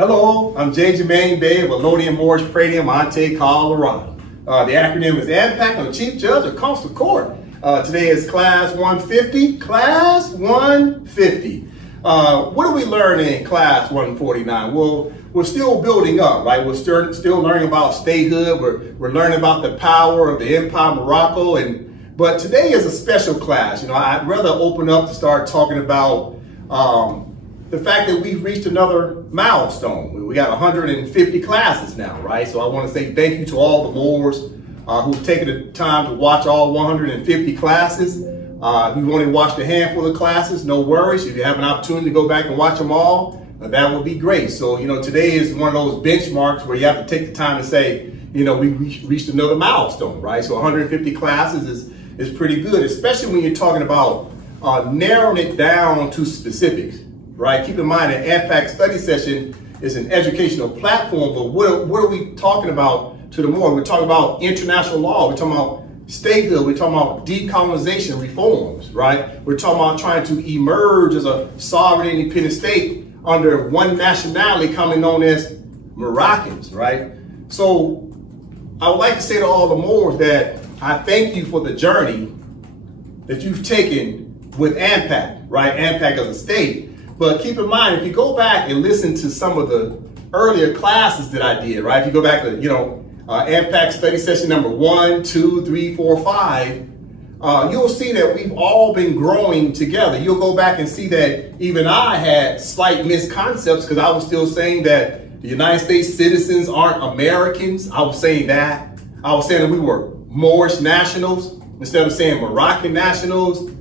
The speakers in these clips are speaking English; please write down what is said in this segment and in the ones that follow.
Hello, I'm J. Jermaine Bay of Elodian Moorish-American, Monte, Colorado. The acronym is AMPAC. I'm the Chief Judge of Consular Court. Today is Class 150. Class 150. What do we learn in Class 149? Well, we're still building up, right? We're still learning about statehood. We're learning about the power of the Empire of Morocco. But today is a special class. I'd rather open up to start talking about the fact that we've reached another milestone. We got 150 classes now, right? So I want to say thank you to all the Moors who've taken the time to watch all 150 classes. If you've only watched a handful of classes, no worries. If you have an opportunity to go back and watch them all, that would be great. So, today is one of those benchmarks where you have to take the time to say, we reached another milestone, right? So 150 classes is pretty good, especially when you're talking about narrowing it down to specifics. Right? Keep in mind that AMPAC study session is an educational platform, but what are we talking about to the more? We're talking about international law. We're talking about statehood. We're talking about decolonization reforms, right? We're talking about trying to emerge as a sovereign independent state under one nationality commonly known as Moroccans, right? So I would like to say to all the Moors that I thank you for the journey that you've taken with AMPAC, right? AMPAC as a state. But keep in mind, if you go back and listen to some of the earlier classes that I did, right? If you go back to, AMPAC study session number 1, 2, 3, 4, 5, you'll see that we've all been growing together. You'll go back and see that even I had slight misconceptions because I was still saying that the United States citizens aren't Americans. I was saying that. I was saying that we were Moorish nationals instead of saying Moroccan nationals.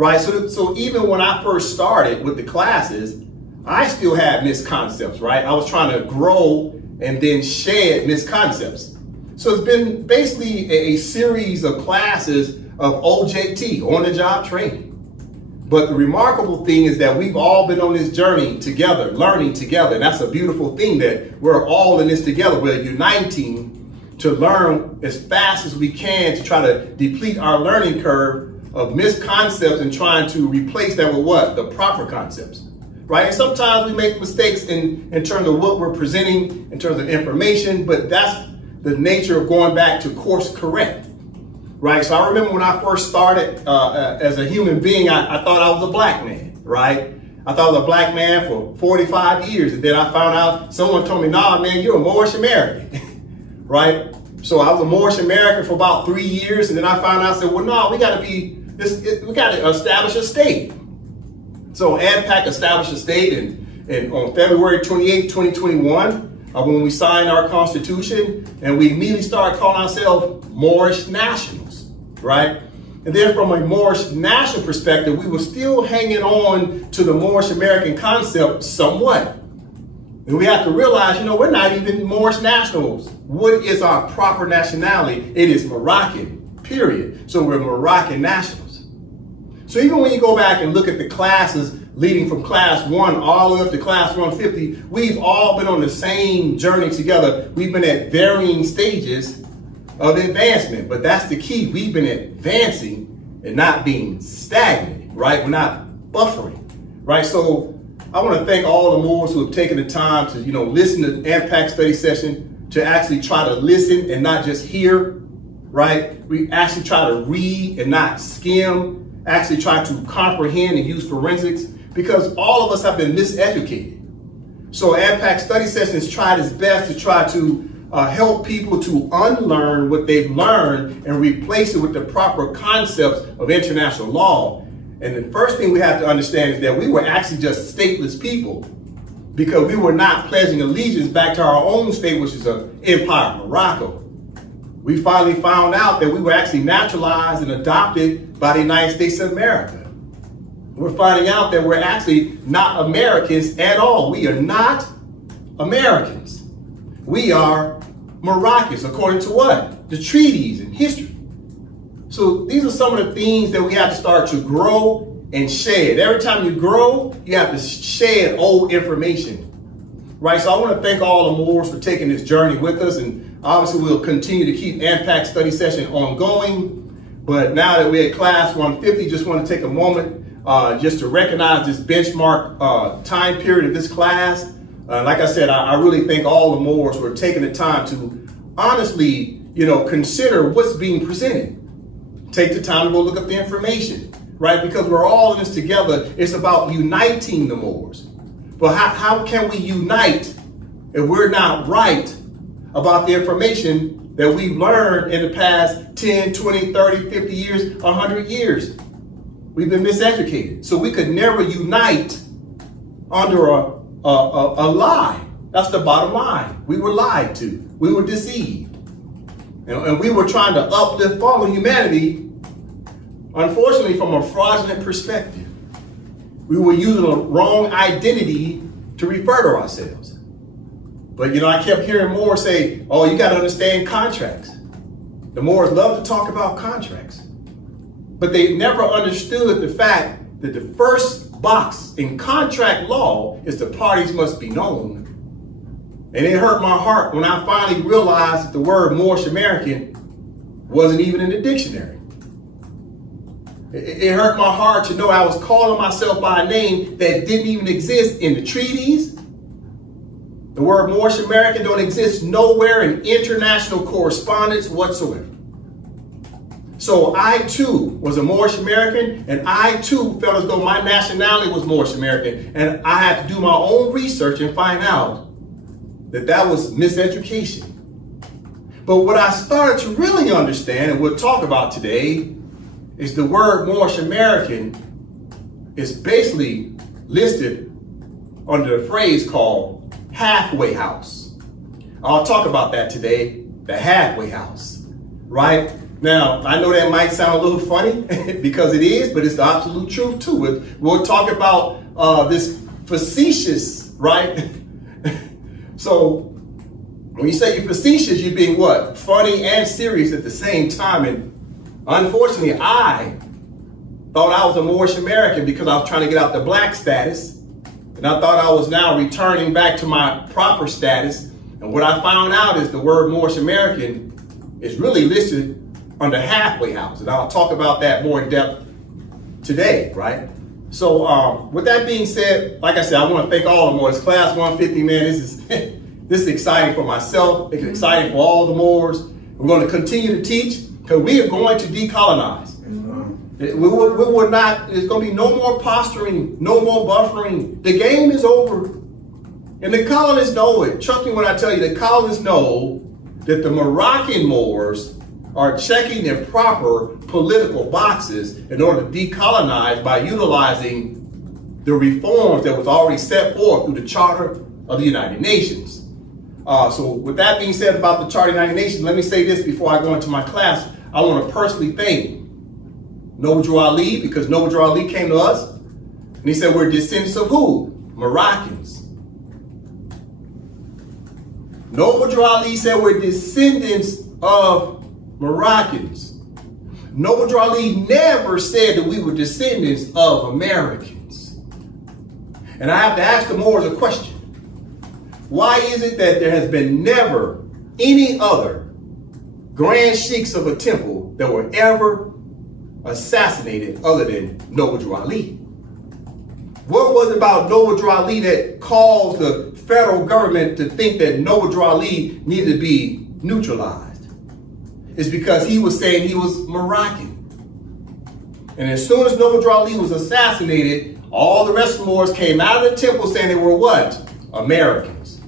Right, so even when I first started with the classes, I still had misconceptions, right? I was trying to grow and then shed misconceptions. So it's been basically a series of classes of OJT, on-the-job training. But the remarkable thing is that we've all been on this journey together, learning together. And that's a beautiful thing that we're all in this together. We're uniting to learn as fast as we can to try to deplete our learning curve of misconceptions and trying to replace that with what? The proper concepts, right? And sometimes we make mistakes in terms of what we're presenting, in terms of information, but that's the nature of going back to course correct, right? So I remember when I first started as a human being, I thought I was a black man, right? I thought I was a black man for 45 years. And then I found out, someone told me, nah, man, you're a Moorish-American, right? So I was a Moorish-American for about 3 years, and then I found out, I said, well, no, we got to establish a state. So AMPAC established a state on February 28, 2021, when we signed our Constitution, and we immediately started calling ourselves Moorish nationals, right? And then from a Moorish national perspective, we were still hanging on to the Moorish-American concept somewhat. And we have to realize, we're not even Moorish nationals. What is our proper nationality? It is Moroccan, period. So we're Moroccan nationals. So even when you go back and look at the classes leading from class 1 all the way up to class 150, we've all been on the same journey together. We've been at varying stages of advancement, but that's the key. We've been advancing and not being stagnant, right? We're not buffering, right? So I want to thank all the Moors who have taken the time to, listen to the AMPAC study session, to actually try to listen and not just hear, right? We actually try to read and not skim, actually try to comprehend and use forensics, because all of us have been miseducated. So AMPAC study sessions tried its best to try to help people to unlearn what they've learned and replace it with the proper concepts of international law. And the first thing we have to understand is that we were actually just stateless people because we were not pledging allegiance back to our own state, which is an Empire of Morocco. We finally found out that we were actually naturalized and adopted by the United States of America. We're finding out that we're actually not Americans at all. We are not Americans. We are Moroccans, according to what? The treaties and history. So these are some of the things that we have to start to grow and shed. Every time you grow, you have to shed old information, right? So I want to thank all the Moors for taking this journey with us. And obviously we'll continue to keep AMPAC study session ongoing. But now that we're at class 150, just want to take a moment just to recognize this benchmark time period of this class. Like I said, I really think all the Moors were taking the time to honestly, consider what's being presented. Take the time to go look up the information, right? Because we're all in this together. It's about uniting the Moors. But how can we unite if we're not right about the information that we've learned in the past 10, 20, 30, 50 years, 100 years? We've been miseducated. So we could never unite under a lie. That's the bottom line. We were lied to. We were deceived. And we were trying to uplift all of humanity, unfortunately, from a fraudulent perspective. We were using a wrong identity to refer to ourselves. But I kept hearing Moors say, oh, you got to understand contracts. The Moors love to talk about contracts. But they never understood the fact that the first box in contract law is the parties must be known. And it hurt my heart when I finally realized that the word Moorish-American wasn't even in the dictionary. It hurt my heart to know I was calling myself by a name that didn't even exist in the treaties. The word Moorish-American don't exist nowhere in international correspondence whatsoever. So I too was a Moorish-American, and I too felt as though my nationality was Moorish-American, and I had to do my own research and find out that was miseducation. But what I started to really understand, and we'll talk about today, is the word Moorish-American is basically listed under the phrase called halfway house. I'll talk about that today, the halfway house, right? Now, I know that might sound a little funny because it is, but it's the absolute truth too. We'll talk about this facetious, right? So when you say you're facetious, you're being what? Funny and serious at the same time. And unfortunately, I thought I was a Moorish-American because I was trying to get out the black status. And I thought I was now returning back to my proper status. And what I found out is the word Moorish-American is really listed under halfway house. And I'll talk about that more in depth today, right? So with that being said, like I said, I want to thank all the Moors. Class 150, man, this is exciting for myself. It's exciting for all the Moors. We're going to continue to teach because we are going to decolonize. We will not, there's going to be no more posturing, no more buffering. The game is over. And the colonists know it. Trust me when I tell you, the colonists know that the Moroccan Moors are checking their proper political boxes in order to decolonize by utilizing the reforms that was already set forth through the Charter of the United Nations. So with that being said about the Charter of the United Nations, let me say this before I go into my class. I want to personally thank Noble Ali, because Noble Ali came to us and he said, we're descendants of who? Moroccans. Noble Ali said we're descendants of Moroccans. Noble Ali never said that we were descendants of Americans. And I have to ask the Moors a question. Why is it that there has been never any other grand sheiks of a temple that were ever assassinated other than Noble Ali? What was it about Noble Ali that caused the federal government to think that Noble Ali needed to be neutralized? It's because he was saying he was Moroccan. And as soon as Noble Ali was assassinated, all the rest of the Moors came out of the temple saying they were what? Americans.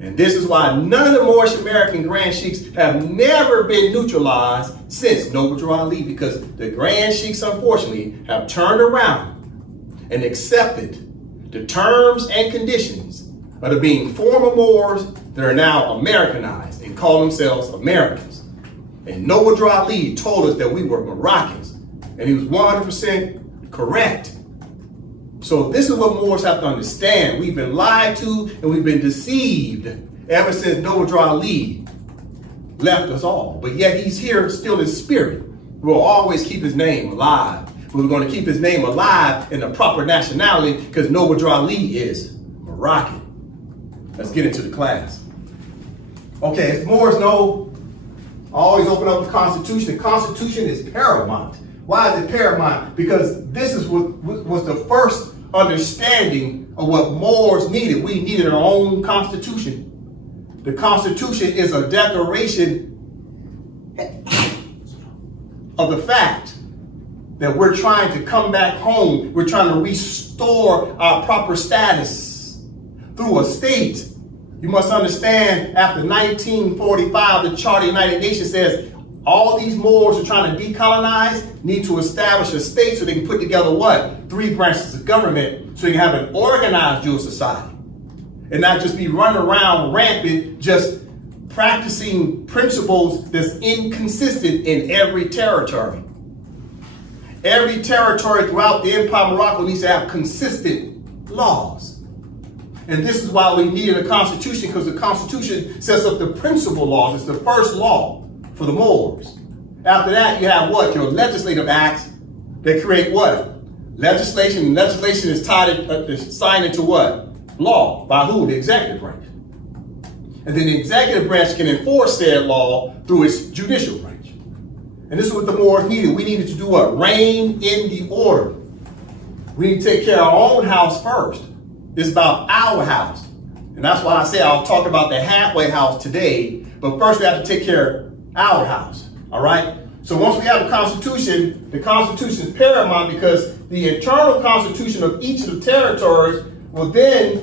And this is why none of the Moorish-American Grand Sheiks have never been neutralized since Noble Ali, because the Grand Sheiks, unfortunately, have turned around and accepted the terms and conditions of being former Moors that are now Americanized and call themselves Americans. And Noble Ali told us that we were Moroccans, and he was 100% correct. So this is what Moors have to understand. We've been lied to and we've been deceived ever since Noble Ali left us all. But yet he's here still in spirit. We'll always keep his name alive. We're going to keep his name alive in the proper nationality because Noble Ali is Moroccan. Let's get into the class. Okay, as Moors know, I always open up the Constitution. The Constitution is paramount. Why is it paramount? Because this is what was the first understanding of what Moors needed. We needed our own constitution. The Constitution is a declaration of the fact that we're trying to come back home. We're trying to restore our proper status through a state. You must understand, after 1945, the Charter of the United Nations says all these Moors are trying to decolonize need to establish a state so they can put together what? 3 branches of government so you can have an organized Jewish society. And not just be running around rampant, just practicing principles that's inconsistent in every territory. Every territory throughout the Empire of Morocco needs to have consistent laws. And this is why we needed a constitution, because the constitution sets up the principal laws. It's the first law for the Moors. After that, you have what? Your legislative acts that create what? Legislation. Legislation is signed into what? Law. By who? The executive branch. And then the executive branch can enforce said law through its judicial branch. And this is what the Moors needed. We needed to do what? Reign in the order. We need to take care of our own house first. It's about our house. And that's why I say I'll talk about the halfway house today. But first we have to take care of our house. All right? So once we have the Constitution is paramount, because the internal constitution of each of the territories will then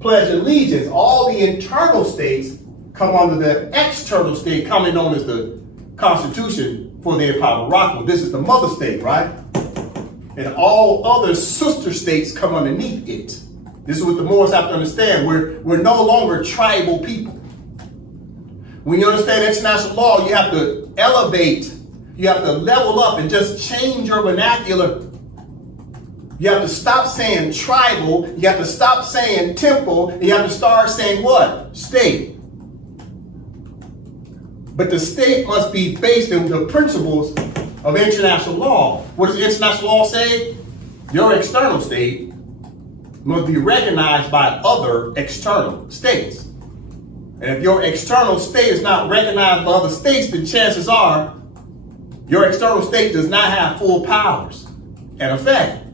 pledge allegiance. All the internal states come under the external state, commonly known as the Constitution for the Empire of Morocco. This is the mother state, right? And all other sister states come underneath it. This is what the Moors have to understand. We're no longer tribal people. When you understand international law, you have to elevate, you have to level up and just change your vernacular. You have to stop saying tribal, you have to stop saying temple, and you have to start saying what? State. But the state must be based on the principles of international law. What does international law say? Your external state must be recognized by other external states. And if your external state is not recognized by other states, then chances are your external state does not have full powers and effect.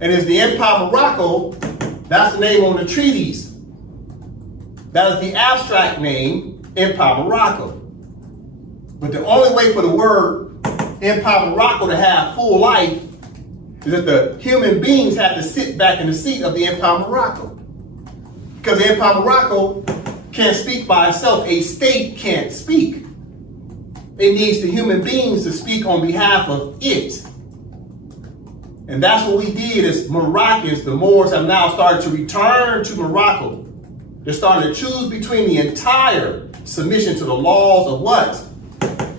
And as the Empire of Morocco, that's the name on the treaties. That is the abstract name, Empire of Morocco. But the only way for the word Empire of Morocco to have full life is that the human beings have to sit back in the seat of the Empire of Morocco. Because the Empire of Morocco can't speak by itself. A state can't speak. It needs the human beings to speak on behalf of it. And that's what we did as Moroccans. The Moors have now started to return to Morocco. They're starting to choose between the entire submission to the laws of what?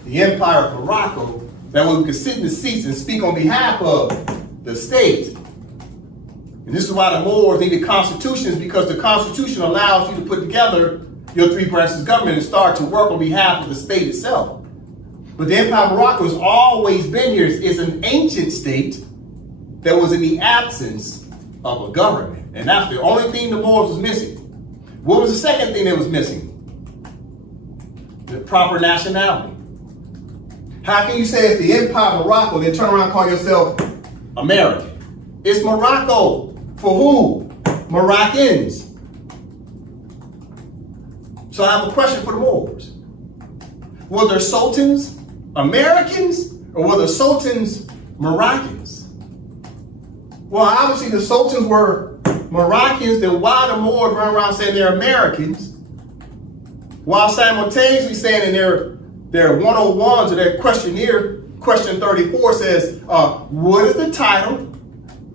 The Empire of Morocco, that way we could sit in the seats and speak on behalf of the state. And this is why the Moors needed constitutions, because the Constitution allows you to put together your 3 branches of government and start to work on behalf of the state itself. But the Empire of Morocco has always been here. It's an ancient state that was in the absence of a government. And that's the only thing the Moors was missing. What was the second thing that was missing? The proper nationality. How can you say it's the Empire of Morocco, then turn around and call yourself American? It's Morocco. For who? Moroccans. So I have a question for the Moors. Were the Sultans Americans, or were the Sultans Moroccans? Well, obviously the Sultans were Moroccans. Then why the Moors run around saying they're Americans, while simultaneously saying in their 101s or their questionnaire, question 34 says, what is the title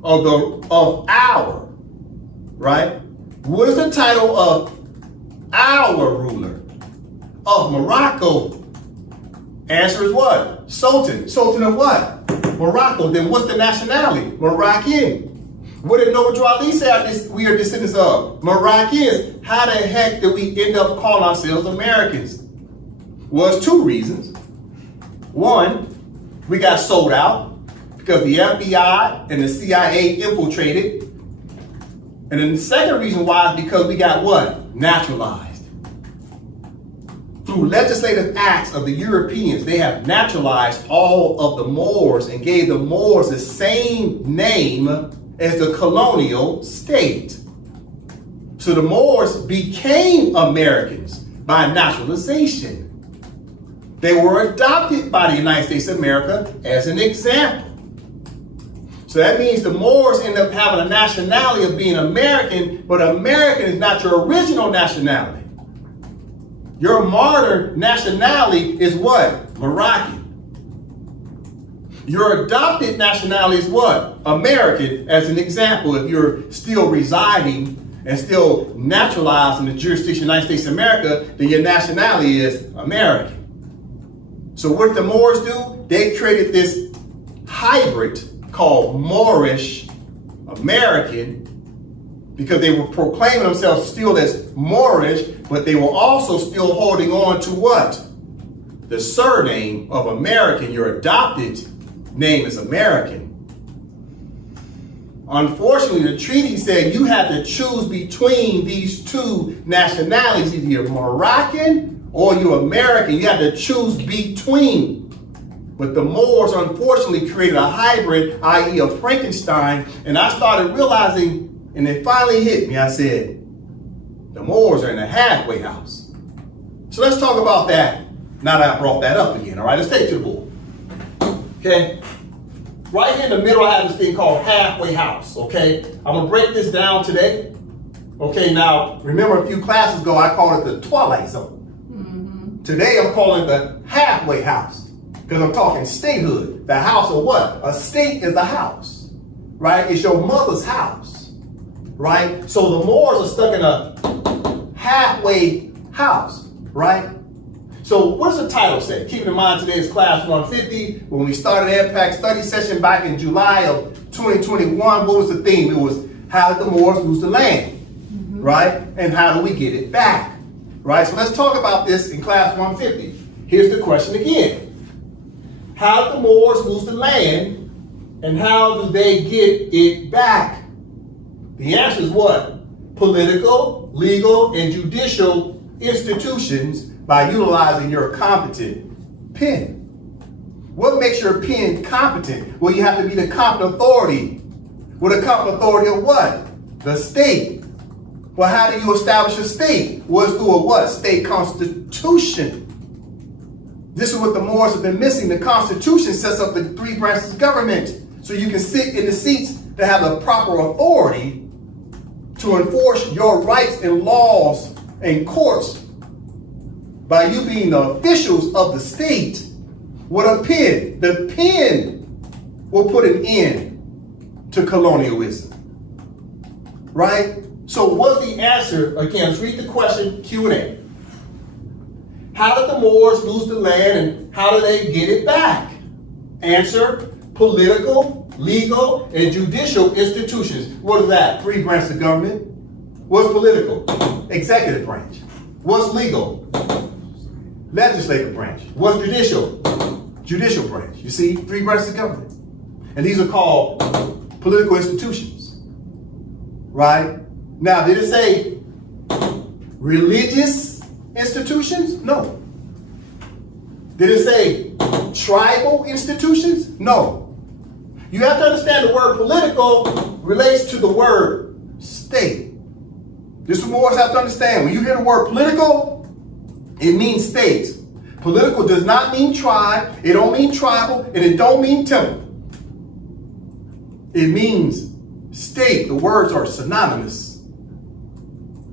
of our, right? What is the title of our ruler of Morocco? Answer is what? Sultan. Sultan of what? Morocco. Then what's the nationality? Moroccan. What did Noble Ali say we are descendants of? Moroccans. How the heck did we end up calling ourselves Americans? Well, it's 2 reasons. One, we got sold out because the FBI and the CIA infiltrated. And then the second reason why is because we got what? Naturalized. Through legislative acts of the Europeans, they have naturalized all of the Moors and gave the Moors the same name as the colonial state. So the Moors became Americans by naturalization. They were adopted by the United States of America as an example. So that means the Moors end up having a nationality of being American, but American is not your original nationality. Your modern nationality is what? Moroccan. Your adopted nationality is what? American, as an example, if you're still residing and still naturalized in the jurisdiction of the United States of America, then your nationality is American. So what did the Moors do? They created this hybrid called Moorish-American because they were proclaiming themselves still as Moorish, but they were also still holding on to what? The surname of American. Your adopted name is American. Unfortunately, the treaty said you had to choose between these two nationalities, either you're Moroccan or you're American. You had to choose between. But the Moors unfortunately created a hybrid, i.e. a Frankenstein, and I started realizing, and it finally hit me, I said, the Moors are in a halfway house. So let's talk about that now that I brought that up again, all right? Let's take it to the board, okay? Right here in the middle, I have this thing called halfway house, okay? I'm gonna break this down today. Okay, now, remember a few classes ago, I called it the Twilight Zone. Today, I'm calling it the halfway house because I'm talking statehood. The house of what? A state is a house, right? It's your mother's house, right? So the Moors are stuck in a halfway house, right? So what does the title say? Keep in mind today is class 150. When we started AMPAC study session back in July of 2021, what was the theme? It was how did the Moors lose the land, right? And how do we get it back, right? So let's talk about this in class 150. Here's the question again. How did the Moors lose the land and how do they get it back? The answer is what? Political, legal, and judicial institutions by utilizing your competent pen. What makes your pen competent? Well, you have to be the competent authority. Well, the competent authority of what? The state. Well, how do you establish a state? Well, it's through a what? State constitution. This is what the Moors have been missing. The Constitution sets up the three branches of government so you can sit in the seats that have the proper authority to enforce your rights and laws and courts by you being the officials of the state with a pen. The pen will put an end to colonialism, right? So what's the answer? Again, let's read the question, Q&A. How did the Moors lose the land and how do they get it back? Answer, political, legal, and judicial institutions. What is that? Three branches of government. What's political? Executive branch. What's legal? Legislative branch. What's judicial? Judicial branch. You see, three branches of government. And these are called political institutions, right? Now, did it say religious institutions? No. Did it say tribal institutions? No. You have to understand the word political relates to the word state. This is what Moors have to understand. When you hear the word political, it means state. Political does not mean tribe, it don't mean tribal, and it don't mean temple. It means state. The words are synonymous.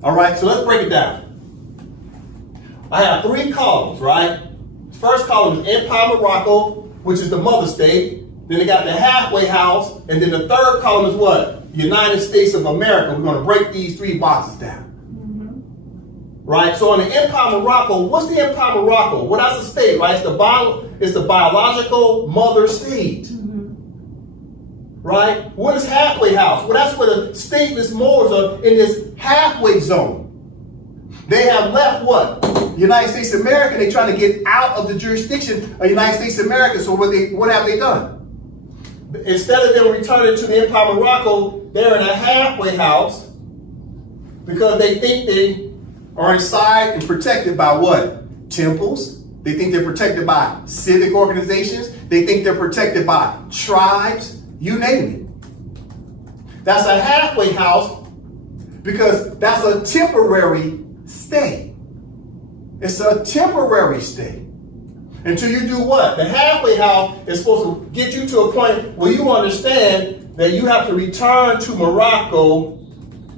All right, so let's break it down. I have three columns, right? First column is Empire Morocco, which is the mother state. Then they got the halfway house. And then the third column is what? United States of America. We're going to break these three boxes down. Right? So in the Empire Morocco, what's the Empire Morocco? Well, that's a state, right? It's the biological mother state. Right? What is halfway house? Well, that's where the stateless Moors are in this halfway zone. They have left what? United States of America. They're trying to get out of the jurisdiction of United States of America. So what have they done? Instead of them returning to the Empire Morocco, they're in a halfway house because they think they are inside and protected by what? Temples. They think they're protected by civic organizations. They think they're protected by tribes. You name it. That's a halfway house because that's a temporary stay. It's a temporary stay. Until you do what? The halfway house is supposed to get you to a point where you understand that you have to return to Morocco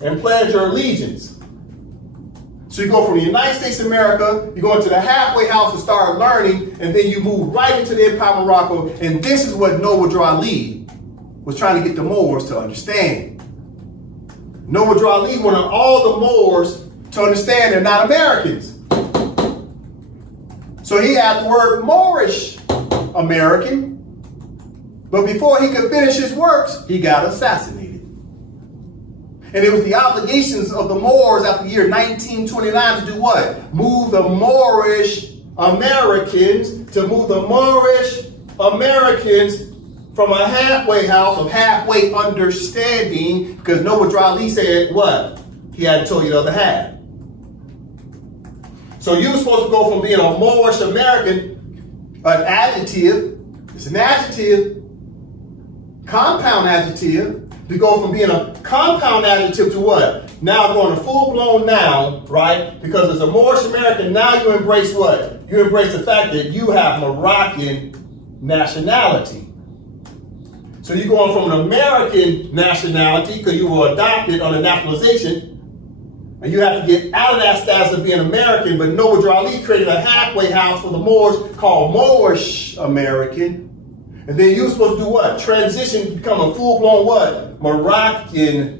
and pledge your allegiance. So you go from the United States of America, you go into the halfway house and start learning, and then you move right into the Empire of Morocco, and this is what Noah Ali was trying to get the Moors to understand. Noah Ali wanted all the Moors to understand they're not Americans. So he had the word Moorish-American, but before he could finish his works, he got assassinated. And it was the obligations of the Moors after the year 1929 to do what? Move the Moorish-Americans, from a halfway house of halfway understanding, because Noah Ali said what? He hadn't told you the other half. So you were supposed to go from being a Moorish-American, an adjective, it's an adjective, compound adjective, to go from being a compound adjective to what? Now going to full-blown noun, right? Because as a Moorish-American, now you embrace what? You embrace the fact that you have Moroccan nationality. So you're going from an American nationality, because you were adopted on a naturalization, and you have to get out of that status of being American, but Noah Ali created a halfway house for the Moors called Moorish-American. And then you're supposed to do what? Transition to become a full-blown what? Moroccan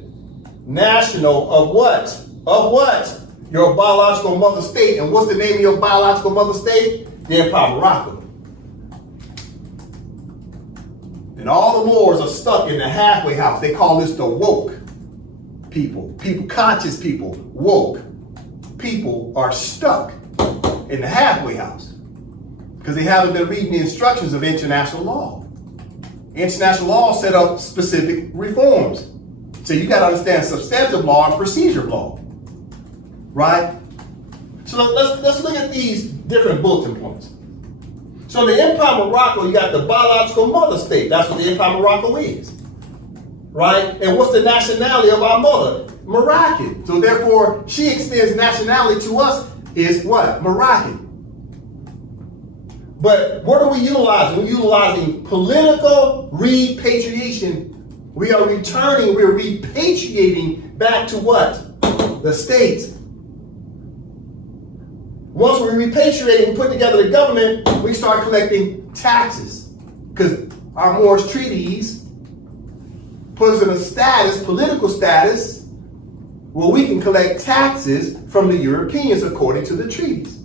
national of what? Of what? Your biological mother state. And what's the name of your biological mother state? The Empire of Morocco. And all the Moors are stuck in the halfway house. They call this the woke people. Conscious people, woke people are stuck in the halfway house because they haven't been reading the instructions of international law. International law set up specific reforms. So you got to understand substantive law and procedure law, right? So let's look at these different bulletin points. So in the Empire of Morocco, you got the biological mother state. That's what the Empire of Morocco is. Right? And what's the nationality of our mother? Moroccan. So therefore, she extends nationality to us is what? Moroccan. But what are we utilizing? We're utilizing political repatriation. We are returning, we're repatriating back to what? The states. Once we repatriate and put together the government, we start collecting taxes. Because our Moorish treaties put us in a status, political status, where we can collect taxes from the Europeans according to the treaties.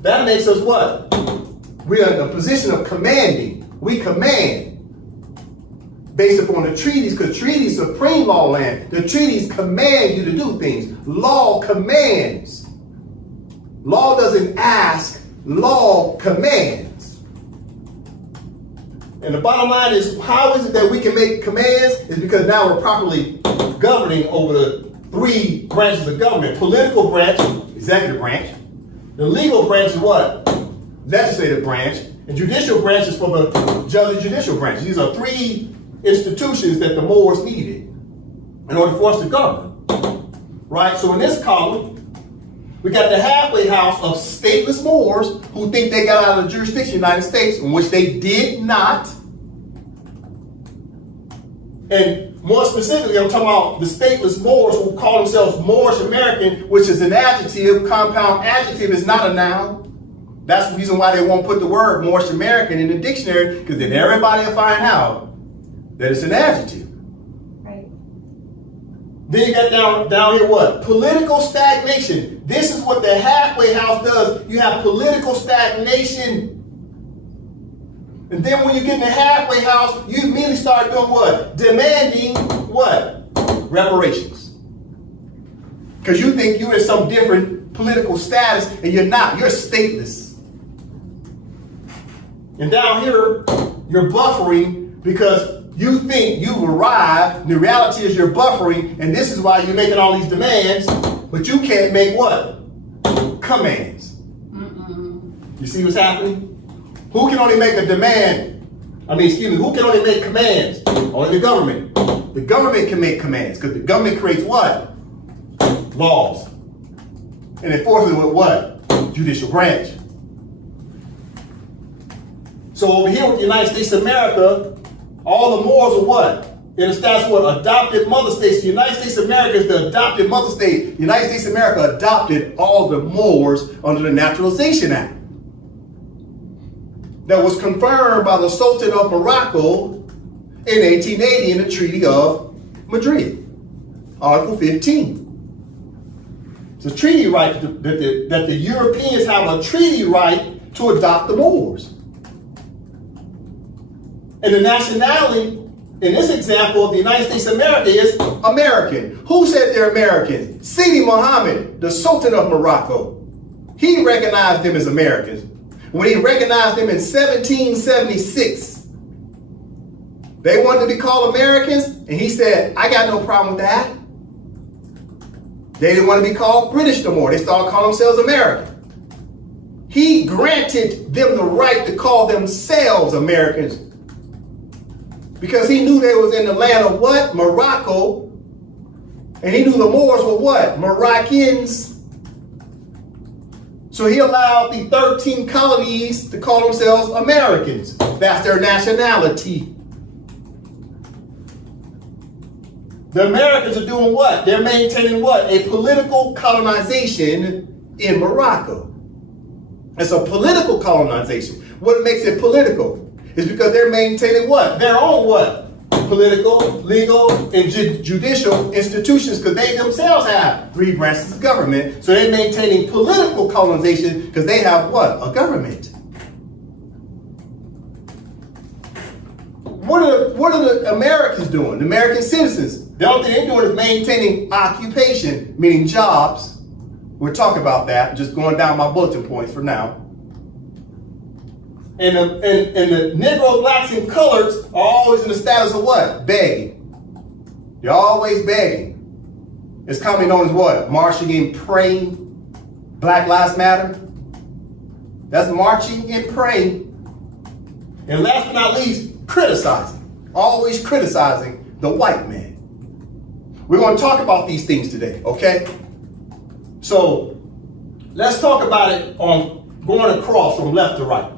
That makes us what? We are in a position of commanding. We command based upon the treaties, because treaties supreme law land. The treaties command you to do things. Law commands. Law doesn't ask, law commands. And the bottom line is, how is it that we can make commands? Is because now we're properly governing over the three branches of government. Political branch, executive branch. The legal branch is what? Legislative branch. And judicial branch is for the judicial branch. These are three institutions that the Moors needed in order for us to govern. Right? So in this column, we got the halfway house of stateless Moors who think they got out of the jurisdiction of the United States, in which they did not. And more specifically, I'm talking about the stateless Moors who call themselves Moorish-American, which is an adjective. Compound adjective is not a noun. That's the reason why they won't put the word Moorish-American in the dictionary, because then everybody will find out that it's an adjective. Right. Then you got down here what? Political stagnation. This is what the halfway house does. You have political stagnation. And then when you get in the halfway house, you immediately start doing what? Demanding what? Reparations. Because you think you're in some different political status, and you're not. You're stateless. And down here, you're buffering because you think you've arrived. And the reality is you're buffering, and this is why you're making all these demands, but you can't make what? Commands. You see what's happening? Who can only make a demand? Who can only make commands? Only the government. The government can make commands because the government creates what? Laws. And enforces it with what? Judicial branch. So over here with the United States of America, all the Moors are what? In the status what? Adopted mother states. The United States of America is the adopted mother state. The United States of America adopted all the Moors under the Naturalization Act. That was confirmed by the Sultan of Morocco in 1880 in the Treaty of Madrid, Article 15. It's a treaty right that the Europeans have a treaty right to adopt the Moors. And the nationality, in this example, the United States of America is American. Who said they're American? Sidi Mohammed, the Sultan of Morocco. He recognized them as Americans. When he recognized them in 1776, they wanted to be called Americans, and he said, I got no problem with that. They didn't want to be called British no more. They started calling themselves American. He granted them the right to call themselves Americans because he knew they was in the land of what? Morocco. And he knew the Moors were what? Moroccans. So he allowed the 13 colonies to call themselves Americans. That's their nationality. The Americans are doing what? They're maintaining what? A political colonization in Morocco. It's a political colonization. What makes it political is because they're maintaining what? Their own what? Political, legal, and judicial institutions, because they themselves have 3 branches of government. So they're maintaining political colonization because they have what? A government. What are the Americans doing? The American citizens. The only thing they're doing is maintaining occupation, meaning jobs. We'll talk about that. Just going down my bulletin points for now. And the Negro, blacks, and coloreds are always in the status of what? Begging. They're always begging. It's commonly known as what? Marching and praying. Black Lives Matter. That's marching and praying. And last but not least, criticizing. Always criticizing the white man. We're going to talk about these things today, okay? So let's talk about it on going across from left to right.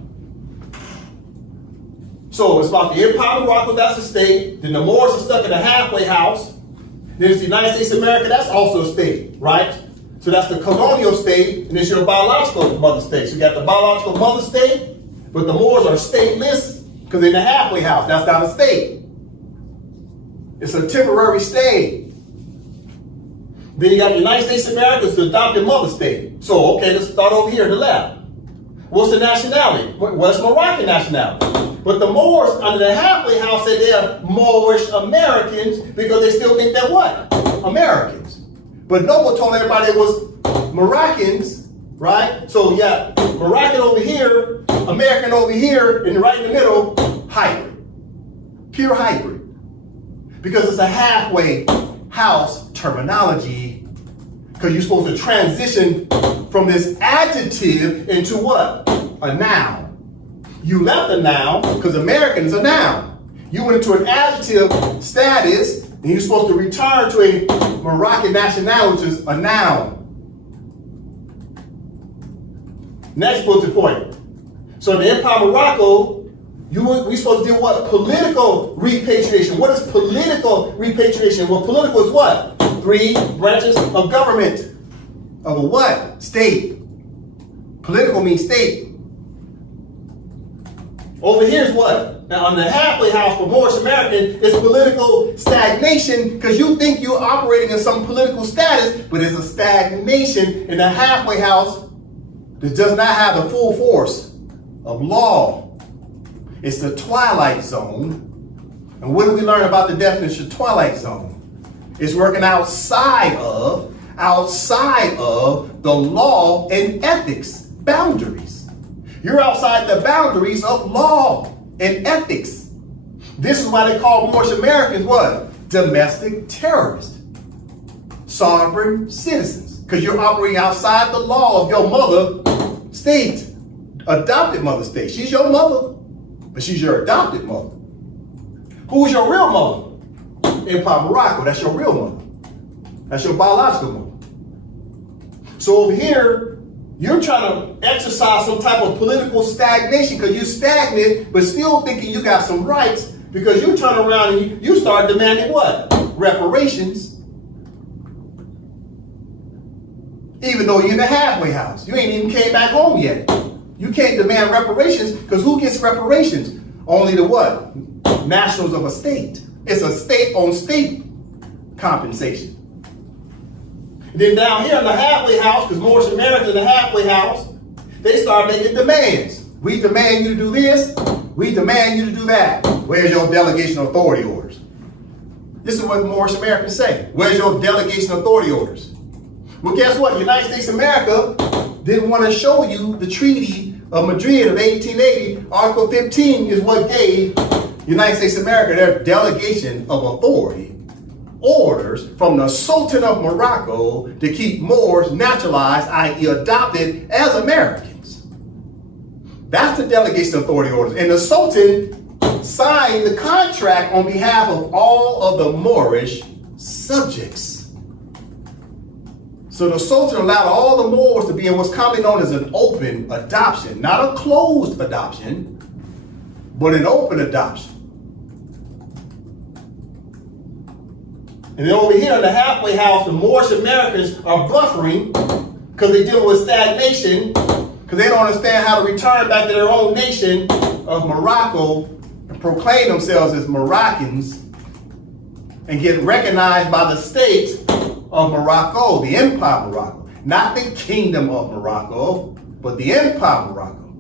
So it's about the Empire of Morocco, that's a state. Then the Moors are stuck in a halfway house. Then there's the United States of America, that's also a state, right? So that's the colonial state, and it's your biological mother state. So you got the biological mother state, but the Moors are stateless because they're in the halfway house. That's not a state. It's a temporary state. Then you got the United States of America, it's the adopted mother state. So, okay, let's start over here to the left. What's the nationality? What's Moroccan nationality? But the Moors under the halfway house said they're Moorish-Americans because they still think they're what? Americans. But Noble told everybody it was Moroccans, right? So you got Moroccan over here, American over here, and right in the middle, hybrid. Pure hybrid. Because it's a halfway house terminology, because you're supposed to transition from this adjective into what? A noun. You left a noun because American is a noun. You went into an adjective status and you're supposed to return to a Moroccan nationality, which is a noun. Next bulletin point. So in the Empire of Morocco, we supposed to do what? Political repatriation. What is political repatriation? Well, political is what? 3 branches of government. Of a what? State. Political means state. Over here is what? Now, on the halfway house for Moorish-American, it's political stagnation because you think you're operating in some political status, but it's a stagnation in the halfway house that does not have the full force of law. It's the twilight zone. And what do we learn about the definition of twilight zone? It's working outside of the law and ethics boundaries. You're outside the boundaries of law and ethics. This is why they call Moorish-Americans what? Domestic terrorists. Sovereign citizens. Because you're operating outside the law of your mother state. Adopted mother state. She's your mother. but she's your adopted mother. Who's your real mother? Empire Morocco, that's your real mother. That's your biological mother. So over here, you're trying to exercise some type of political stagnation because you're stagnant, but still thinking you got some rights because you turn around and you start demanding what? Reparations. Even though you're in the halfway house. You ain't even came back home yet. You can't demand reparations because who gets reparations? Only the what? Nationals of a state. It's a state-on-state compensation. And then down here in the halfway house, because Moorish-American in the halfway house, they start making demands. We demand you to do this. We demand you to do that. Where's your delegation authority orders? This is what Moorish-Americans say. Where's your delegation authority orders? Well, guess what? The United States of America didn't want to show you the Treaty of Madrid of 1880. Article 15 is what gave the United States of America their delegation of authority orders from the Sultan of Morocco to keep Moors naturalized, i.e. adopted as Americans. That's the delegation authority orders. And the Sultan signed the contract on behalf of all of the Moorish subjects. So the Sultan allowed all the Moors to be in what's commonly known as an open adoption, not a closed adoption, but an open adoption. And then over here in the halfway house, the Moorish-Americans are buffering because they're dealing with stagnation, because they don't understand how to return back to their own nation of Morocco and proclaim themselves as Moroccans and get recognized by the state of Morocco, the Empire Morocco. Not the Kingdom of Morocco, but the Empire Morocco.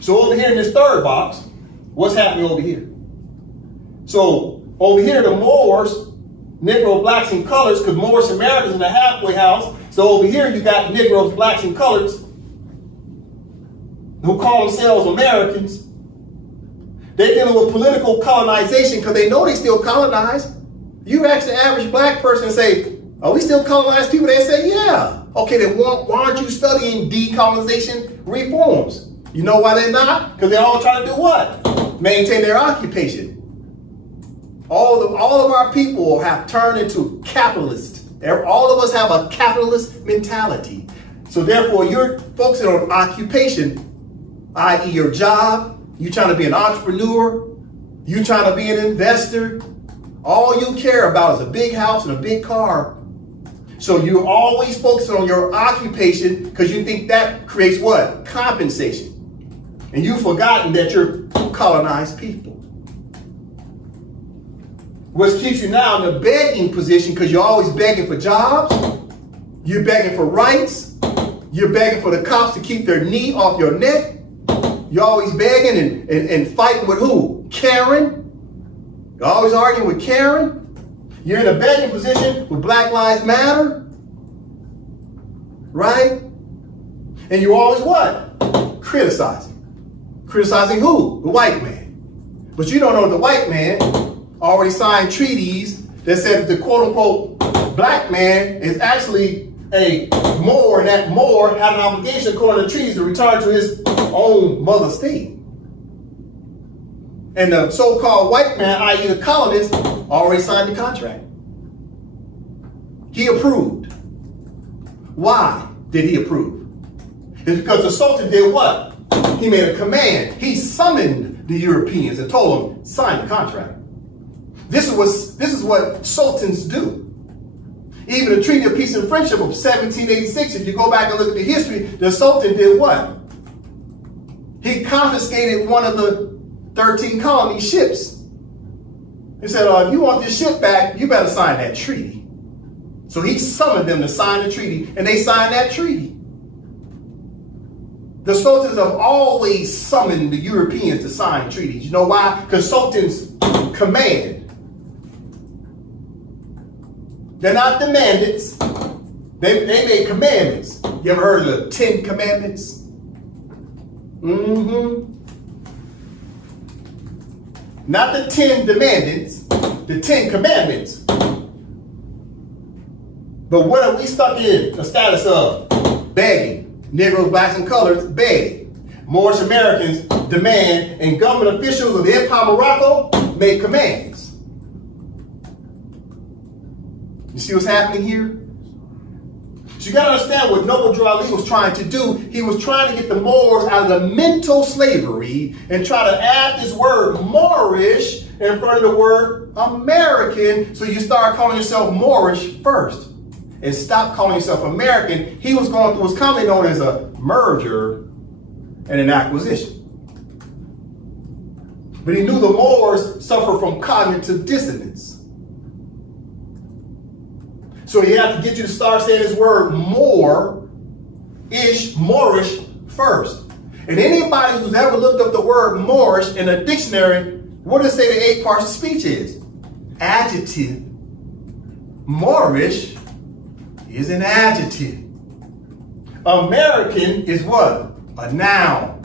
So over here in this third box, what's happening over here? So over here, the Moors, Negro, blacks, and colors, because Moorish-Americans in the halfway house. So over here, you got Negroes, blacks, and colors who call themselves Americans. They're dealing with political colonization because they know they still colonize. You ask the average black person and say, are we still colonized people? They say, yeah. Okay, then why aren't you studying decolonization reforms? You know why they're not? Because they're all trying to do what? Maintain their occupation. All of our people have turned into capitalists. All of us have a capitalist mentality. So therefore, you're focusing on occupation, i.e. your job. You're trying to be an entrepreneur. You're trying to be an investor. All you care about is a big house and a big car. So you're always focusing on your occupation because you think that creates what? Compensation. And you've forgotten that you're colonized people. Which keeps you now in the begging position because you're always begging for jobs. You're begging for rights. You're begging for the cops to keep their knee off your neck. You're always begging and fighting with who? Karen. You're always arguing with Karen. You're in a begging position with Black Lives Matter. Right? And you're always what? Criticizing. Criticizing who? The white man. But you don't know the white man already signed treaties that said that the quote-unquote black man is actually a Moor, and that Moor had an obligation according to treaties to return to his own mother state. And the so-called white man, i.e. the colonist, already signed the contract. He approved. Why did he approve? It's because the Sultan did what? He made a command. He summoned the Europeans and told them, sign the contract. This is what sultans do. Even the Treaty of Peace and Friendship of 1786, if you go back and look at the history, the Sultan did what? He confiscated one of the 13 colony ships. He said, if you want this ship back, you better sign that treaty. So he summoned them to sign the treaty, and they signed that treaty. The sultans have always summoned the Europeans to sign treaties. You know why? Because sultans command. They're not demandants. They made commandments. You ever heard of the 10 Commandments? Not the 10 demandants, the 10 commandments. But what are we stuck in? The status of begging. Negroes, blacks, and colors beg. Moorish-Americans demand, and government officials of the Empire of Morocco made commands. You see what's happening here? So you got to understand what Noble Drew Ali was trying to do. He was trying to get the Moors out of the mental slavery and try to add this word Moorish in front of the word American, so you start calling yourself Moorish first and stop calling yourself American. He was going through what's commonly known as a merger and an acquisition. But he knew the Moors suffer from cognitive dissonance. So he had to get you to start saying this word Moorish first. And anybody who's ever looked up the word Moorish in a dictionary, what does it say the 8 parts of speech is? Adjective. Moorish is an adjective. American is what? A noun.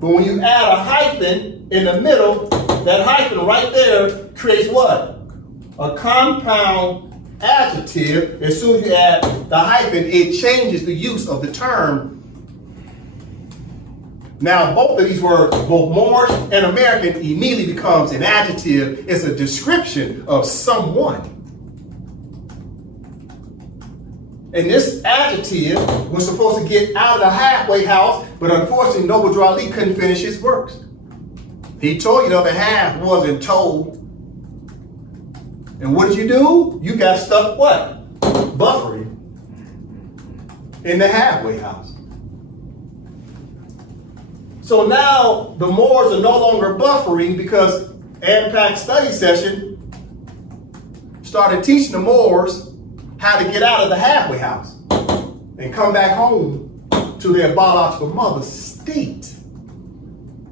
But when you add a hyphen in the middle, that hyphen right there creates what? A compound adjective. As soon as you add the hyphen, it changes the use of the term. Now, both of these words, both Moorish and American, immediately becomes an adjective. It's a description of someone. And this adjective was supposed to get out of the halfway house, but unfortunately, Noble Drew Ali couldn't finish his works. He told you the other half wasn't told. And what did you do? You got stuck what? Buffering in the halfway house. So now the Moors are no longer buffering because AMPAC study session started teaching the Moors how to get out of the halfway house and come back home to their biological mother state.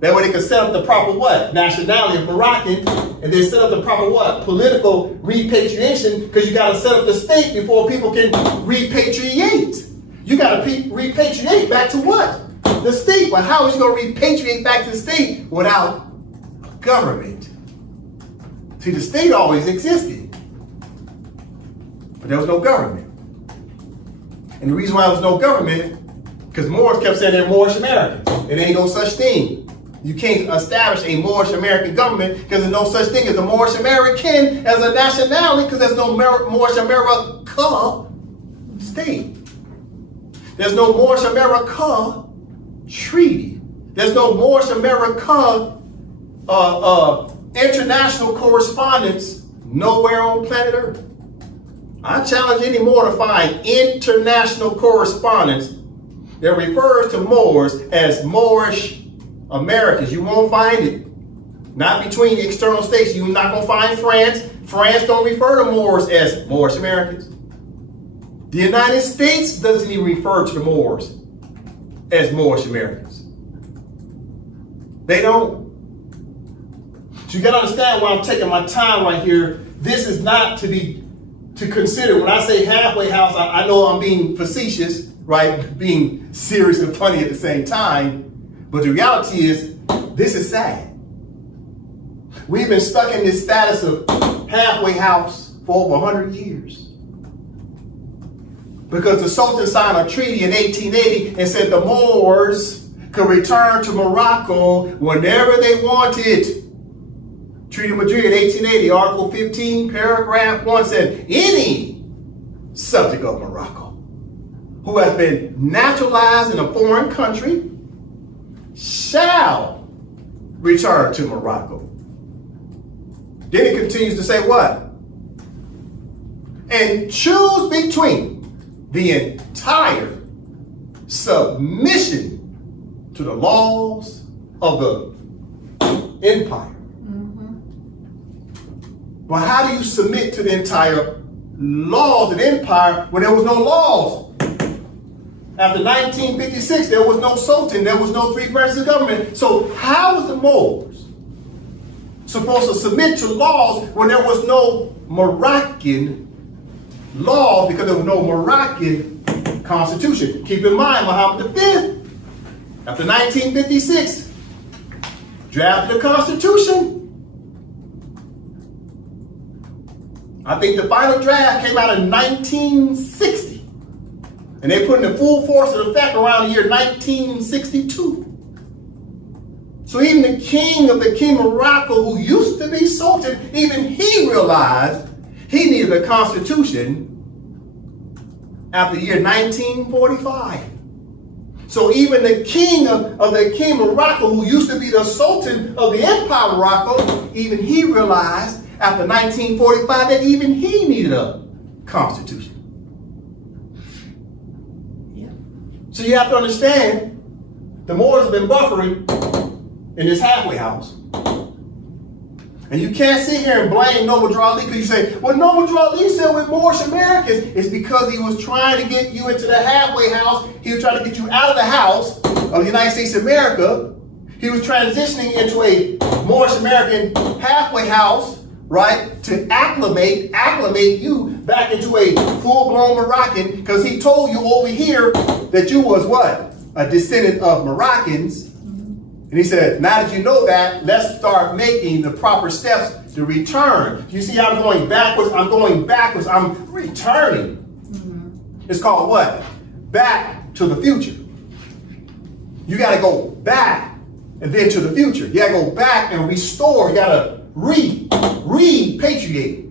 That way they could set up the proper what? Nationality of Moroccan, and then set up the proper what? Political repatriation, because you got to set up the state before people can repatriate. You got to repatriate back to what? The state. Well, how is you going to repatriate back to the state without government? See, the state always existed, but there was no government. And the reason why there was no government, because Moors kept saying they're Moorish-Americans. It ain't no such thing. You can't establish a Moorish-American government because there's no such thing as a Moorish-American as a nationality, because there's no Moorish-America state. There's no Moorish-America treaty. There's no Moorish-America international correspondence nowhere on planet Earth. I challenge any Moor to find international correspondence that refers to Moors as Moorish-Americans. You won't find it. Not between external states. You're not going to find France. France don't refer to Moors as Moorish-Americans. The United States doesn't even refer to the Moors as Moorish-Americans. They don't. So you got to understand why I'm taking my time right here. This is not to consider. When I say halfway house, I know I'm being facetious, right? Being serious and funny at the same time. But the reality is, this is sad. We've been stuck in this status of halfway house for over 100 years. Because the Sultan signed a treaty in 1880 and said the Moors could return to Morocco whenever they wanted. Treaty of Madrid, 1880, Article 15, paragraph 1 said, any subject of Morocco who has been naturalized in a foreign country shall return to Morocco. Then it continues to say what? And choose between the entire submission to the laws of the empire. But how do you submit to the entire laws of the empire when there was no laws? After 1956, there was no Sultan, there was no three branches of government. So how was the Moors supposed to submit to laws when there was no Moroccan law, because there was no Moroccan constitution? Keep in mind, Muhammad V, after 1956, drafted a constitution. I think the final draft came out in 1960. And they put in the full force of effect around the year 1962. So even the king of the Kingdom of Morocco, who used to be Sultan, even he realized he needed a constitution after the year 1945. So even the king of the Kingdom of Morocco, who used to be the Sultan of the Empire of Morocco, even he realized after 1945 that even he needed a constitution. Yeah. So you have to understand, the Moors have been buffering in this halfway house. And you can't sit here and blame Noble Drew Ali because you say, well, Noble Drew Ali said we're Moorish-Americans. It's because he was trying to get you into the halfway house. He was trying to get you out of the house of the United States of America. He was transitioning into a Moorish-American halfway house, right, to acclimate you back into a full-blown Moroccan, because he told you over here that you was what? A descendant of Moroccans. And he said, now that you know that, let's start making the proper steps to return. You see, I'm going backwards, I'm returning. Mm-hmm. It's called what? Back to the future. You got to go back and then to the future. You got to go back and restore. You got to repatriate.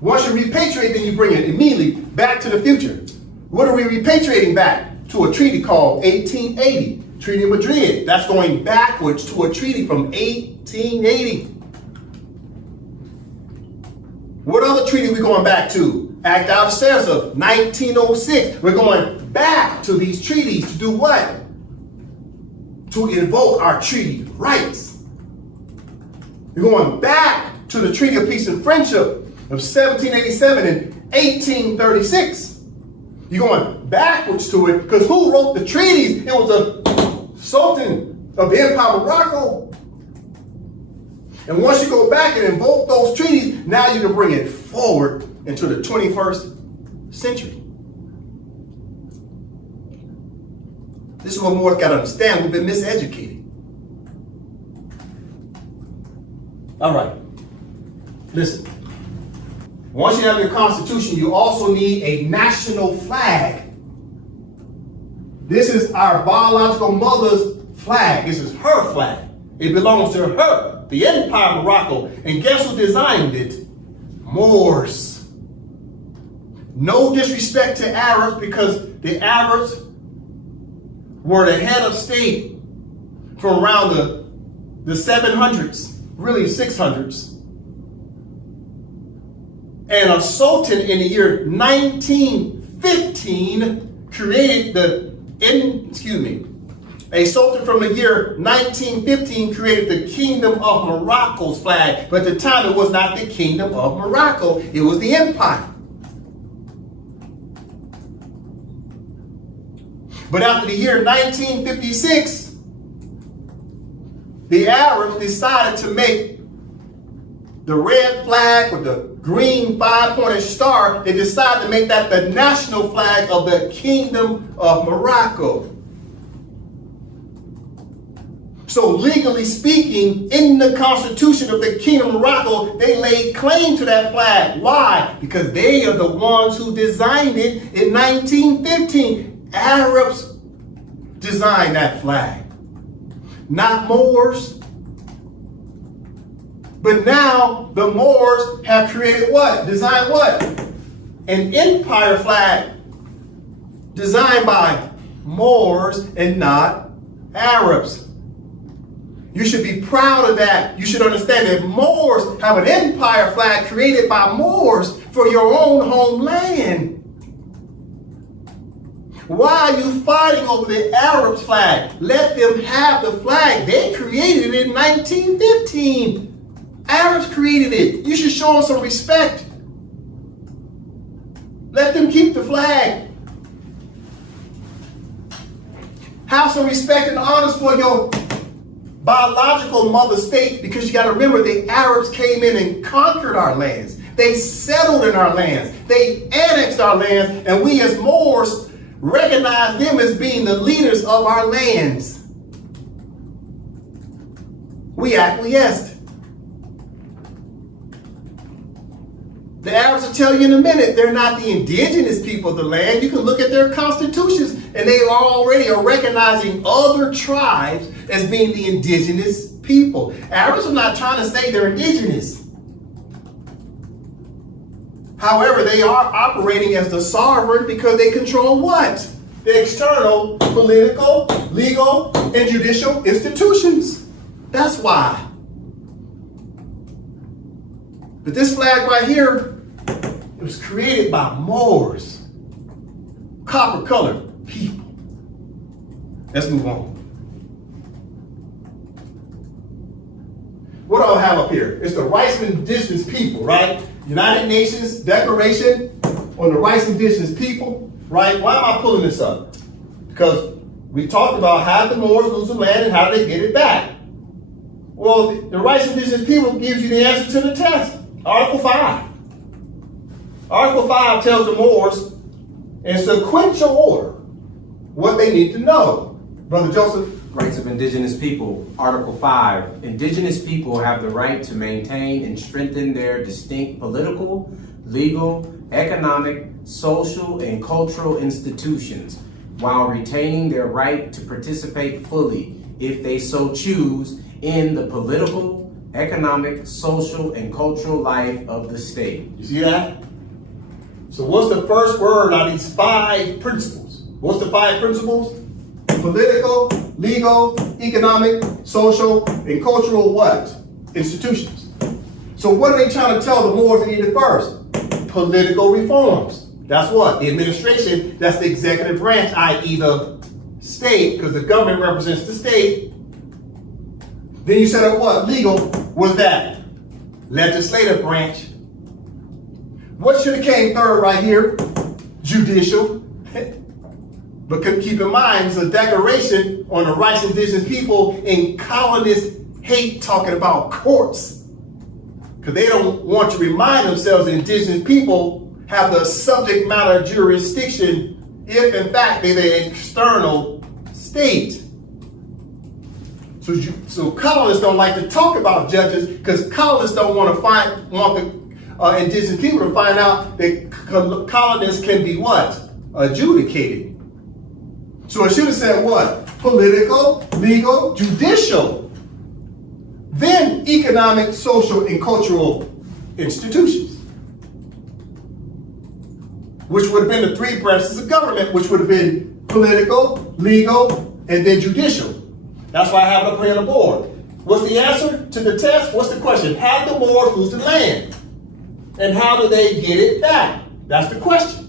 Once you repatriate, then you bring it immediately back to the future. What are we repatriating back? To a treaty called 1880. Treaty of Madrid. That's going backwards to a treaty from 1880. What other treaty are we going back to? Act out of Cesar, 1906. We're going back to these treaties to do what? To invoke our treaty rights. We're going back to the Treaty of Peace and Friendship of 1787 and 1836. You're going backwards to it because who wrote the treaties? It was the Sultan of the Empire of Morocco. And once you go back and invoke those treaties, now you can bring it forward into the 21st century. This is what Moors got to understand. We've been miseducated. All right. Listen. Once you have your constitution, you also need a national flag. This is our biological mother's flag. This is her flag. It belongs to her, the Empire of Morocco. And guess who designed it? Moors. No disrespect to Arabs, because the Arabs were the head of state from around the 700s, really 600s. And a sultan in the year 1915 created a sultan from the year 1915 created the Kingdom of Morocco's flag. But at the time, it was not the Kingdom of Morocco. It was the empire. But after the year 1956, the Arabs decided to make the red flag with the green five-pointed star. They decided to make that the national flag of the Kingdom of Morocco. So legally speaking, in the Constitution of the Kingdom of Morocco, they laid claim to that flag. Why? Because they are the ones who designed it in 1915. Arabs designed that flag, not Moors. But now the Moors have created what? Designed what? An empire flag designed by Moors and not Arabs. You should be proud of that. You should understand that Moors have an empire flag created by Moors for your own homeland. Why are you fighting over the Arabs' flag? Let them have the flag. They created it in 1915. Arabs created it. You should show them some respect. Let them keep the flag. Have some respect and honor for your biological mother state, because you got to remember the Arabs came in and conquered our lands. They settled in our lands. They annexed our lands, and we as Moors recognize them as being the leaders of our lands. We acquiesced. The Arabs will tell you in a minute, they're not the indigenous people of the land. You can look at their constitutions. and they already are recognizing other tribes as being the indigenous people. Arabs are not trying to say they're indigenous. However, they are operating as the sovereign because they control what? The external, political, legal, and judicial institutions. That's why. But this flag right here, it was created by Moors, copper-colored people. Let's move on. What do I have up here? It's the rights of indigenous people, right? United Nations Declaration on the Rights of Indigenous People, right? Why am I pulling this up? Because we talked about how the Moors lose the land and how they get it back. Well, the Rights of Indigenous People gives you the answer to the test. Article 5. Article 5 tells the Moors in sequential order what they need to know. Brother Joseph? Rights of Indigenous People, Article 5. Indigenous people have the right to maintain and strengthen their distinct political, legal, economic, social, and cultural institutions, while retaining their right to participate fully, if they so choose, in the political, economic, social, and cultural life of the state. You see that? So what's the first word on these 5 principles? What's the 5 principles? Political, legal, economic, social, and cultural what? Institutions. So what are they trying to tell the Moors they needed first? Political reforms. That's what? The administration, that's the executive branch, i.e. the state, because the government represents the state. Then you set up what? Legal. What's that? Legislative branch. What should have came third right here? Judicial. But keep in mind, it's a declaration on the rights of indigenous people, and colonists hate talking about courts because they don't want to remind themselves that indigenous people have the subject matter jurisdiction if, in fact, they're the external state. So colonists don't like to talk about judges because colonists don't want the indigenous people to find out that colonists can be what? Adjudicated. So it should have said what? Political, legal, judicial. Then economic, social, and cultural institutions. Which would have been the 3 branches of government, which would have been political, legal, and then judicial. That's why I have it up here on the board. What's the answer to the test? What's the question? How did the Moors lose the land? And how do they get it back? That's the question.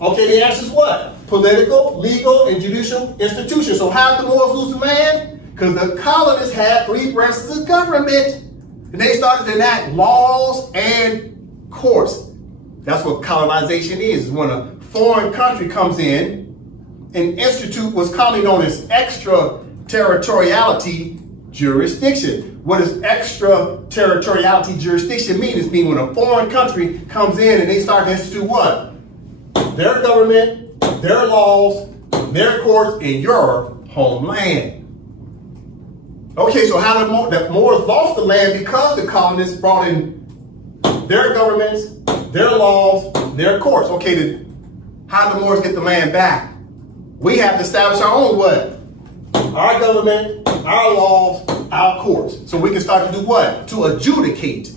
Okay, the answer is what? Political, legal, and judicial institutions. So how did the Moors lose the land? Because the colonists had 3 branches of government. And they started to enact laws and courts. That's what colonization is when a foreign country comes in and institute what's commonly known as extraterritoriality jurisdiction. What does extraterritoriality jurisdiction mean? It means when a foreign country comes in and they start to institute what? Their government, their laws, their courts in your homeland. Okay, so how the Moors lost the land because the colonists brought in their governments, their laws, their courts. Okay, then how do the Moors get the land back? We have to establish our own what? Our government, our laws, our courts. So we can start to do what? To adjudicate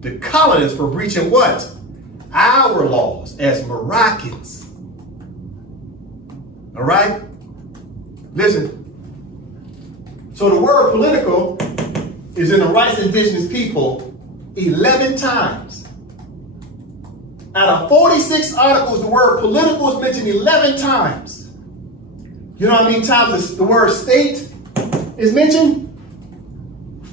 the colonists for breaching what? Our laws as Moroccans. All right? Listen. So the word political is in the rights of indigenous people 11 times. Out of 46 articles, the word political is mentioned 11 times. You know how many times the word state is mentioned?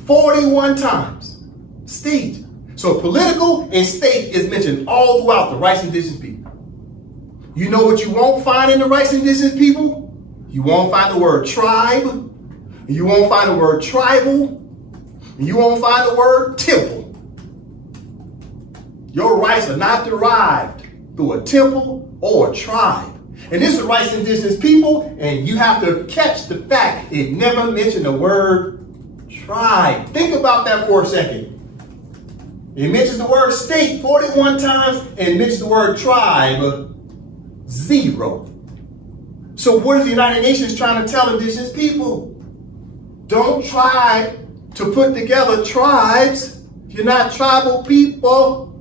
41 times. State. So political and state is mentioned all throughout the rights of indigenous people. You know what you won't find in the rights of indigenous people? You won't find the word tribe. You won't find the word tribal. And you won't find the word temple. Your rights are not derived through a temple or a tribe. And this is the rights of indigenous people, and you have to catch the fact it never mentioned the word tribe. Think about that for a second. It mentions the word state 41 times and mentions the word tribe 0. So what is the United Nations trying to tell indigenous people? Don't try to put together tribes. You're not tribal people.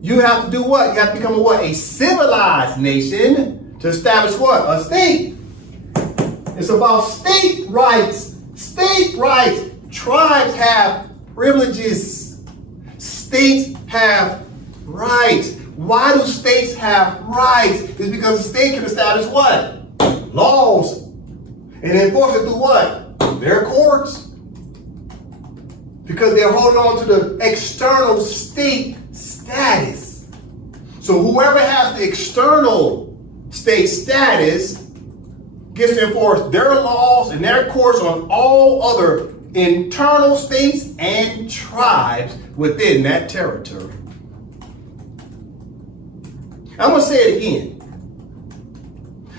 You have to do what? You have to become a what? A civilized nation to establish what? A state. It's about state rights. State rights. Tribes have privileges. States have rights. Why do states have rights? It's because the state can establish what? Laws. And enforce it through what? Their courts. Because they're holding on to the external state status. So whoever has the external state status gets to enforce their laws and their courts on all other internal states and tribes within that territory. I'm going to say it again.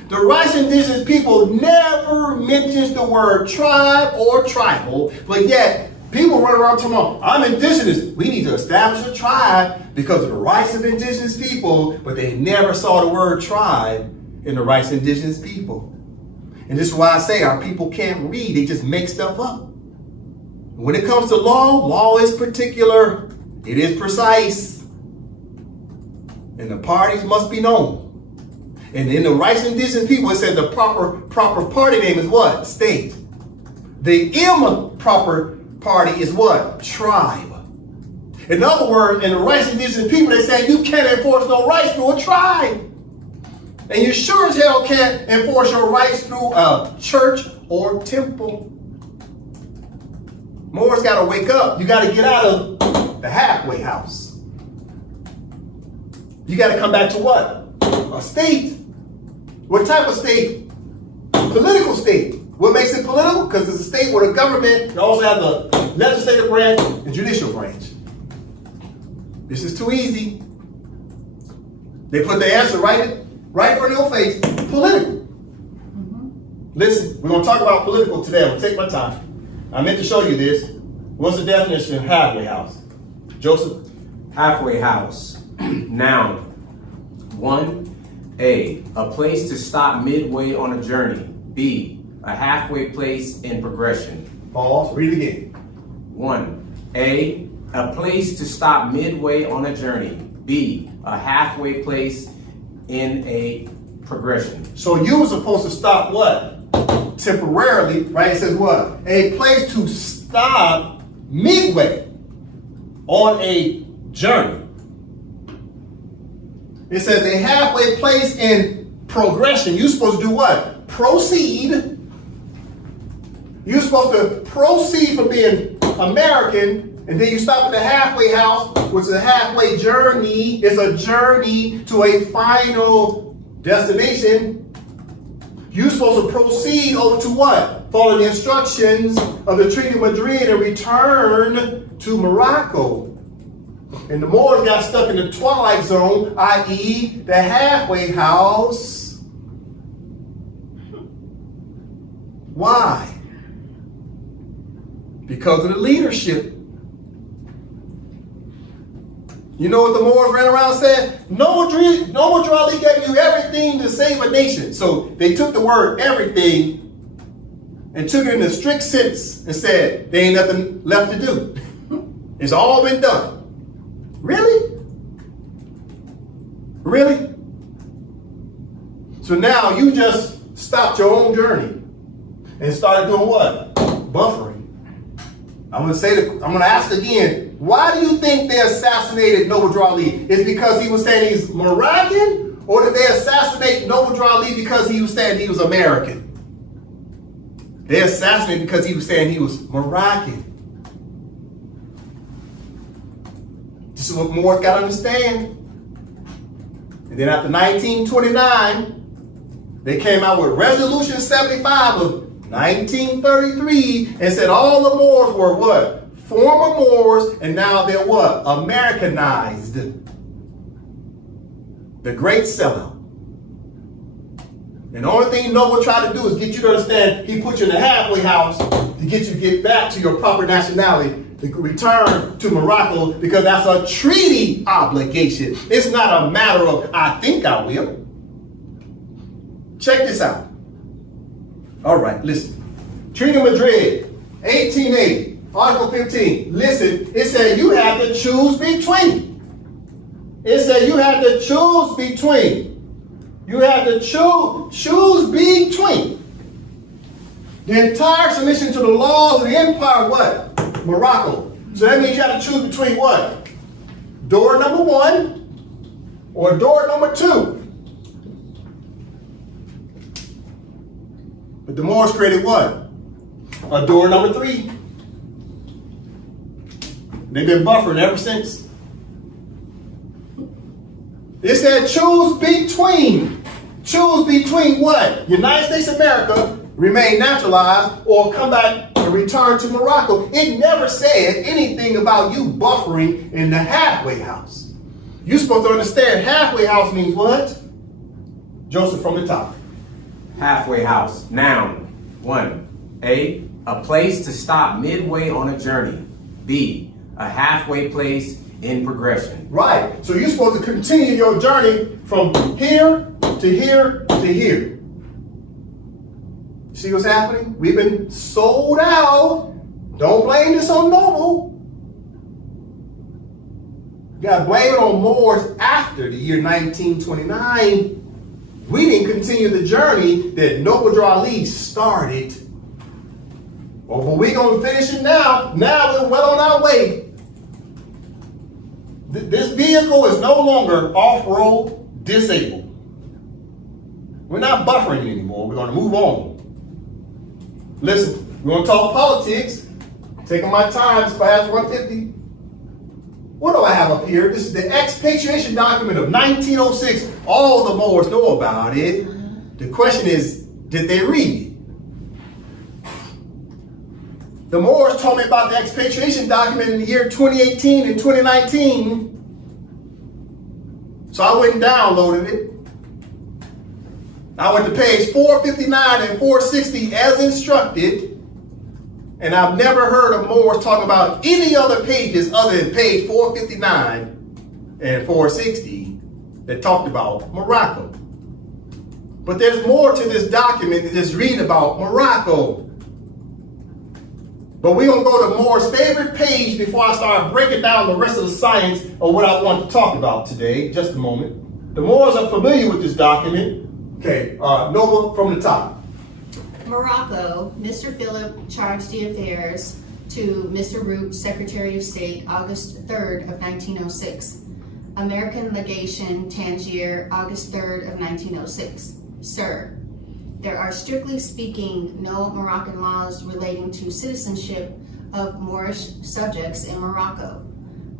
The rights of indigenous people never mentions the word tribe or tribal, but yet people run around talking about, I'm indigenous. We need to establish a tribe because of the rights of indigenous people, but they never saw the word tribe in the rights of indigenous people. And this is why I say our people can't read. They just make stuff up. When it comes to law, law is particular. It is precise. And the parties must be known. And in the rights of indigenous people, it says the proper party name is what? State. The improper party is what? Tribe. In other words, in the rights of indigenous people, they say you can't enforce no rights through a tribe. And you sure as hell can't enforce your rights through a church or temple. Moors got to wake up. You got to get out of the halfway house. You got to come back to what? A state. What type of state? Political state. What makes it political? Because it's a state where the government also has the legislative branch and judicial branch. This is too easy. They put the answer right in front of your face. Political. Listen, we're going to talk about political today. I'm going to take my time. I meant to show you this. What's the definition of halfway house? Joseph? Halfway house. Noun. 1. A place to stop midway on a journey. B. A halfway place in progression. Pause. Read it again. 1. A place to stop midway on a journey. B. A halfway place in a progression. So you were supposed to stop what? Temporarily, right? It says what? A place to stop midway on a journey. It says a halfway place in progression. You're supposed to do what? Proceed. You're supposed to proceed from being American, and then you stop at the halfway house, which is a halfway journey. It's a journey to a final destination. You're supposed to proceed over to what? Follow the instructions of the Treaty of Madrid and return to Morocco. And the Moors got stuck in the twilight zone, i.e. the halfway house. Why? Because of the leadership. You know what the Moors ran around and said? No Naturalization gave you everything to save a nation. So they took the word everything and took it in a strict sense and said, there ain't nothing left to do. It's all been done. Really? Really? So now you just stopped your own journey and started doing what? Buffering. I'm going to ask again, why do you think they assassinated Noble Drew Ali? Is it because he was saying he's Moroccan? Or did they assassinate Noble Drew Ali because he was saying he was American? They assassinated because he was saying he was Moroccan. This is what Moors got to understand. And then after 1929, they came out with Resolution 75 of 1933 and said all the Moors were what? Former Moors, and now they're what? Americanized. The great sellout. And the only thing Noble tried to do is get you to understand he put you in the halfway house to get you to get back to your proper nationality, to return to Morocco, because that's a treaty obligation. It's not a matter of, I think I will. check this out. All right, listen. Treaty of Madrid, 1880, Article 15. Listen, it said you have to choose between. It said you have to choose between. You have to choose between the entire submission to the laws of the empire, what? Morocco. So that means you have to choose between what? Door number 1 or door number 2. But the Moors created what? A door number 3. They've been buffering ever since. It said choose between. Choose between what? United States of America, remain naturalized, or come back and return to Morocco. It never said anything about you buffering in the halfway house. You're supposed to understand halfway house means what? Joseph from the top. Halfway house. Noun. 1. A place to stop midway on a journey. B. A halfway place in progression. Right. So you're supposed to continue your journey from here to here to here. See what's happening? We've been sold out. Don't blame this on Noble. You got to blame it on Moors after the year 1929. We didn't continue the journey that Noble Drew Ali started. Oh, but we're going to finish it now. Now we're well on our way. This vehicle is no longer off-road disabled. We're not buffering anymore. We're going to move on. Listen, we're going to talk politics. Taking my time, it's past 1:50. What do I have up here? This is the expatriation document of 1906. All the Moors know about it. The question is, did they read it? The Moors told me about the expatriation document in the year 2018 and 2019. So I went and downloaded it. I went to page 459 and 460 as instructed. And I've never heard of Moors talking about any other pages other than page 459 and 460 that talked about Morocco. But there's more to this document than just reading about Morocco. But we're going to go to Moore's favorite page before I start breaking down the rest of the science of what I want to talk about today. Just a moment. The Moors are familiar with this document. Okay, Nova from the top. Morocco, Mr. Philip charged the affairs to Mr. Root, Secretary of State, August 3rd of 1906. American Legation, Tangier, August 3rd of 1906. Sir, there are strictly speaking no Moroccan laws relating to citizenship of Moorish subjects in Morocco.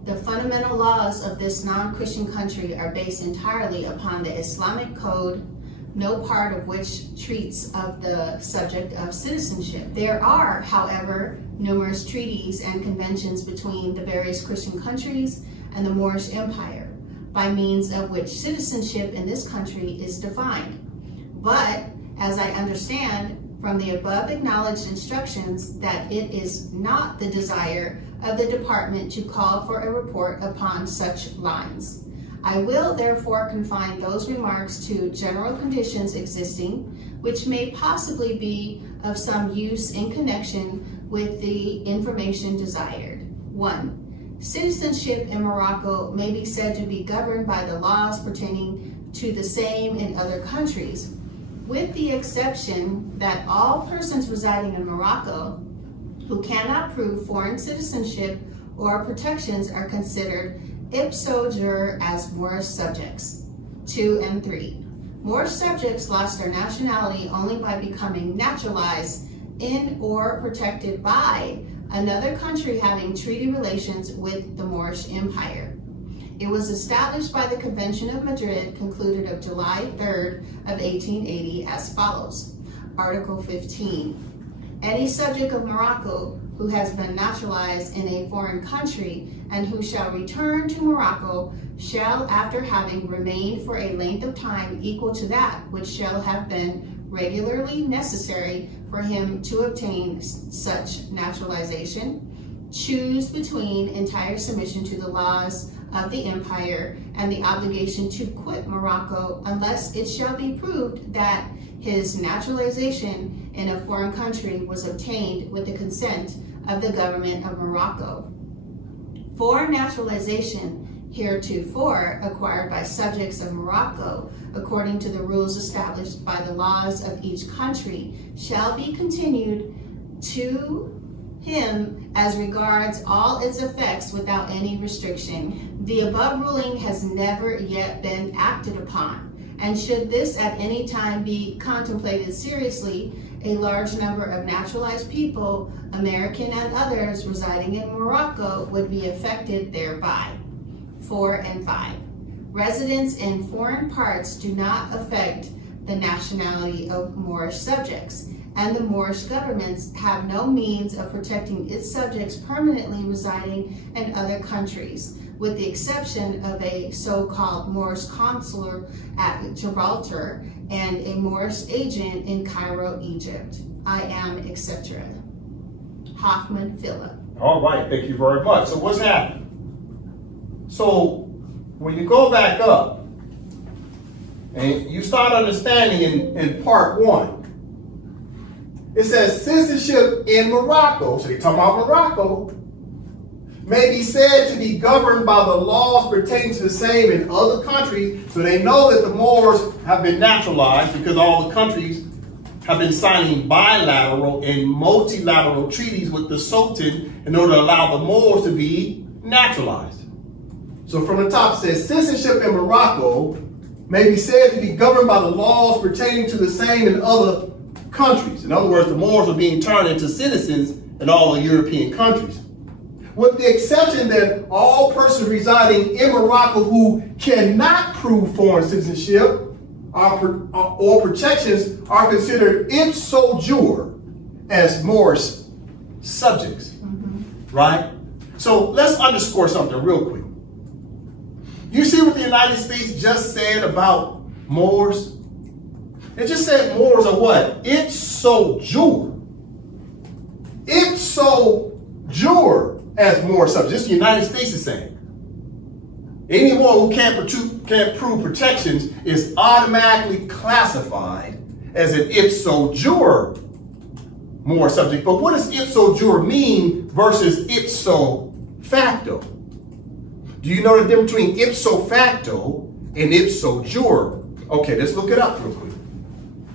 The fundamental laws of this non-Christian country are based entirely upon the Islamic code, no part of which treats of the subject of citizenship. There are, however, numerous treaties and conventions between the various Christian countries and the Moorish Empire, by means of which citizenship in this country is defined. But, as I understand from the above acknowledged instructions, that it is not the desire of the department to call for a report upon such lines. I will therefore confine those remarks to general conditions existing, which may possibly be of some use in connection with the information desired. 1. Citizenship in Morocco may be said to be governed by the laws pertaining to the same in other countries, with the exception that all persons residing in Morocco who cannot prove foreign citizenship or protections are considered ipso jure as Moorish subjects. 2 and 3. Moorish subjects lost their nationality only by becoming naturalized in or protected by another country having treaty relations with the Moorish Empire. It was established by the Convention of Madrid, concluded of July 3rd of 1880 as follows. Article 15. Any subject of Morocco who has been naturalized in a foreign country and who shall return to Morocco shall, after having remained for a length of time equal to that which shall have been regularly necessary for him to obtain such naturalization, choose between entire submission to the laws of the empire and the obligation to quit Morocco unless it shall be proved that his naturalization in a foreign country was obtained with the consent of the government of Morocco. Foreign naturalization heretofore acquired by subjects of Morocco, according to the rules established by the laws of each country, shall be continued to him as regards all its effects without any restriction. The above ruling has never yet been acted upon, and should this at any time be contemplated seriously, a large number of naturalized people, American and others, residing in Morocco would be affected thereby. 4 and 5. Residents in foreign parts do not affect the nationality of Moorish subjects, and the Moorish governments have no means of protecting its subjects permanently residing in other countries, with the exception of a so-called Moorish consular at Gibraltar and a Moorish agent in Cairo, Egypt. I am, etc. Hoffman Philip. All right, thank you very much. So what's happening? So when you go back up and you start understanding in part 1, it says citizenship in Morocco, so they talk about Morocco, may be said to be governed by the laws pertaining to the same in other countries. So they know that the Moors have been naturalized because all the countries have been signing bilateral and multilateral treaties with the Sultan in order to allow the Moors to be naturalized. So from the top it says citizenship in Morocco may be said to be governed by the laws pertaining to the same in other countries. In other words, the Moors are being turned into citizens in all the European countries, with the exception that all persons residing in Morocco who cannot prove foreign citizenship or protections are considered ipso jure as Moorish subjects. Right? So let's underscore something real quick. You see what the United States just said about Moors? It just said Moors are what? Ipso jure. Ipso jure as Moor subjects. This is the United States is saying. Anyone who can't prove protections is automatically classified as an ipso jure Moor subject. But what does ipso jure mean versus ipso facto? Do you know the difference between ipso facto and ipso jure? Okay, let's look it up real quick.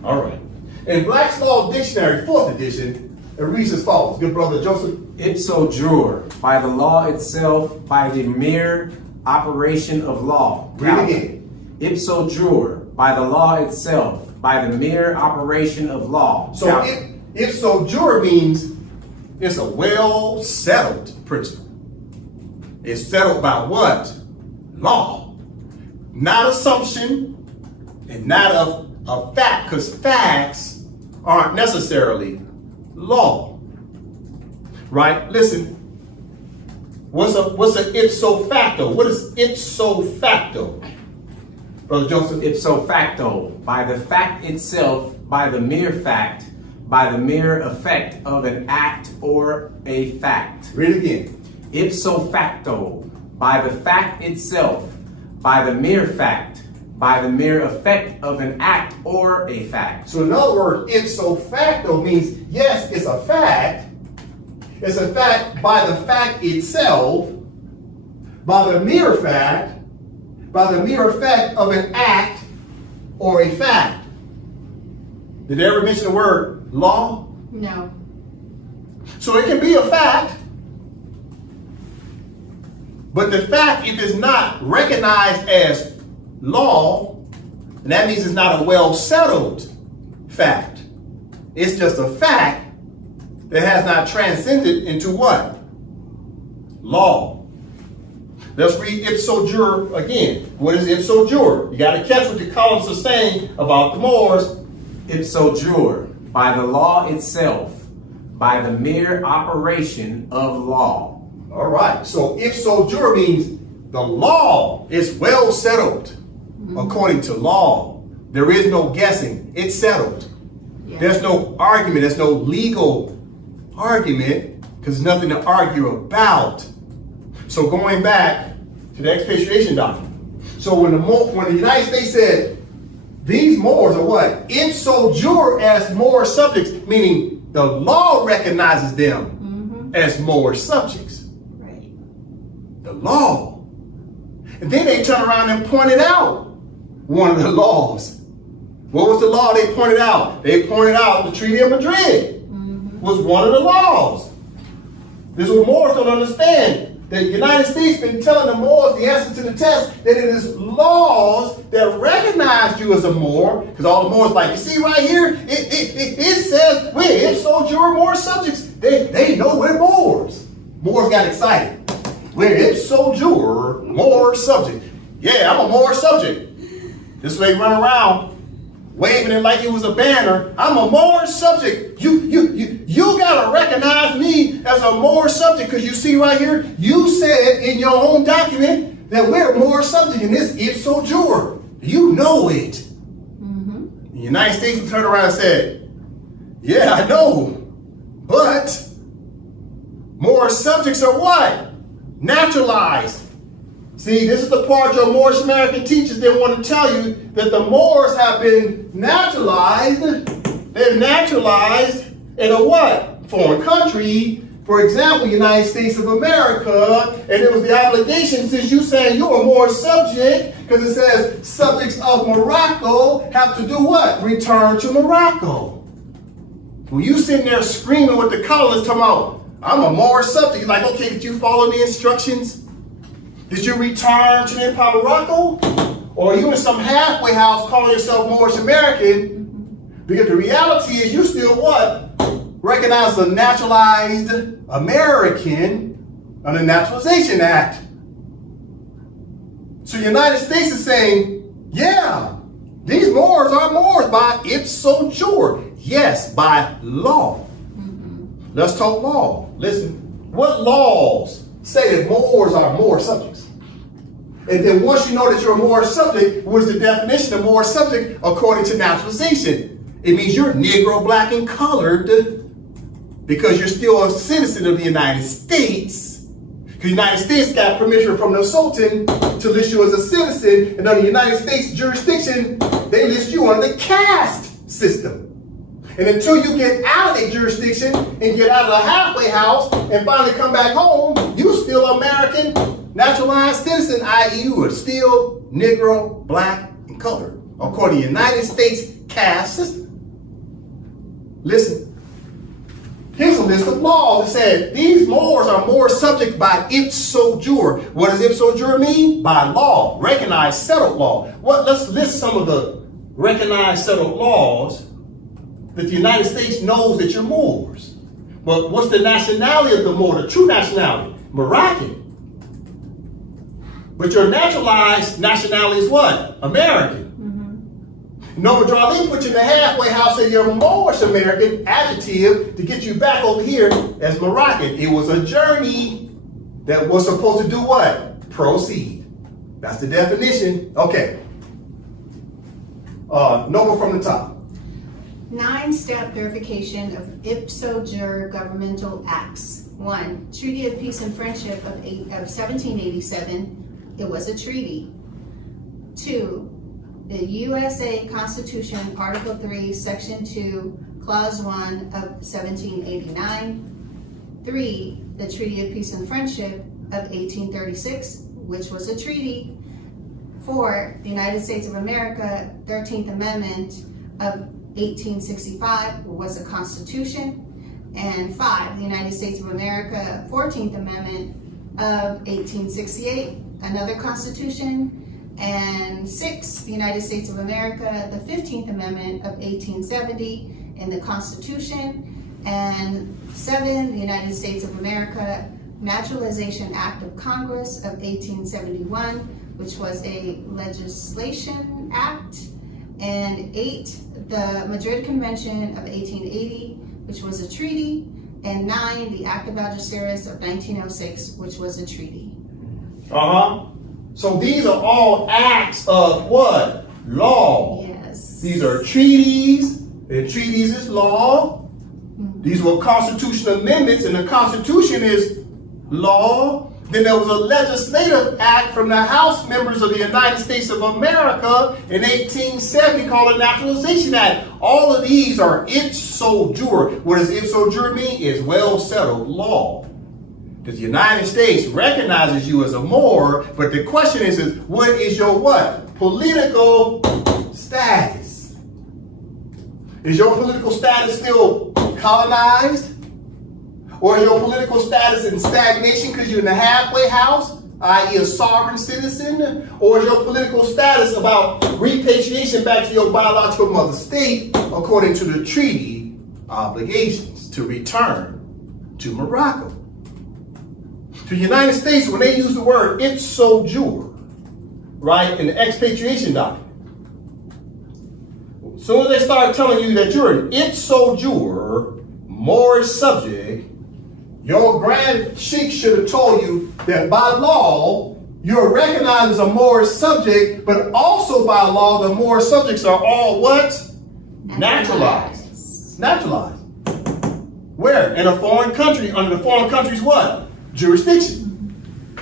All right. In Black's Law Dictionary, 4th edition, it reads as follows. Good brother Joseph. Ipso jure, by the law itself, by the mere operation of law. Read again. Ipso jure, by the law itself, by the mere operation of law. So ipso jure means it's a well settled principle. It's settled by what? Law. Not assumption and not a fact, because facts aren't necessarily law. Right? Listen. What's a ipso facto? What is ipso facto? Brother Joseph? Ipso facto, by the fact itself, by the mere fact, by the mere effect of an act or a fact. Read it again. Ipso facto, by the fact itself, by the mere fact, by the mere effect of an act or a fact. So in other words, ipso facto means, yes, it's a fact. It's a fact by the fact itself, by the mere fact, by the mere effect of an act or a fact. Did they ever mention the word law? No. So it can be a fact, but the fact, if it's not recognized as law, and that means it's not a well settled fact. It's just a fact that has not transcended into what? Law. Let's read ipso jure again. What is ipso jure? You got to catch what the columns are saying about the Moors. Ipso jure, by the law itself, by the mere operation of law. All right. So ipso jure means the law is well settled according to law. There is no guessing. It's settled. Yeah. There's no argument. There's no legal argument because there's nothing to argue about. So going back, to the expatriation doctrine. So when the United States said, these Moors are what? Ipso jure as Moorish subjects, meaning the law recognizes them as Moorish subjects. Right. The law. And then they turn around and pointed out one of the laws. What was the law they pointed out? They pointed out the Treaty of Madrid was one of the laws. This is what Moors don't understand. The United States been telling the Moors the answer to the test that it is laws that recognize you as a Moor, because all the Moors like, you see right here, it says we're ipso jure Moorish subjects. They know we're Moors. Moors got excited. We're ipso jure Moorish subject. Yeah, I'm a Moorish subject. This way run around waving it like it was a banner. I'm a Moorish subject. You gotta recognize me as a Moorish subject, because you see right here, you said in your own document that we're a Moorish subject in this ipso jure. You know it. The United States turned around and said, yeah, I know, but Moorish subjects are what? Naturalized. See, this is the part your Moorish-American teachers didn't want to tell you, that the Moors have been naturalized. They're naturalized in a what? Foreign country. For example, United States of America. And it was the obligation, since you saying you're a Moorish subject, because it says subjects of Morocco have to do what? Return to Morocco. When you sitting there screaming with the colonists talking about, I'm a Moorish subject, you're like, okay, did you follow the instructions? Did you return to the Empire of Morocco? Or are you in some halfway house calling yourself Moorish-American? Because the reality is you still what? Recognize the naturalized American under the Naturalization Act. So the United States is saying, yeah, these Moors are Moors by ipso jure. Yes, by law. Let's talk law. Listen, what laws say that Moors are Moorish subjects? And then once you know that you're a Moorish subject, what is the definition of Moorish subject according to naturalization? It means you're Negro, black, and colored, because you're still a citizen of the United States. Because the United States got permission from the Sultan to list you as a citizen, and under the United States jurisdiction, they list you under the caste system. And until you get out of that jurisdiction and get out of the halfway house and finally come back home, you still American naturalized citizen, i.e. you are still Negro, black, and colored, according to the United States caste system. Listen, here's a list of laws that said these Moors are Moorish subject by ipso jure. What does ipso jure mean? By law, recognized, settled law. Let's list some of the recognized, settled laws that the United States knows that you're Moors. But what's the nationality of the Moor, the true nationality? Moroccan. But your naturalized nationality is what? American. No, Darlene put you in the halfway house and you're Moorish-American adjective to get you back over here as Moroccan. It was a journey that was supposed to do what? Proceed. That's the definition. Okay. Nova from the top. 9-step verification of ipso jure governmental acts. 1. Treaty of Peace and Friendship of 1787. It was a treaty. 2. The USA Constitution, Article 3, Section 2, Clause 1 of 1789. 3. The Treaty of Peace and Friendship of 1836, which was a treaty. 4. The United States of America 13th Amendment of 1865 was a constitution. And 5. The United States of America 14th Amendment of 1868, another constitution. And 6, the United States of America, the 15th Amendment of 1870 in the Constitution. And 7, the United States of America Naturalization Act of Congress of 1871, which was a legislation act. And 8, the Madrid Convention of 1880, which was a treaty. And 9, the Act of Algeciras of 1906, which was a treaty. So these are all acts of what? Law. Yes. These are treaties, and treaties is law. These were constitutional amendments, and the Constitution is law. Then there was a legislative act from the House members of the United States of America in 1870 called the Naturalization Act. All of these are ipso jure. What does ipso jure mean? It's well settled law. The United States recognizes you as a Moor, but the question is what is your what? Political status. Is your political status still colonized? Or is your political status in stagnation because you're in the halfway house, i.e. a sovereign citizen? Or is your political status about repatriation back to your biological mother state according to the treaty obligations to return to Morocco? The United States, when they use the word ipso jure, right, in the expatriation document, as soon as they start telling you that you're an ipso jure Moorish subject, your grand sheik should have told you that by law, you're recognized as a Moorish subject, but also by law, the Moorish subjects are all what? Naturalized. Naturalized. Where? In a foreign country, under the foreign country's what? Jurisdiction.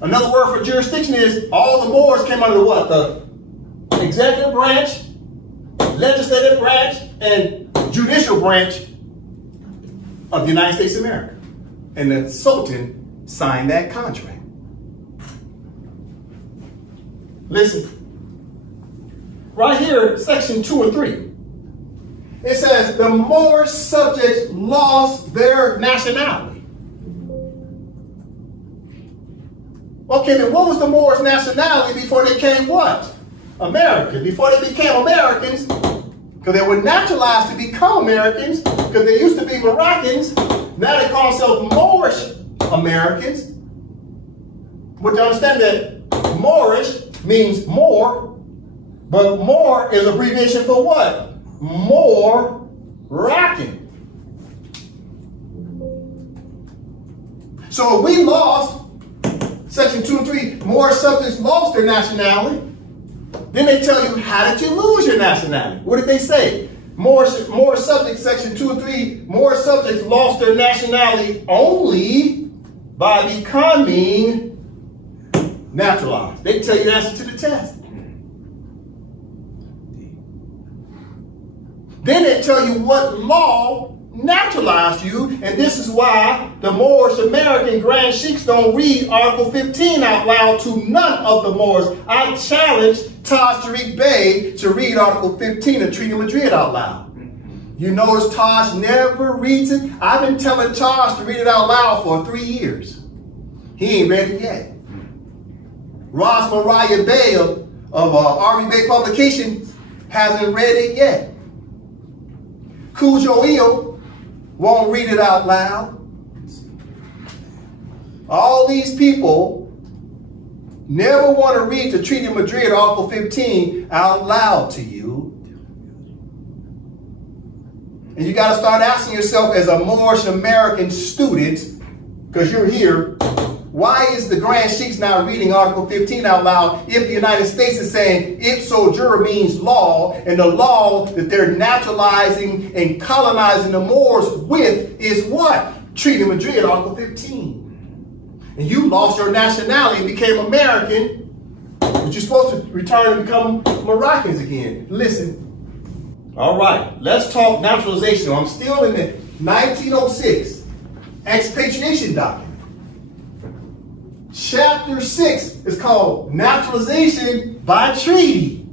Another word for jurisdiction is all the Moors came under what? The executive branch, legislative branch, and judicial branch of the United States of America. And the Sultan signed that contract. Listen. Right here, section 2 and 3. It says the Moorish subjects lost their nationality. Okay, then what was the Moorish nationality before they became what? Americans. Before they became Americans, because they were naturalized to become Americans, because they used to be Moroccans, now they call themselves Moorish-Americans. But you understand that Moorish means Moor, but Moor is abbreviation for what? Moroccan. So we lost, section 2 and 3, Moorish subjects lost their nationality. Then they tell you, how did you lose your nationality? What did they say? Moorish subjects, section 2 and 3, Moorish subjects lost their nationality only by becoming naturalized. They tell you the answer to the test. Then they tell you what law naturalized you, and this is why the Moorish-American Grand Sheiks don't read Article 15 out loud to none of the Moors. I challenge Taj Tariq Bey to read Article 15 of Treaty of Madrid out loud. You notice Taj never reads it? I've been telling Taj to read it out loud for 3 years. He ain't read it yet. Ras Mariah Bey of Army Bay Publications hasn't read it yet. Cujo Eel won't read it out loud. All these people never want to read the Treaty of Madrid, Article 15, out loud to you. And you got to start asking yourself as a Moorish-American student, because you're here, why is the Grand Sheiks not reading Article 15 out loud if the United States is saying ipso jure means law, and the law that they're naturalizing and colonizing the Moors with is what? Treaty of Madrid, Article 15. And you lost your nationality and became American, but you're supposed to return and become Moroccans again. Listen. All right, let's talk naturalization. I'm still in the 1906 expatriation document. Chapter 6 is called Naturalization by Treaty.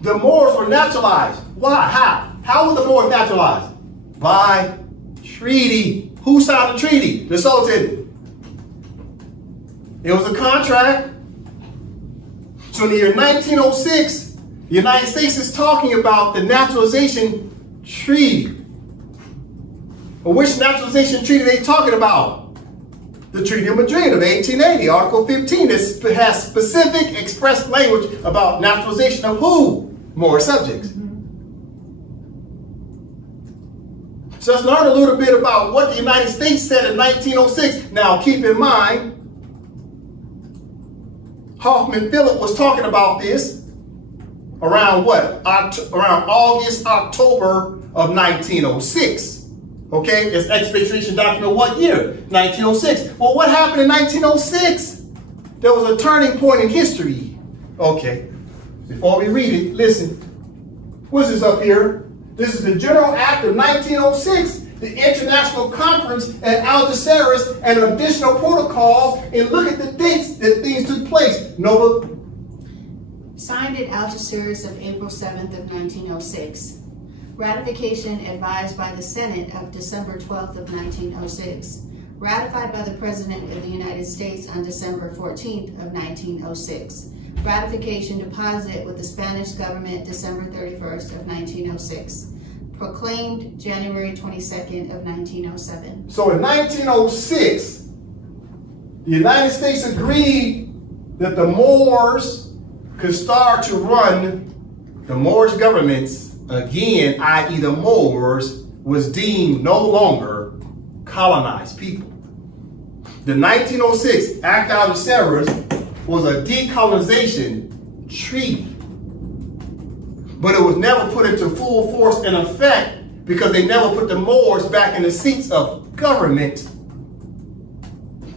The Moors were naturalized. Why? How? How were the Moors naturalized? By treaty. Who signed the treaty? The Sultan. It was a contract. So in the year 1906, the United States is talking about the naturalization treaty. Which naturalization treaty are they talking about? The Treaty of Madrid of 1880, Article 15, that has specific express language about naturalization of who? Moorish subjects. So let's learn a little bit about what the United States said in 1906. Now keep in mind, Hoffman Phillip was talking about this around what? Around August, October of 1906. Okay, it's expatriation document what year? 1906. Well, what happened in 1906? There was a turning point in history. Okay, before we read it, listen. What's this up here? This is the General Act of 1906, the International Conference at Algeciras, and additional protocols. And look at the dates that things took place. Nova. Signed at Algeciras of April 7th of 1906. Ratification advised by the Senate of December 12th of 1906. Ratified by the President of the United States on December 14th of 1906. Ratification deposited with the Spanish government December 31st of 1906. Proclaimed January 22nd of 1907. So in 1906, the United States agreed that the Moors could start to run the Moorish governments again, i.e. the Moors was deemed no longer colonized people. The 1906 Act of Algeciras was a decolonization treaty, but it was never put into full force and effect because they never put the Moors back in the seats of government.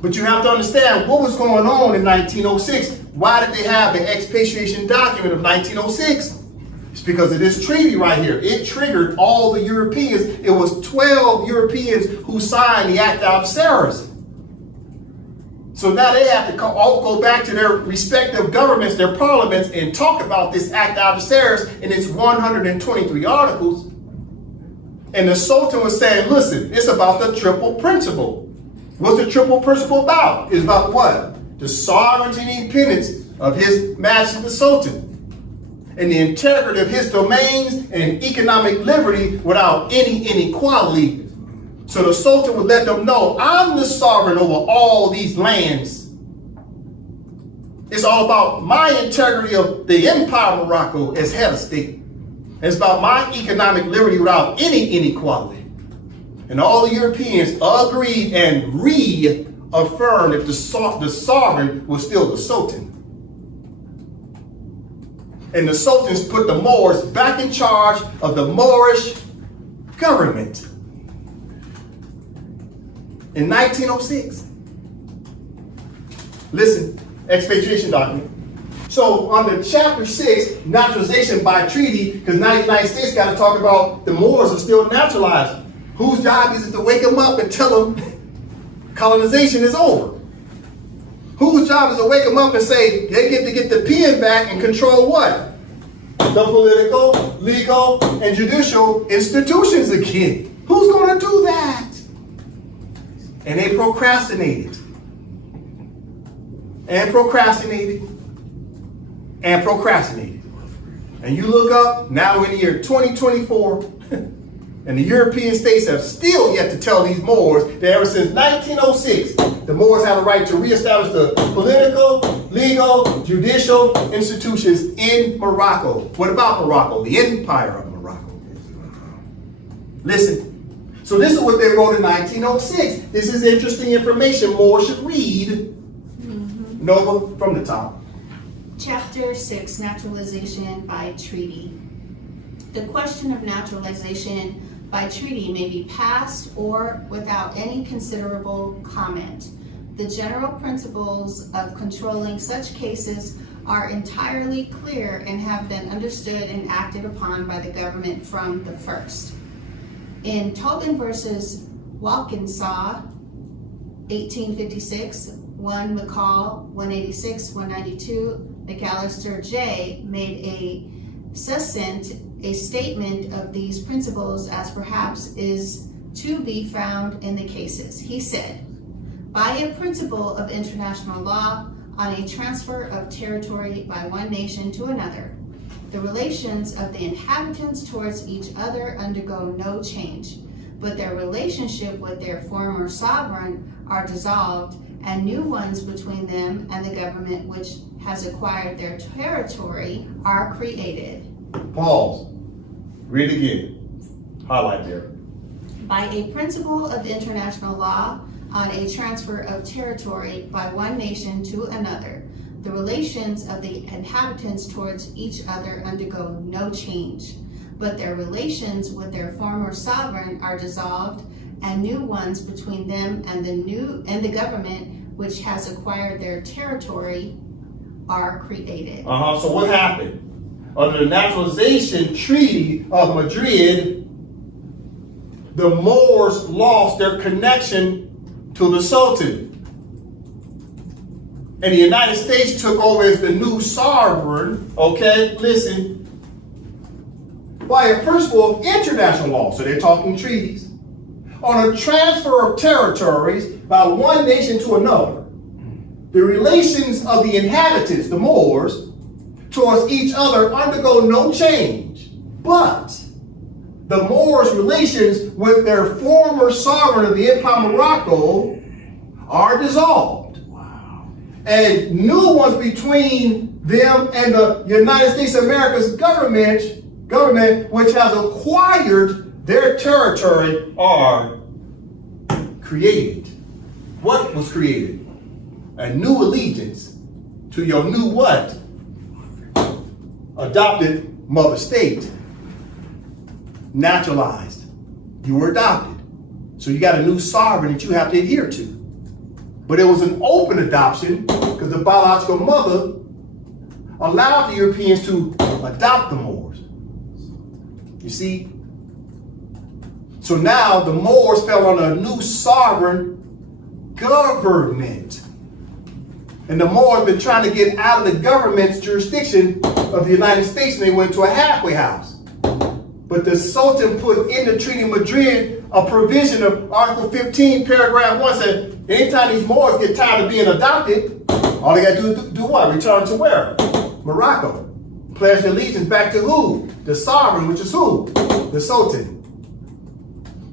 But you have to understand what was going on in 1906. Why did they have the expatriation document of 1906? It's because of this treaty right here. It triggered all the Europeans. It was 12 Europeans who signed the Act of Algeciras. So now they have to all go back to their respective governments, their parliaments, and talk about this Act of Algeciras and its 123 articles. And the Sultan was saying, listen, it's about the triple principle. What's the triple principle about? It's about what? The sovereignty and independence of His Majesty the Sultan, and the integrity of his domains and economic liberty without any inequality. So the Sultan would let them know, I'm the sovereign over all these lands. It's all about my integrity of the Empire of Morocco as head of state. It's about my economic liberty without any inequality. And all the Europeans agreed and reaffirmed that the sovereign was still the Sultan. And the Sultans put the Moors back in charge of the Moorish government in 1906. Listen, expatriation document. So under chapter 6, naturalization by treaty, because now the United States got to talk about the Moors are still naturalized. Whose job is it to wake them up and tell them colonization is over? Whose job is to wake them up and say they get to get the pen back and control what? The political, legal, and judicial institutions again. Who's going to do that? And they procrastinated. And procrastinated. And procrastinated. And you look up, now we're in the year 2024, and the European states have still yet to tell these Moors that ever since 1906, the Moors have a right to reestablish the political, legal, judicial institutions in Morocco. What about Morocco? The Empire of Morocco. Listen. So this is what they wrote in 1906. This is interesting information more should read. Nova, from the top. Chapter 6, Naturalization by Treaty. The question of naturalization by treaty may be passed or without any considerable comment. The general principles of controlling such cases are entirely clear and have been understood and acted upon by the government from the first. In Tobin versus Walkinsaw, 1856, 1 McCall, 186, 192, McAllister J. made a succinct statement of these principles as perhaps is to be found in the cases. He said, by a principle of international law on a transfer of territory by one nation to another, the relations of the inhabitants towards each other undergo no change, but their relationship with their former sovereign are dissolved, and new ones between them and the government which has acquired their territory are created. Pause. Read again. Highlight there. By a principle of international law on a transfer of territory by one nation to another, the relations of the inhabitants towards each other undergo no change, but their relations with their former sovereign are dissolved, and new ones between them and the government which has acquired their territory are created. So what happened? Under the Naturalization Treaty of Madrid, the Moors lost their connection to the Sultan. And the United States took over as the new sovereign, okay, listen, by a principle of international law, so they're talking treaties, on a transfer of territories by one nation to another. The relations of the inhabitants, the Moors, towards each other undergo no change, but the Moors' relations with their former sovereign of the Empire Morocco are dissolved. Wow. And new ones between them and the United States of America's government, which has acquired their territory, are created. What was created? A new allegiance to your new what? Adopted mother state. Naturalized. You were adopted. So you got a new sovereign that you have to adhere to. But it was an open adoption because the biological mother allowed the Europeans to adopt the Moors. You see? So now the Moors fell under a new sovereign government. And the Moors been trying to get out of the government's jurisdiction of the United States, and they went to a halfway house. But the Sultan put in the Treaty of Madrid a provision of Article 15, paragraph 1 said, anytime these Moors get tired of being adopted, all they got to do what? Return to where? Morocco. Pledge allegiance back to who? The sovereign, which is who? The Sultan.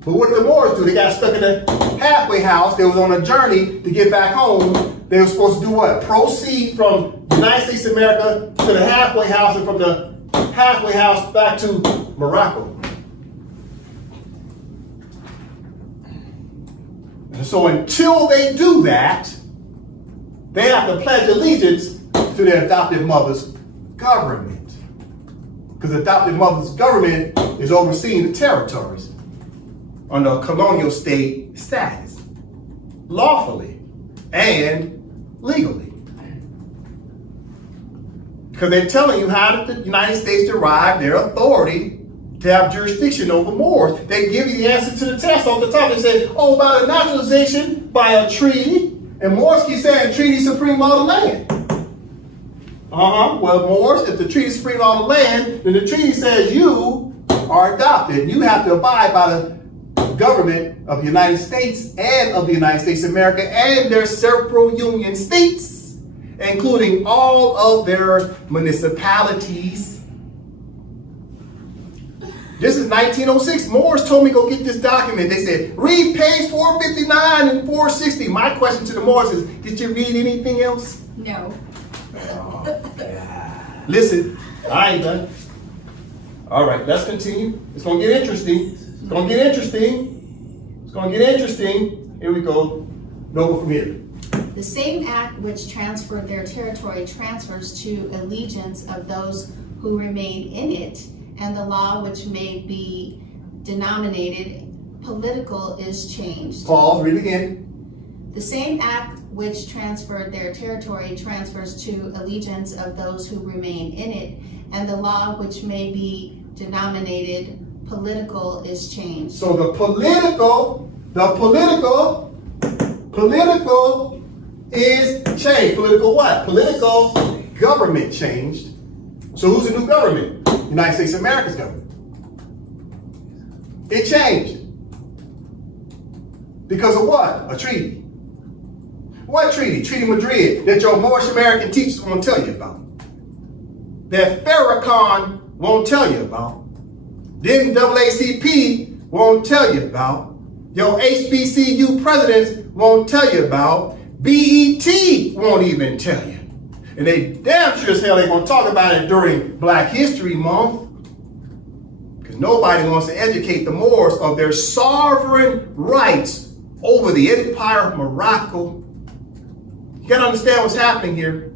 But what did the Moors do? They got stuck in a halfway house. They was on a journey to get back home. They were supposed to do what? Proceed from the United States of America to the halfway house, and from the halfway house back to Morocco. And so until they do that, they have to pledge allegiance to their adopted mother's government. Because the adopted mother's government is overseeing the territories under a colonial state status, lawfully and legally. Because they're telling you how the United States derived their authority to have jurisdiction over Moors. They give you the answer to the test off the top. They say, oh, by the naturalization, by a treaty. And Moors keep saying treaty supreme law of the land. Well, Moors, if the treaty is supreme law of the land, then the treaty says you are adopted. You have to abide by the government of the United States and of the United States of America and their several union states, including all of their municipalities. This is 1906. Moors told me go get this document. They said, read page 459 and 460. My question to the Moors is, did you read anything else? No. Listen, I ain't done. All right, let's continue. It's going to get interesting. It's going to get interesting. It's going to get interesting. Here we go. No from here. The same act which transferred their territory transfers to allegiance of those who remain in it, and the law which may be denominated political is changed. Pause, read again. The same act which transferred their territory transfers to allegiance of those who remain in it, and the law which may be denominated political is changed. So the political is changed. Political what? Political government changed. So who's the new government? United States of America's government. It changed. Because of what? A treaty. What treaty? Treaty of Madrid that your Moorish-American teachers won't tell you about. That Farrakhan won't tell you about. The NAACP won't tell you about. Your HBCU presidents won't tell you about. BET won't even tell you. And they damn sure as hell ain't gonna talk about it during Black History Month. Because nobody wants to educate the Moors of their sovereign rights over the Empire of Morocco. You gotta understand what's happening here.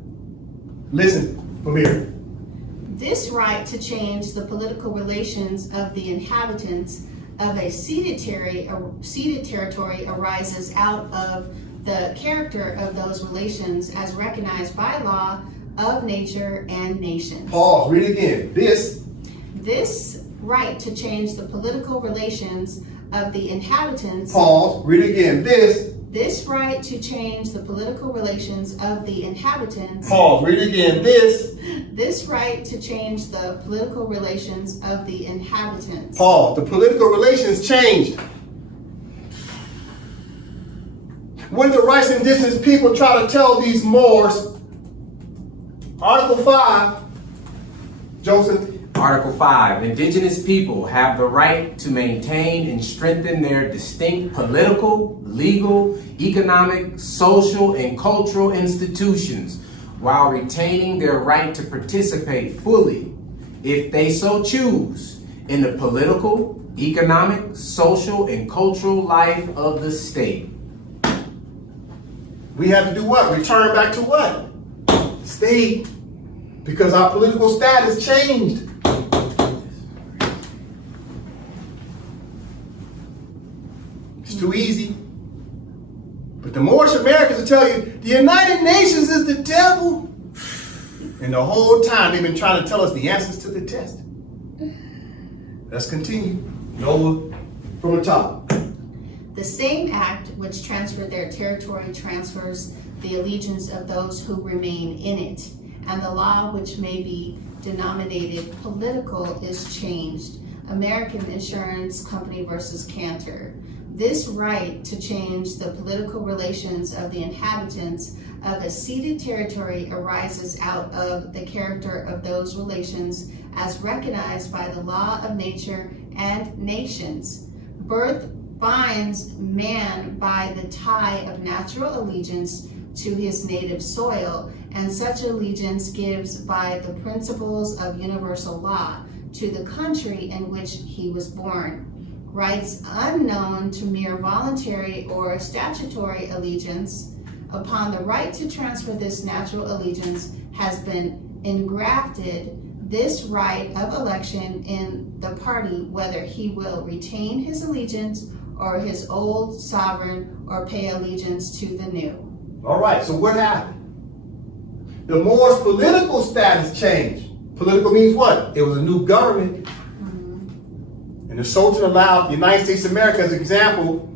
Listen from here. This right to change the political relations of the inhabitants of a ceded territory arises out of the character of those relations as recognized by law of nature and nations. Pause, read it again. This right to change the political relations of the inhabitants. Pause, read it again. This right to change the political relations of the inhabitants. Pause, read it again. This right to change the political relations of the inhabitants. Pause, the political relations changed. When the rights of indigenous people try to tell these Moors, Article 5, Joseph. Article 5. Indigenous people have the right to maintain and strengthen their distinct political, legal, economic, social, and cultural institutions while retaining their right to participate fully, if they so choose, in the political, economic, social, and cultural life of the state. We have to do what? Return back to what? State. Because our political status changed. It's too easy. But the Moorish-Americans will tell you, the United Nations is the devil. And the whole time they've been trying to tell us the answers to the test. Let's continue. Noah from the top. The same act which transferred their territory transfers the allegiance of those who remain in it, and the law which may be denominated political is changed. American Insurance Company versus Cantor. This right to change the political relations of the inhabitants of a ceded territory arises out of the character of those relations as recognized by the law of nature and nations. Birth binds man by the tie of natural allegiance to his native soil, and such allegiance gives by the principles of universal law to the country in which he was born. Rights unknown to mere voluntary or statutory allegiance. Upon the right to transfer this natural allegiance has been engrafted this right of election in the party, whether he will retain his allegiance or his old sovereign or pay allegiance to the new. All right, so what happened? The Moors' political status changed. Political means what? It was a new government. And the Sultan allowed the United States of America, as an example,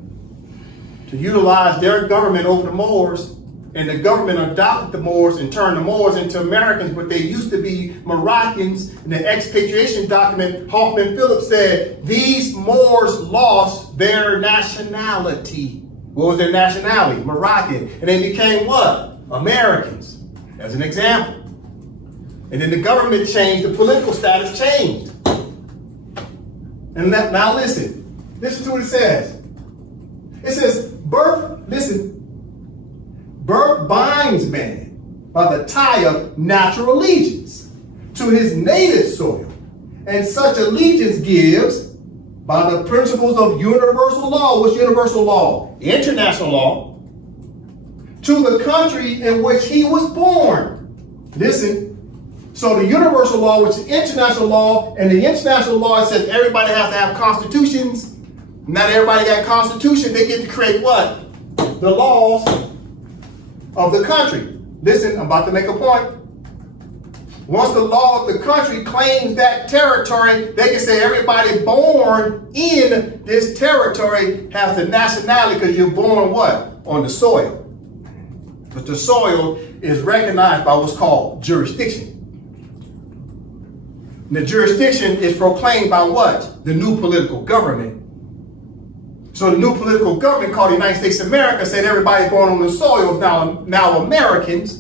to utilize their government over the Moors. And the government adopted the Moors and turned the Moors into Americans, but they used to be Moroccans. In the Expatriation document, Hoffman Phillips said, these Moors lost their nationality. What was their nationality? Moroccan. And they became what? Americans, as an example. And then the government changed, the political status changed. And now listen to what it says. It says, birth binds man by the tie of natural allegiance to his native soil, and such allegiance gives by the principles of universal law. What's universal law? International law. To the country in which he was born. Listen. So the universal law, which is international law, and the international law says everybody has to have constitutions. Not everybody got a constitution. They get to create what? The laws of the country. Listen, I'm about to make a point. Once the law of the country claims that territory, they can say everybody born in this territory has the nationality because you're born what? On the soil. But the soil is recognized by what's called jurisdiction. And the jurisdiction is proclaimed by what? The new political government. So the new political government called the United States of America said everybody born on the soil is now Americans.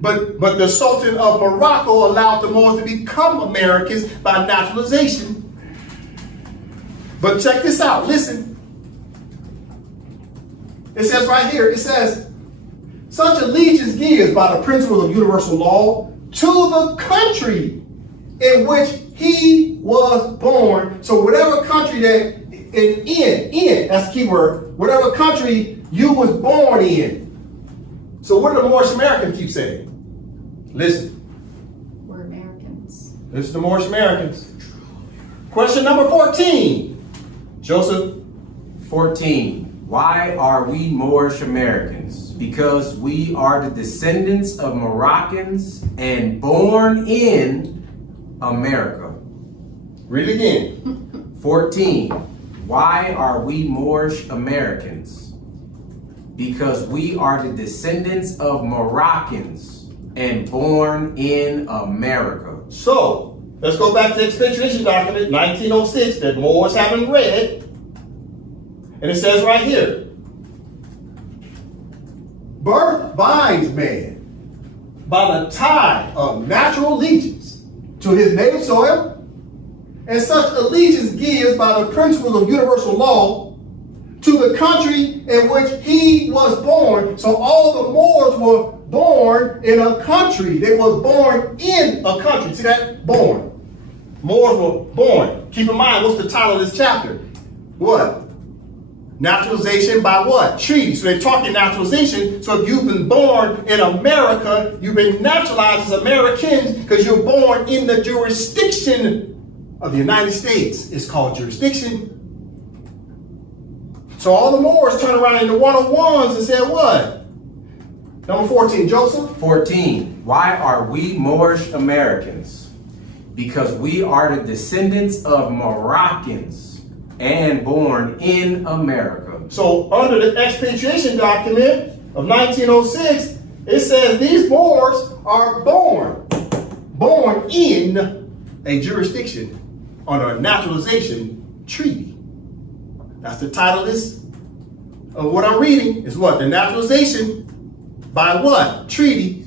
But the Sultan of Morocco allowed the Moors to become Americans by naturalization. But check this out, listen. It says right here, it says, such allegiance gives by the principles of universal law to the country in which he was born. So whatever country that in, that's the key word, whatever country you was born in. So what do the Moorish-Americans keep saying? Listen. We're Americans. Listen to Moorish-Americans. Question number 14. Joseph. 14. Why are we Moorish-Americans? Because we are the descendants of Moroccans and born in America. Read it again. 14. Why are we Moorish-Americans? Because we are the descendants of Moroccans and born in America. So, let's go back to the Expatriation document, 1906, that Moors haven't read. And it says right here, birth binds man by the tie of natural allegiance to his native soil, and such allegiance gives by the principles of universal law to the country in which he was born. So all the Moors were born in a country. They were born in a country. See that? Born. Moors were born. Keep in mind, what's the title of this chapter? What? Naturalization by what? Treaty. So they're talking naturalization. So if you've been born in America, you've been naturalized as Americans because you're born in the jurisdiction of the United States. It's called jurisdiction. So all the Moors turn around in the 101s and said what? Number 14, Joseph. 14. Why are we Moorish-Americans? Because we are the descendants of Moroccans and born in America. So under the expatriation document of 1906, it says these Moors are born in a jurisdiction under a naturalization treaty. That's the title of this, of what I'm reading, is what? The naturalization by what? Treaty.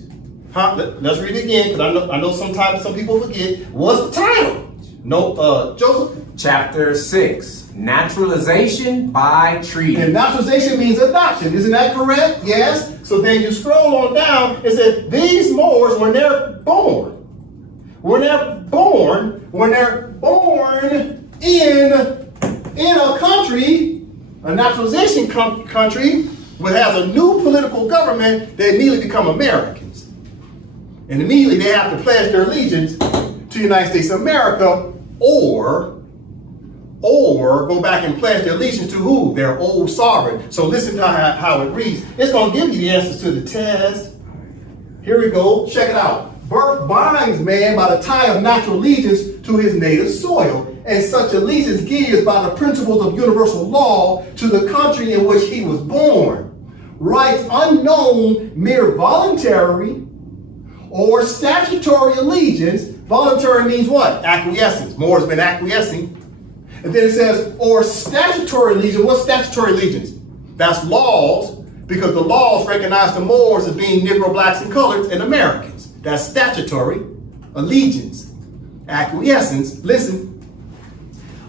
Let's read it again, because I know sometimes some people forget. What's the title? No, Joseph? Chapter 6. Naturalization by treaty. And naturalization means adoption. Isn't that correct? Yes. So then you scroll on down, it says these Moors, when they're born in a country, a naturalization country, which has a new political government, they immediately become Americans. And immediately they have to pledge their allegiance to the United States of America, or go back and pledge their allegiance to who? Their old sovereign. So listen to how it reads. It's going to give you the answers to the test. Here we go. Check it out. Birth binds man by the tie of natural allegiance to his native soil, and such allegiance gives by the principles of universal law to the country in which he was born. Rights unknown, mere voluntary or statutory allegiance. Voluntary means what? Acquiescence. Moore has been acquiescing. And then it says, or statutory allegiance. What's statutory allegiance? That's laws, because the laws recognize the Moors as being Negro, blacks, and coloreds, and Americans. That's statutory allegiance. Acquiescence, listen.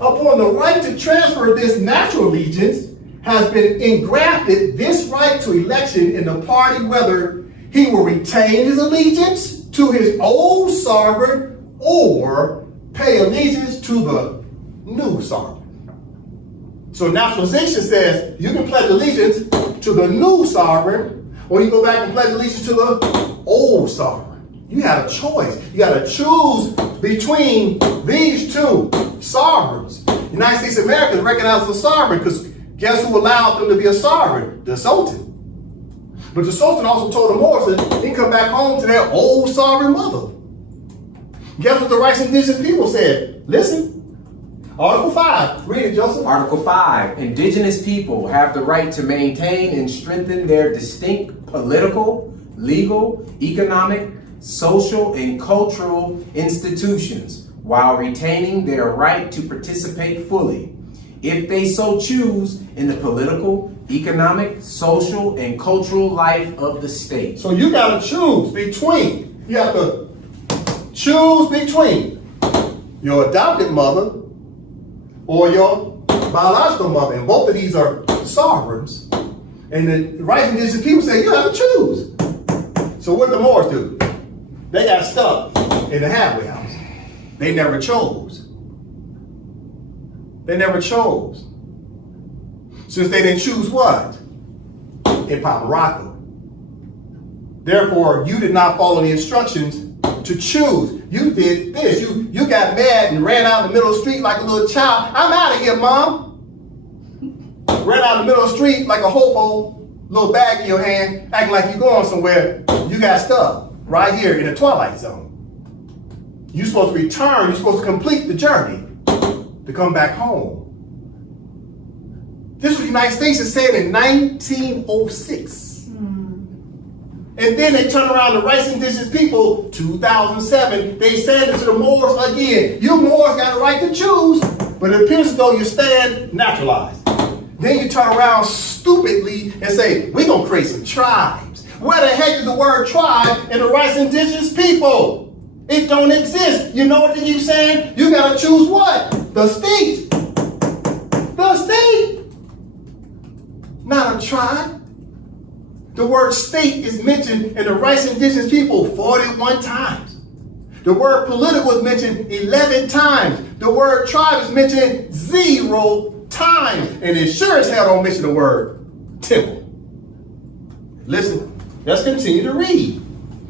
Upon the right to transfer this natural allegiance has been engrafted this right to election in the party, whether he will retain his allegiance to his old sovereign or pay allegiance to the new sovereign. So naturalization says you can pledge allegiance to the new sovereign, or you go back and pledge allegiance to the old sovereign. You have a choice. You got to choose between these two sovereigns. The United States of America recognizes a sovereign because guess who allowed them to be a sovereign? The Sultan. But the Sultan also told the Moors that they come back home to their old sovereign mother. Guess what the rights of indigenous people said? Listen. Article 5. Read it, Joseph. Article 5. Indigenous people have the right to maintain and strengthen their distinct political, legal, economic, social, and cultural institutions while retaining their right to participate fully, if they so choose, in the political, economic, social, and cultural life of the state. So you got to choose between, you have to choose between your adopted mother or your biological mother. And both of these are sovereigns. And the rights of indigenous people say you have to choose. So what did the Moors do? They got stuck in the halfway house. They never chose. They never chose. Since they didn't choose what? In Morocco. Therefore, you did not follow the instructions to choose. You did this. You got mad and ran out in the middle of the street like a little child. I'm out of here, Mom. Ran out in the middle of the street like a hobo, little bag in your hand, acting like you're going somewhere. You got stuck right here in the twilight zone. You're supposed to return. You're supposed to complete the journey to come back home. This was the United States is saying in 1906. And then they turn around to rights indigenous people, 2007, they said it to the Moors again. You Moors got a right to choose, but it appears as though you stand naturalized. Then you turn around stupidly and say, we're going to create some tribes. Where the heck is the word tribe in the rights indigenous people? It don't exist. You know what they keep saying? You got to choose what? The state. The state. Not a tribe. The word state is mentioned in the rights indigenous people 41 times. The word political is mentioned 11 times. The word tribe is mentioned 0 times. And it sure as hell don't mention the word temple. Listen, let's continue to read.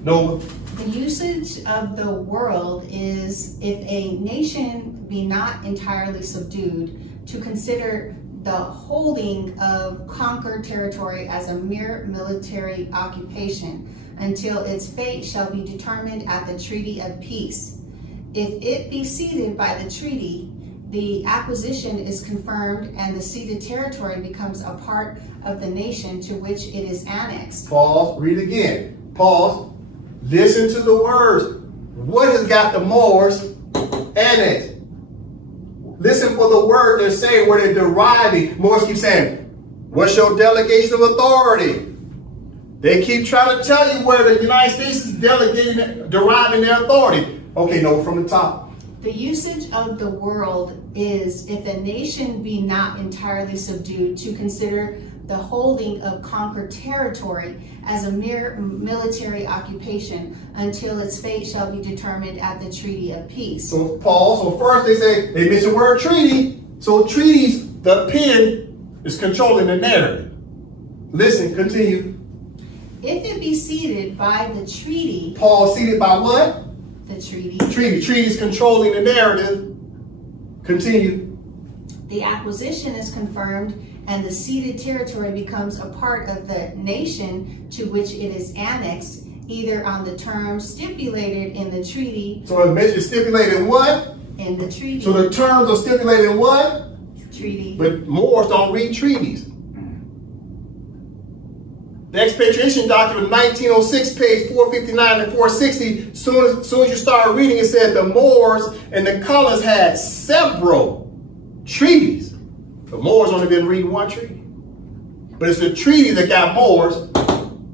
Nova. The usage of the world is if a nation be not entirely subdued, to consider the holding of conquered territory as a mere military occupation until its fate shall be determined at the treaty of peace. If it be ceded by the treaty, the acquisition is confirmed and the ceded territory becomes a part of the nation to which it is annexed. Pause, read again. Pause. Listen to the words. What has got the Moors annexed? Listen for the word they're saying, where they're deriving. Moors keep saying, what's your delegation of authority? They keep trying to tell you where the United States is deriving their authority. Okay, no, from the top. The usage of the world is if a nation be not entirely subdued, to consider the holding of conquered territory as a mere military occupation until its fate shall be determined at the treaty of peace. So Paul, so first they mention the word treaty. So treaties, the pen is controlling the narrative. Listen, continue. If it be ceded by the treaty. Paul ceded by what? The treaty. Treaty is controlling the narrative. Continue. The acquisition is confirmed and the ceded territory becomes a part of the nation to which it is annexed, either on the terms stipulated in the treaty. So it mentions stipulated what? In the treaty. So the terms are stipulated in what? Treaty. But Moors don't read treaties. The Expatriation document of 1906, page 459 and 460, soon as you start reading, it said the Moors and the colonists had several treaties. The Moors only been reading one treaty. But it's the treaty that got Moors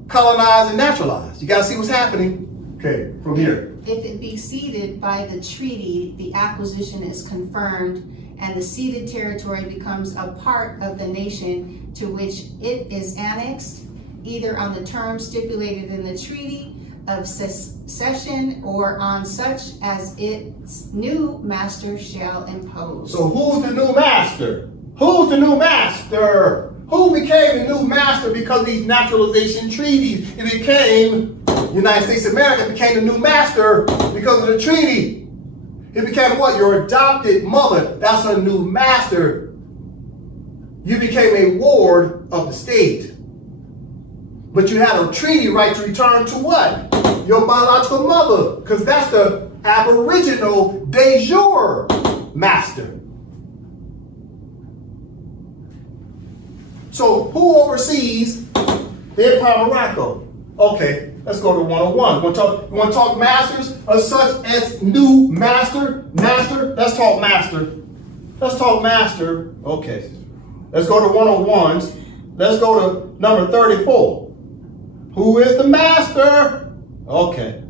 colonized and naturalized. You got to see what's happening. Okay, from here. If it be ceded by the treaty, the acquisition is confirmed and the ceded territory becomes a part of the nation to which it is annexed, either on the terms stipulated in the treaty of cession or on such as its new master shall impose. So who's the new master? Who's the new master? Who became the new master because of these naturalization treaties? It became, United States of America became the new master because of the treaty. It became what? Your adopted mother. That's a new master. You became a ward of the state. But you had a treaty right to return to what? Your biological mother. Because that's the aboriginal de jure master. So who oversees the Empire of Morocco? Okay, let's go to 101. You want to talk masters or such as new master? Master? Let's talk master. Let's talk master. Okay. Let's go to 101s. Let's go to number 34. Who is the master? Okay.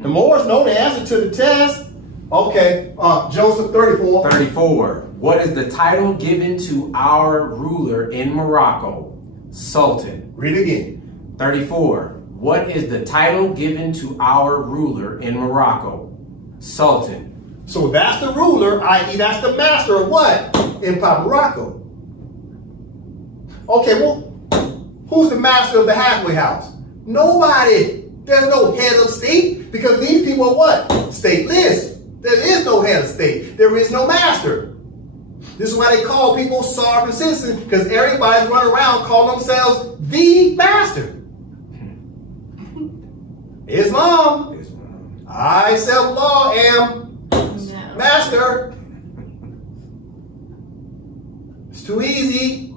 The Moors know the answer to the test. Okay. Joseph, 34. 34. What is the title given to our ruler in Morocco? Sultan. Read again. 34. What is the title given to our ruler in Morocco? Sultan. So that's the ruler, i.e. that's the master of what? Empire Morocco. Okay, well, who's the master of the halfway house? Nobody. There's no head of state because these people are what? Stateless. There is no head of state. There is no master. This is why they call people sovereign citizens, because everybody's running around calling themselves the master. Islam. I self-law am master. It's too easy.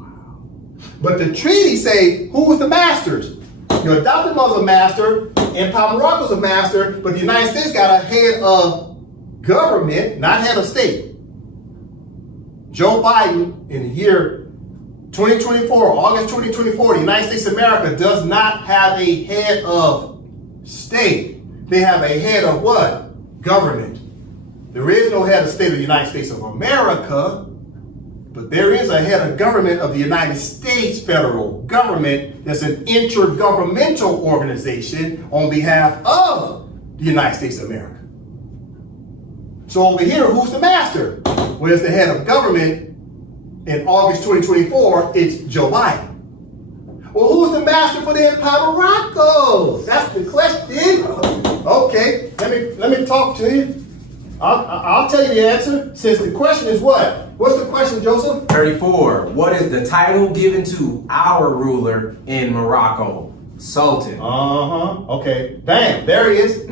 But the treaties say, who is the masters? Your adopted mother's a master, Empire Morocco's a master, but the United States got a head of government, not head of state. Joe Biden, in the year 2024, August 2024, the United States of America does not have a head of state. They have a head of what? Government. There is no head of state of the United States of America, but there is a head of government of the United States federal government that's an intergovernmental organization on behalf of the United States of America. So over here, who's the master? Where's the head of government in August 2024? It's Joe Biden. Well, who's the master for the Empire Morocco? That's the question. Okay, let me talk to you. I'll tell you the answer, since the question is what? What's the question, Joseph? 34. What is the title given to our ruler in Morocco? Sultan. Okay. Bam. There he is.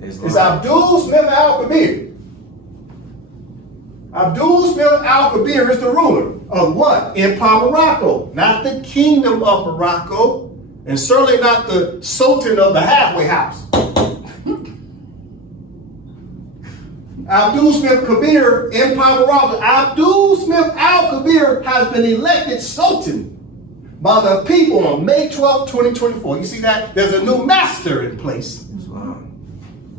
It's Abdul Smith Al-Kabir. Abdul Smith Al-Kabir is the ruler of what? Empire Morocco. Not the Kingdom of Morocco, and certainly not the Sultan of the halfway house. Abdul Smith Kabir, Empire Morocco. Abdul Smith Al-Kabir has been elected Sultan by the people on May 12, 2024. You see that? There's a new master in place.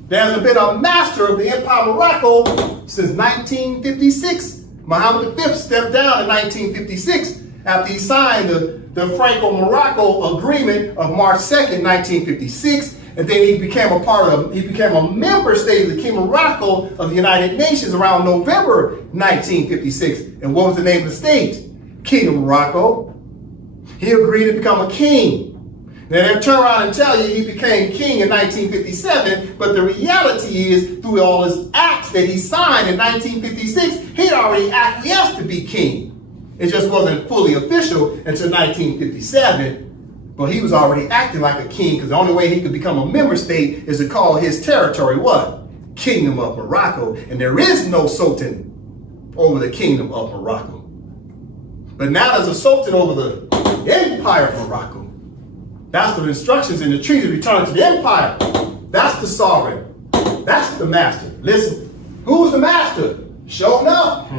There hasn't been a master of the Empire Morocco since 1956. Muhammad V stepped down in 1956 after he signed the Franco-Morocco Agreement of March 2nd, 1956. And then he became a member state of the Kingdom of Morocco of the United Nations around November 1956. And what was the name of the state? Kingdom of Morocco. He agreed to become a king. Now they'll turn around and tell you he became king in 1957, but the reality is, through all his acts that he signed in 1956, he'd already acquiesced to be king. It just wasn't fully official until 1957, but he was already acting like a king, because the only way he could become a member state is to call his territory what? Kingdom of Morocco. And there is no sultan over the Kingdom of Morocco. But now there's a sultan over the Empire of Morocco. That's the instructions in the treaty, return to the empire. That's the sovereign. That's the master. Listen, who's the master? Show enough.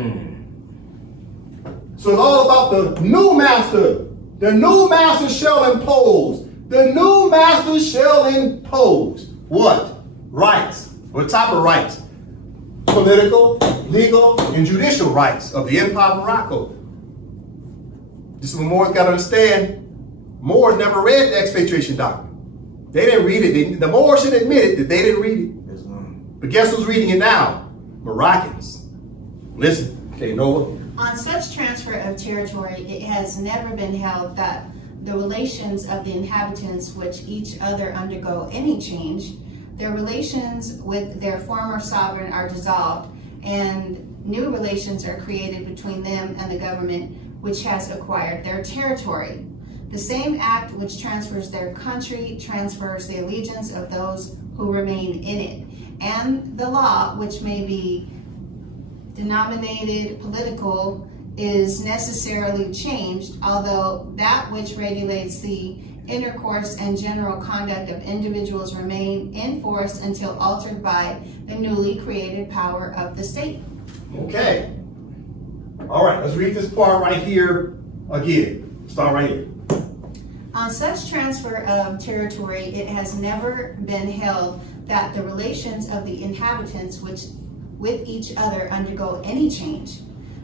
So it's all about the new master. The new master shall impose. The new master shall impose what? Rights. What type of rights? Political, legal, and judicial rights of the Empire of Morocco. This is what Moors got to understand. Moors never read the expatriation document. They didn't read it. The Moors should admit it that they didn't read it. But guess who's reading it now? Moroccans. Listen. Okay, Noah. On such transfer of territory, it has never been held that the relations of the inhabitants which each other undergo any change, their relations with their former sovereign are dissolved, and new relations are created between them and the government which has acquired their territory. The same act which transfers their country transfers the allegiance of those who remain in it, and the law, which may be denominated political, is necessarily changed, although that which regulates the intercourse and general conduct of individuals remain in force until altered by the newly created power of the state. Okay. All right, let's read this part right here again. Start right here. On such transfer of territory, it has never been held that the relations of the inhabitants which with each other undergo any change.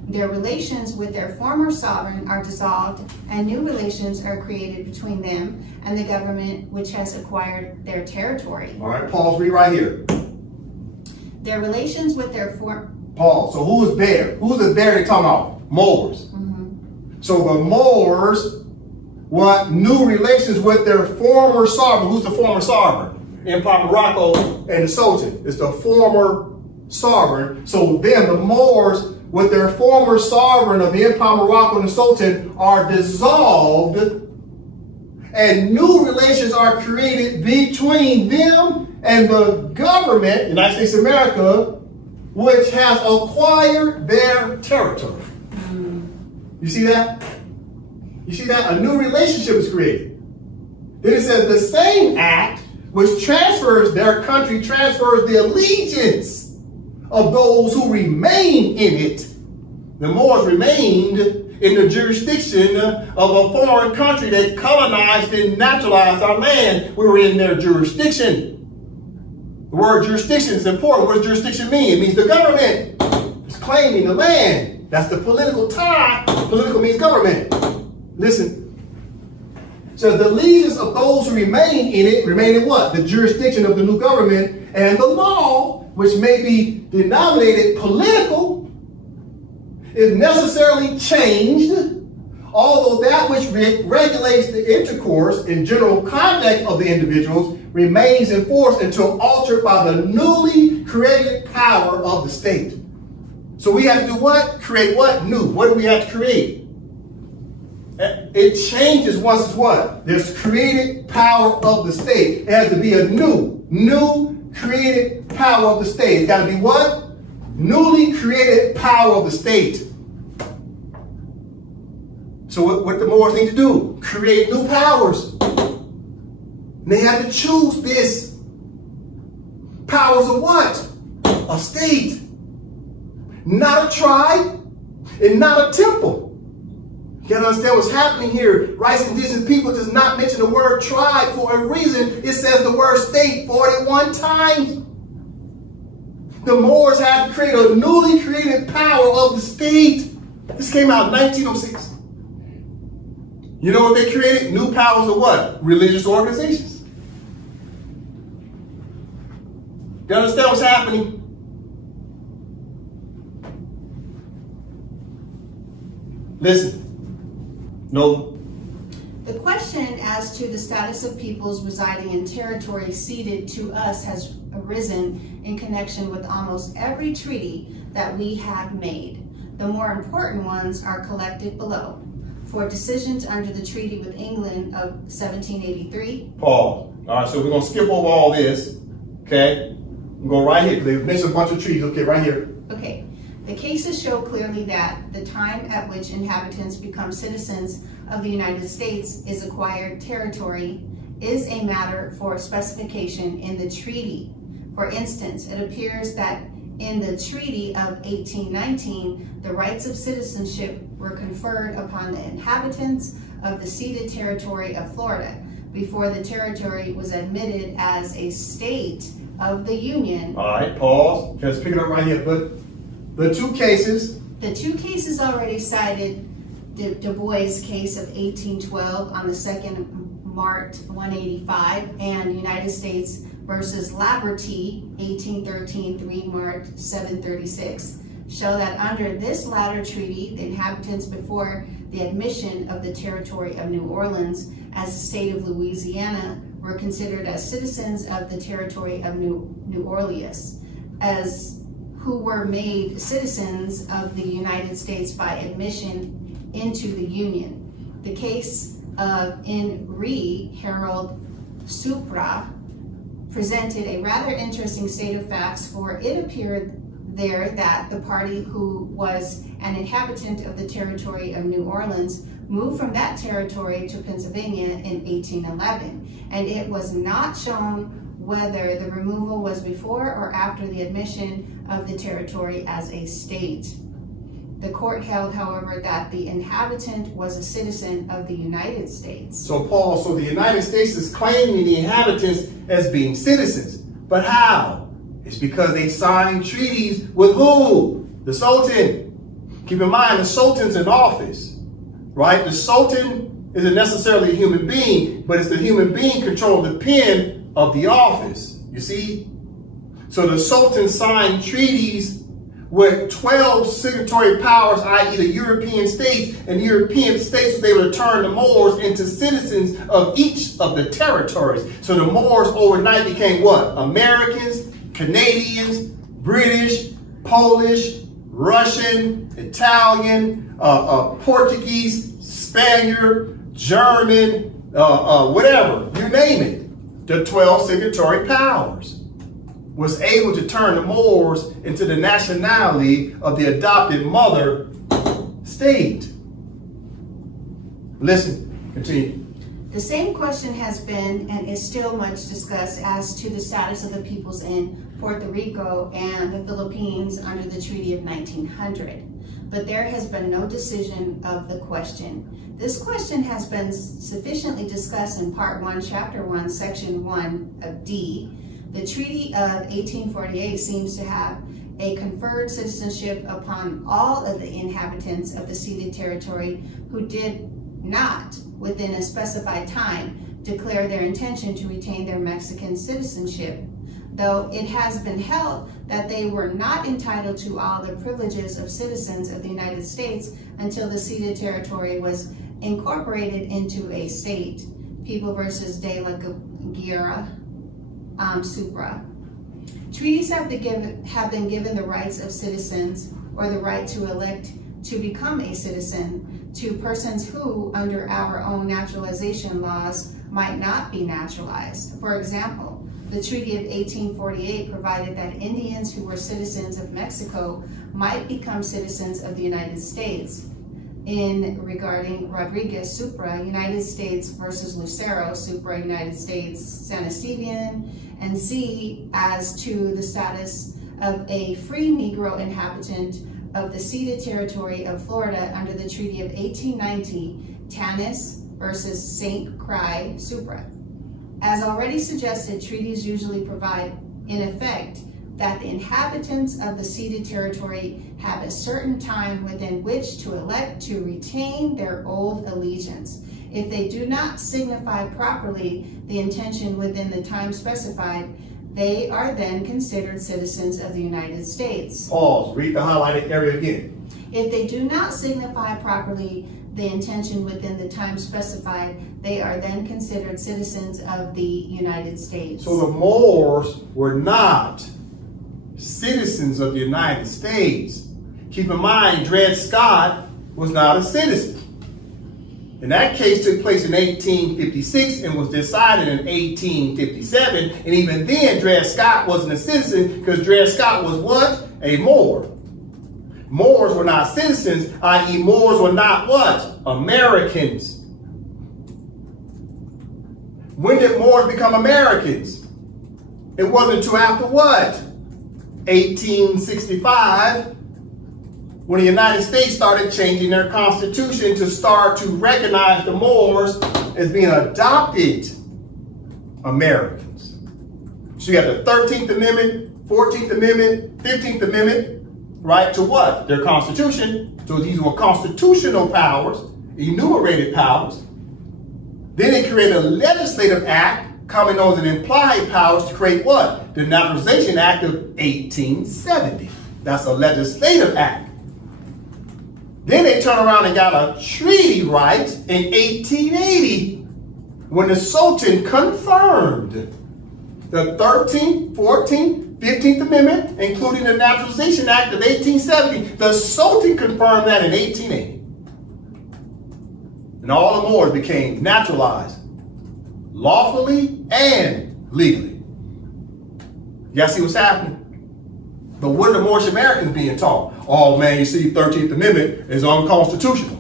Their relations with their former sovereign are dissolved, and new relations are created between them and the government which has acquired their territory. All right, pause, read right here. Their relations with their Pause. So who is there? Who's the there they talking about? Moors. So the Moors what new relations with their former sovereign. Who's the former sovereign? Empire Morocco and the Sultan. It's the former sovereign. So then the Moors with their former sovereign of the Empire Morocco and the Sultan are dissolved, and new relations are created between them and the government, United States of America, which has acquired their territory. You see that? You see that? A new relationship is created. Then it says the same act which transfers their country transfers the allegiance of those who remain in it. The Moors remained in the jurisdiction of a foreign country that colonized and naturalized our land. We were in their jurisdiction. The word jurisdiction is important. What does jurisdiction mean? It means the government is claiming the land. That's the political tie. Political means government. Listen. So the allegiance of those who remain in it, remain in what? The jurisdiction of the new government, and the law, which may be denominated political, is necessarily changed, although that which regulates the intercourse and general conduct of the individuals remains in force until altered by the newly created power of the state. So we have to do what? Create what? New. What do we have to create? It changes once it's what? There's created power of the state. It has to be a new created power of the state. It's got to be what? Newly created power of the state. So what the Moors need to do? Create new powers. And they have to choose this. Powers of what? A state. Not a tribe and not a temple. You gotta understand what's happening here. Rights Indigenous people does not mention the word tribe for a reason. It says the word state 41 times. The Moors had to create a newly created power of the state. This came out in 1906. You know what they created? New powers of what? Religious organizations. You understand what's happening? Listen. No. The question as to the status of peoples residing in territory ceded to us has arisen in connection with almost every treaty that we have made. The more important ones are collected below. For decisions under the treaty with England of 1783. Pause. All right, so we're going to skip over all this. Okay? We'll go right here because they've mentioned a bunch of treaties. Okay, right here. Okay. The cases show clearly that the time at which inhabitants become citizens of the United States is acquired territory is a matter for specification in the treaty. For instance, it appears that in the Treaty of 1819, the rights of citizenship were conferred upon the inhabitants of the ceded territory of Florida before the territory was admitted as a state of the Union. All right, pause. Let's pick it up right here. But the two cases already cited, Du Bois' case of 1812 on the 2nd Mart 185 and United States versus Laverty 1813 3 Mart 736 show that under this latter treaty, the inhabitants before the admission of the territory of New Orleans as the state of Louisiana were considered as citizens of the territory of New Orleans, as who were made citizens of the United States by admission into the Union. The case of Henri Harold Supra presented a rather interesting state of facts, for it appeared there that the party who was an inhabitant of the territory of New Orleans moved from that territory to Pennsylvania in 1811, and it was not shown whether the removal was before or after the admission of the territory as a state. The court held, however, that the inhabitant was a citizen of the United States. So Paul, so the United States is claiming the inhabitants as being citizens. But how? It's because they signed treaties with who? The Sultan. Keep in mind, the Sultan's in office, right? The Sultan isn't necessarily a human being, but it's the human being controlling the pen of the office. You see? So the Sultan signed treaties with 12 signatory powers, i.e. the European states, and the European states was able to turn the Moors into citizens of each of the territories. So the Moors overnight became what? Americans, Canadians, British, Polish, Russian, Italian, Portuguese, Spaniard, German, whatever, you name it. The 12 signatory powers was able to turn the Moors into the nationality of the adopted mother state. Listen, continue. The same question has been and is still much discussed as to the status of the peoples in Puerto Rico and the Philippines under the Treaty of 1900. But there has been no decision of the question. This question has been sufficiently discussed in Part 1, Chapter 1, Section 1 of D. The Treaty of 1848 seems to have a conferred citizenship upon all of the inhabitants of the ceded territory who did not, within a specified time, declare their intention to retain their Mexican citizenship, though it has been held that they were not entitled to all the privileges of citizens of the United States until the ceded territory was incorporated into a state. People versus De La Guerra, Supra. Treaties have been given the rights of citizens or the right to elect to become a citizen to persons who, under our own naturalization laws, might not be naturalized. For example, the Treaty of 1848 provided that Indians who were citizens of Mexico might become citizens of the United States. In regarding Rodriguez Supra, United States versus Lucero Supra, United States, San Esteban, and C, as to the status of a free Negro inhabitant of the ceded territory of Florida under the Treaty of 1890, Tanis versus St. Croix Supra. As already suggested, treaties usually provide, in effect, that the inhabitants of the ceded territory have a certain time within which to elect to retain their old allegiance. If they do not signify properly the intention within the time specified, they are then considered citizens of the United States. Pause, read the highlighted area again. If they do not signify properly the intention within the time specified, they are then considered citizens of the United States. So the Moors were not citizens of the United States. Keep in mind, Dred Scott was not a citizen. And that case took place in 1856 and was decided in 1857. And even then, Dred Scott wasn't a citizen because Dred Scott was what? A Moor. Moors were not citizens, i.e. Moors were not what? Americans. When did Moors become Americans? It wasn't until after what? 1865, when the United States started changing their constitution to start to recognize the Moors as being adopted Americans. So you got the 13th Amendment, 14th Amendment, 15th Amendment, right, to what? Their constitution. So these were constitutional powers, enumerated powers. Then they created a legislative act, commonly known as an implied powers, to create what? The Naturalization Act of 1870. That's a legislative act. Then they turned around and got a treaty right in 1880 when the Sultan confirmed the 13th, 14th, 15th Amendment, including the Naturalization Act of 1870. The Sultan confirmed that in 1880. And all the Moors became naturalized, lawfully and legally. Y'all see what's happening? But what are the Moorish-Americans being taught? Oh man, you see, 13th Amendment is unconstitutional.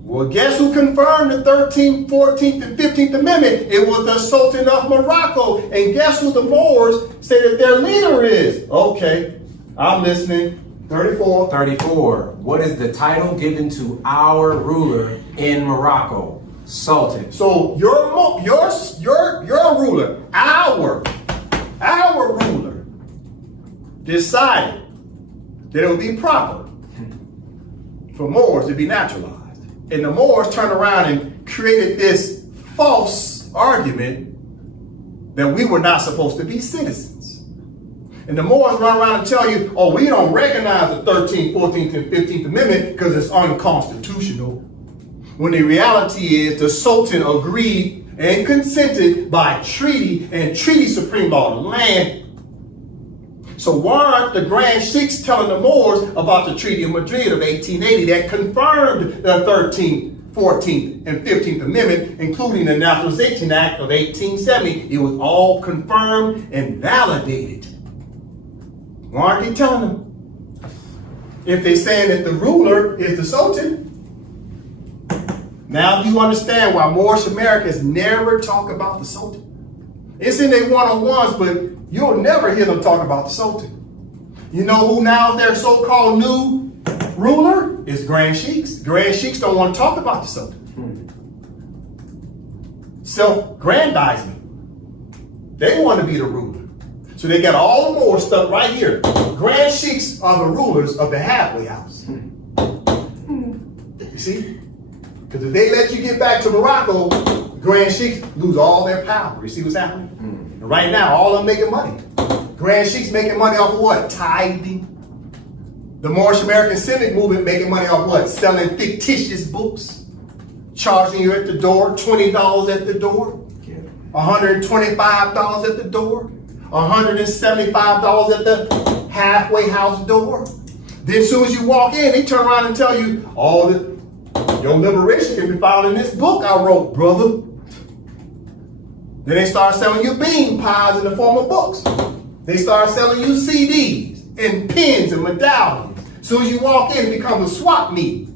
Well, guess who confirmed the 13th, 14th, and 15th Amendment? It was the Sultan of Morocco. And guess who the Moors say that their leader is? Okay, I'm listening. 34. 34. What is the title given to our ruler in Morocco? Sultan. So your ruler, our ruler, decided that it would be proper for Moors to be naturalized. And the Moors turned around and created this false argument that we were not supposed to be citizens. And the Moors run around and tell you, oh, we don't recognize the 13th, 14th, and 15th Amendment because it's unconstitutional. When the reality is the Sultan agreed and consented by treaty, and treaty supreme law of the land. So why aren't the Grand Sheiks telling the Moors about the Treaty of Madrid of 1880 that confirmed the 13th, 14th, and 15th Amendment, including the Naturalization Act of 1870? It was all confirmed and validated. Why aren't they telling them? If they're saying that the ruler is the Sultan, now you understand why Moorish-Americans never talk about the Sultan. It's in their one-on-ones, but you'll never hear them talk about the Sultan. You know who now is their so-called new ruler? It's Grand Sheiks. Grand Sheiks don't want to talk about the Sultan. Self-grandizement. They want to be the ruler. So they got all the Moors stuck right here. Grand Sheiks are the rulers of the halfway house. You see? Because if they let you get back to Morocco, Grand Sheiks lose all their power. You see what's happening? And right now, all of them making money. Grand Sheiks making money off of what? Tithing. The Moorish-American civic movement making money off what? Selling fictitious books. Charging you at the door, $20 at the door. $125 at the door. $175 at the halfway house door. Then as soon as you walk in, they turn around and tell you, your liberation can be found in this book I wrote, brother. Then they start selling you bean pies in the form of books. They start selling you CDs and pins and medallions. As soon as you walk in, it becomes a swap meet.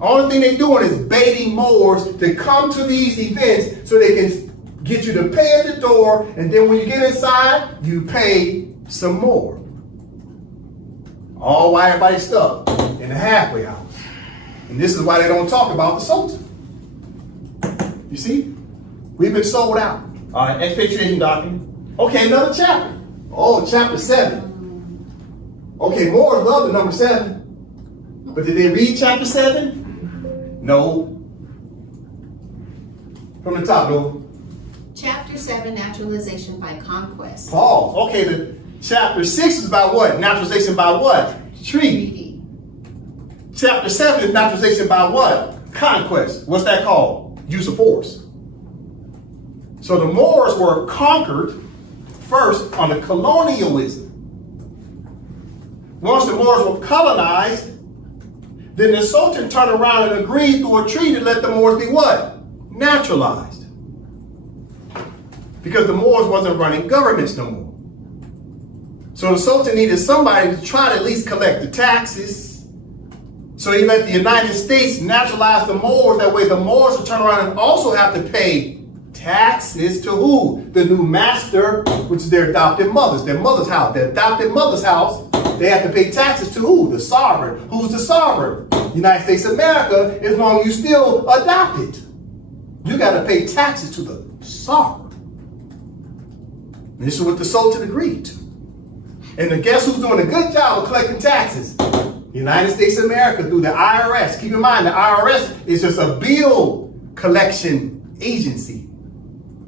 Only thing they're doing is baiting Moors to come to these events so they can get you to pay at the door, and then when you get inside, you pay some more. All while everybody's stuck in the halfway house. And this is why they don't talk about the Sultan. You see? We've been sold out. All right, expatriation document. Okay, another chapter. Oh, chapter 7. Okay, Moors love the number 7. But did they read chapter 7? No. From the top, no. Chapter 7, Naturalization by Conquest. Pause. Okay, the chapter 6 is about what? Naturalization by what? Treaty. Chapter 7 is naturalization by what? Conquest. What's that called? Use of force. So the Moors were conquered first on the colonialism. Once the Moors were colonized, then the Sultan turned around and agreed through a treaty to let the Moors be what? Naturalized. Because the Moors wasn't running governments no more. So the Sultan needed somebody to try to at least collect the taxes. So he let the United States naturalize the Moors. That way the Moors would turn around and also have to pay taxes to who? The new master, which is their adopted mothers, their mother's house. Their adopted mother's house, they have to pay taxes to who? The sovereign. Who's the sovereign? United States of America, as long as you still adopted. You got to pay taxes to the sovereign. And this is what the Sultan agreed to. And guess who's doing a good job of collecting taxes? The United States of America through the IRS. Keep in mind, the IRS is just a bill collection agency.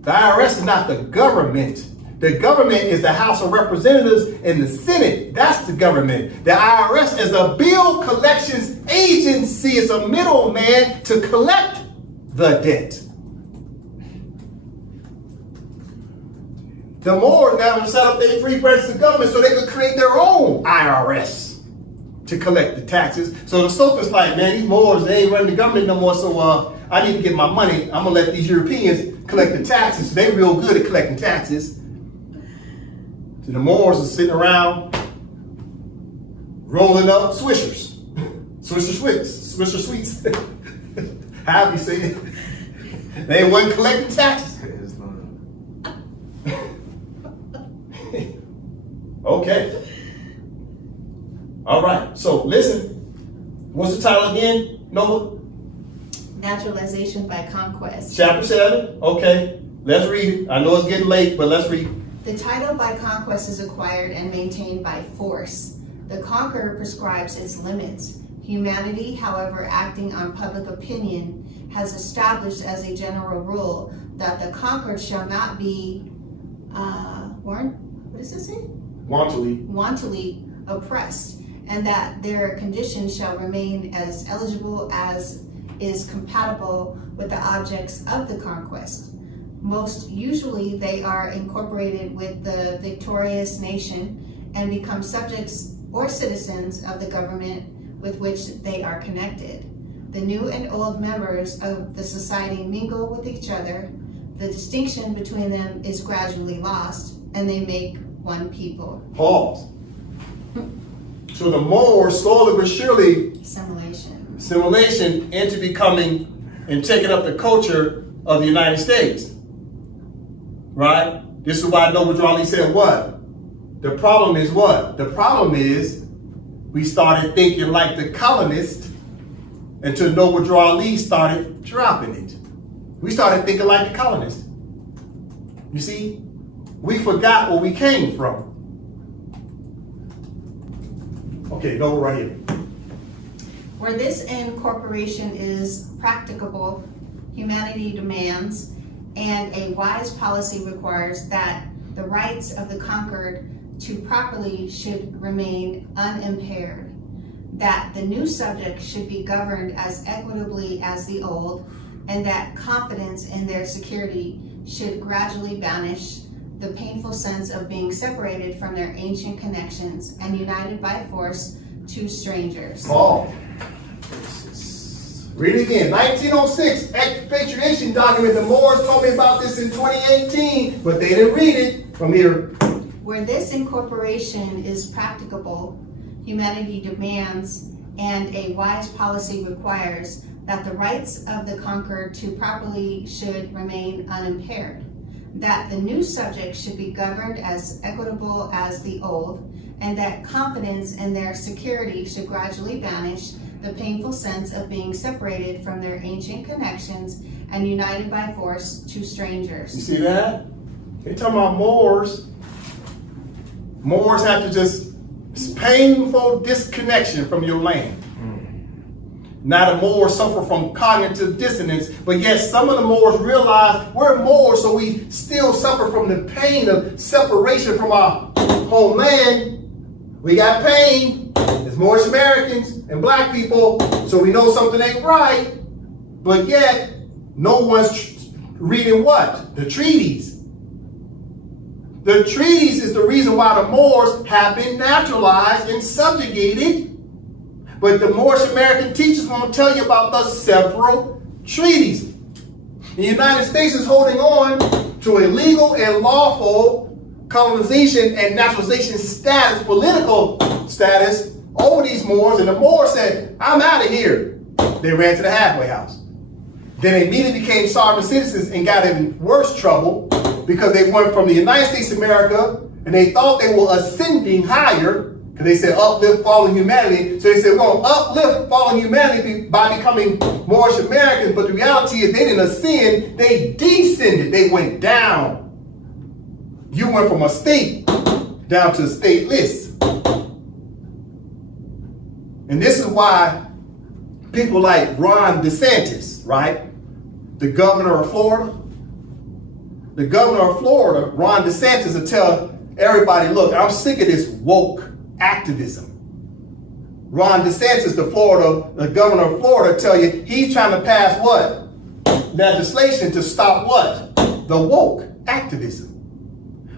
The IRS is not the government. The government is the House of Representatives and the Senate. That's the government. The IRS is a bill collections agency. It's a middleman to collect the debt. The Moors now set up their free branches of government so they could create their own IRS to collect the taxes. So the Sultan's like, man, these Moors, they ain't running the government no more, so I need to get my money. I'm going to let these Europeans collect the taxes. So they're real good at collecting taxes. So the Moors are sitting around rolling up Swishers. Swisher sweets. However you say it. They wasn't collecting taxes. Okay. All right. So listen. What's the title again, Nova? Naturalization by Conquest. Chapter 7. Okay. Let's read it. I know it's getting late, but let's read. The title by conquest is acquired and maintained by force. The conqueror prescribes its limits. Humanity, however, acting on public opinion, has established as a general rule that the conquered shall not be, Warren, what does it say? wantonly oppressed, and that their condition shall remain as eligible as is compatible with the objects of the conquest. Most usually they are incorporated with the victorious nation and become subjects or citizens of the government with which they are connected. The new and old members of the society mingle with each other. The distinction between them is gradually lost, and they make one people. Pause. So the Moors slowly but surely assimilation into becoming and taking up the culture of the United States. Right? This is why Noble Drawley said what? The problem is what? The problem is we started thinking like the colonists until Noble Drawley started dropping it. We started thinking like the colonists. You see? We forgot where we came from. Okay, go right here. Where this incorporation is practicable, humanity demands, and a wise policy requires that the rights of the conquered to properly should remain unimpaired, that the new subject should be governed as equitably as the old, and that confidence in their security should gradually banish the painful sense of being separated from their ancient connections and united by force to strangers. Paul. Read it again. 1906 Expatriation document. The Moors told me about this in 2018, but they didn't read it. From here. Where this incorporation is practicable, humanity demands, and a wise policy requires that the rights of the conquered to properly should remain unimpaired, that the new subject should be governed as equitable as the old, and that confidence in their security should gradually banish the painful sense of being separated from their ancient connections and united by force to strangers. You see that? They talking about Moors. Moors have to just, it's painful disconnection from your land. Now the Moors suffer from cognitive dissonance, but yet some of the Moors realize we're Moors, so we still suffer from the pain of separation from our homeland. We got pain as Moorish-Americans and black people, so we know something ain't right, but yet no one's reading what? The treaties. The treaties is the reason why the Moors have been naturalized and subjugated. But the Moorish-American teachers won't tell you about the several treaties. The United States is holding on to a legal and lawful colonization and naturalization status, political status over these Moors. And the Moors said, I'm out of here. They ran to the halfway house. Then they immediately became sovereign citizens and got in worse trouble because they went from the United States of America and they thought they were ascending higher. Because they said uplift fallen humanity. So they said we're going to uplift fallen humanity by becoming Moorish-Americans. But the reality is they didn't ascend, they descended. They went down. You went from a state down to stateless. And this is why people like Ron DeSantis, right? The governor of Florida. The governor of Florida, Ron DeSantis, will tell everybody, look, I'm sick of this woke activism. Ron DeSantis, the governor of Florida, tell you he's trying to pass what? Legislation to stop what? The woke activism.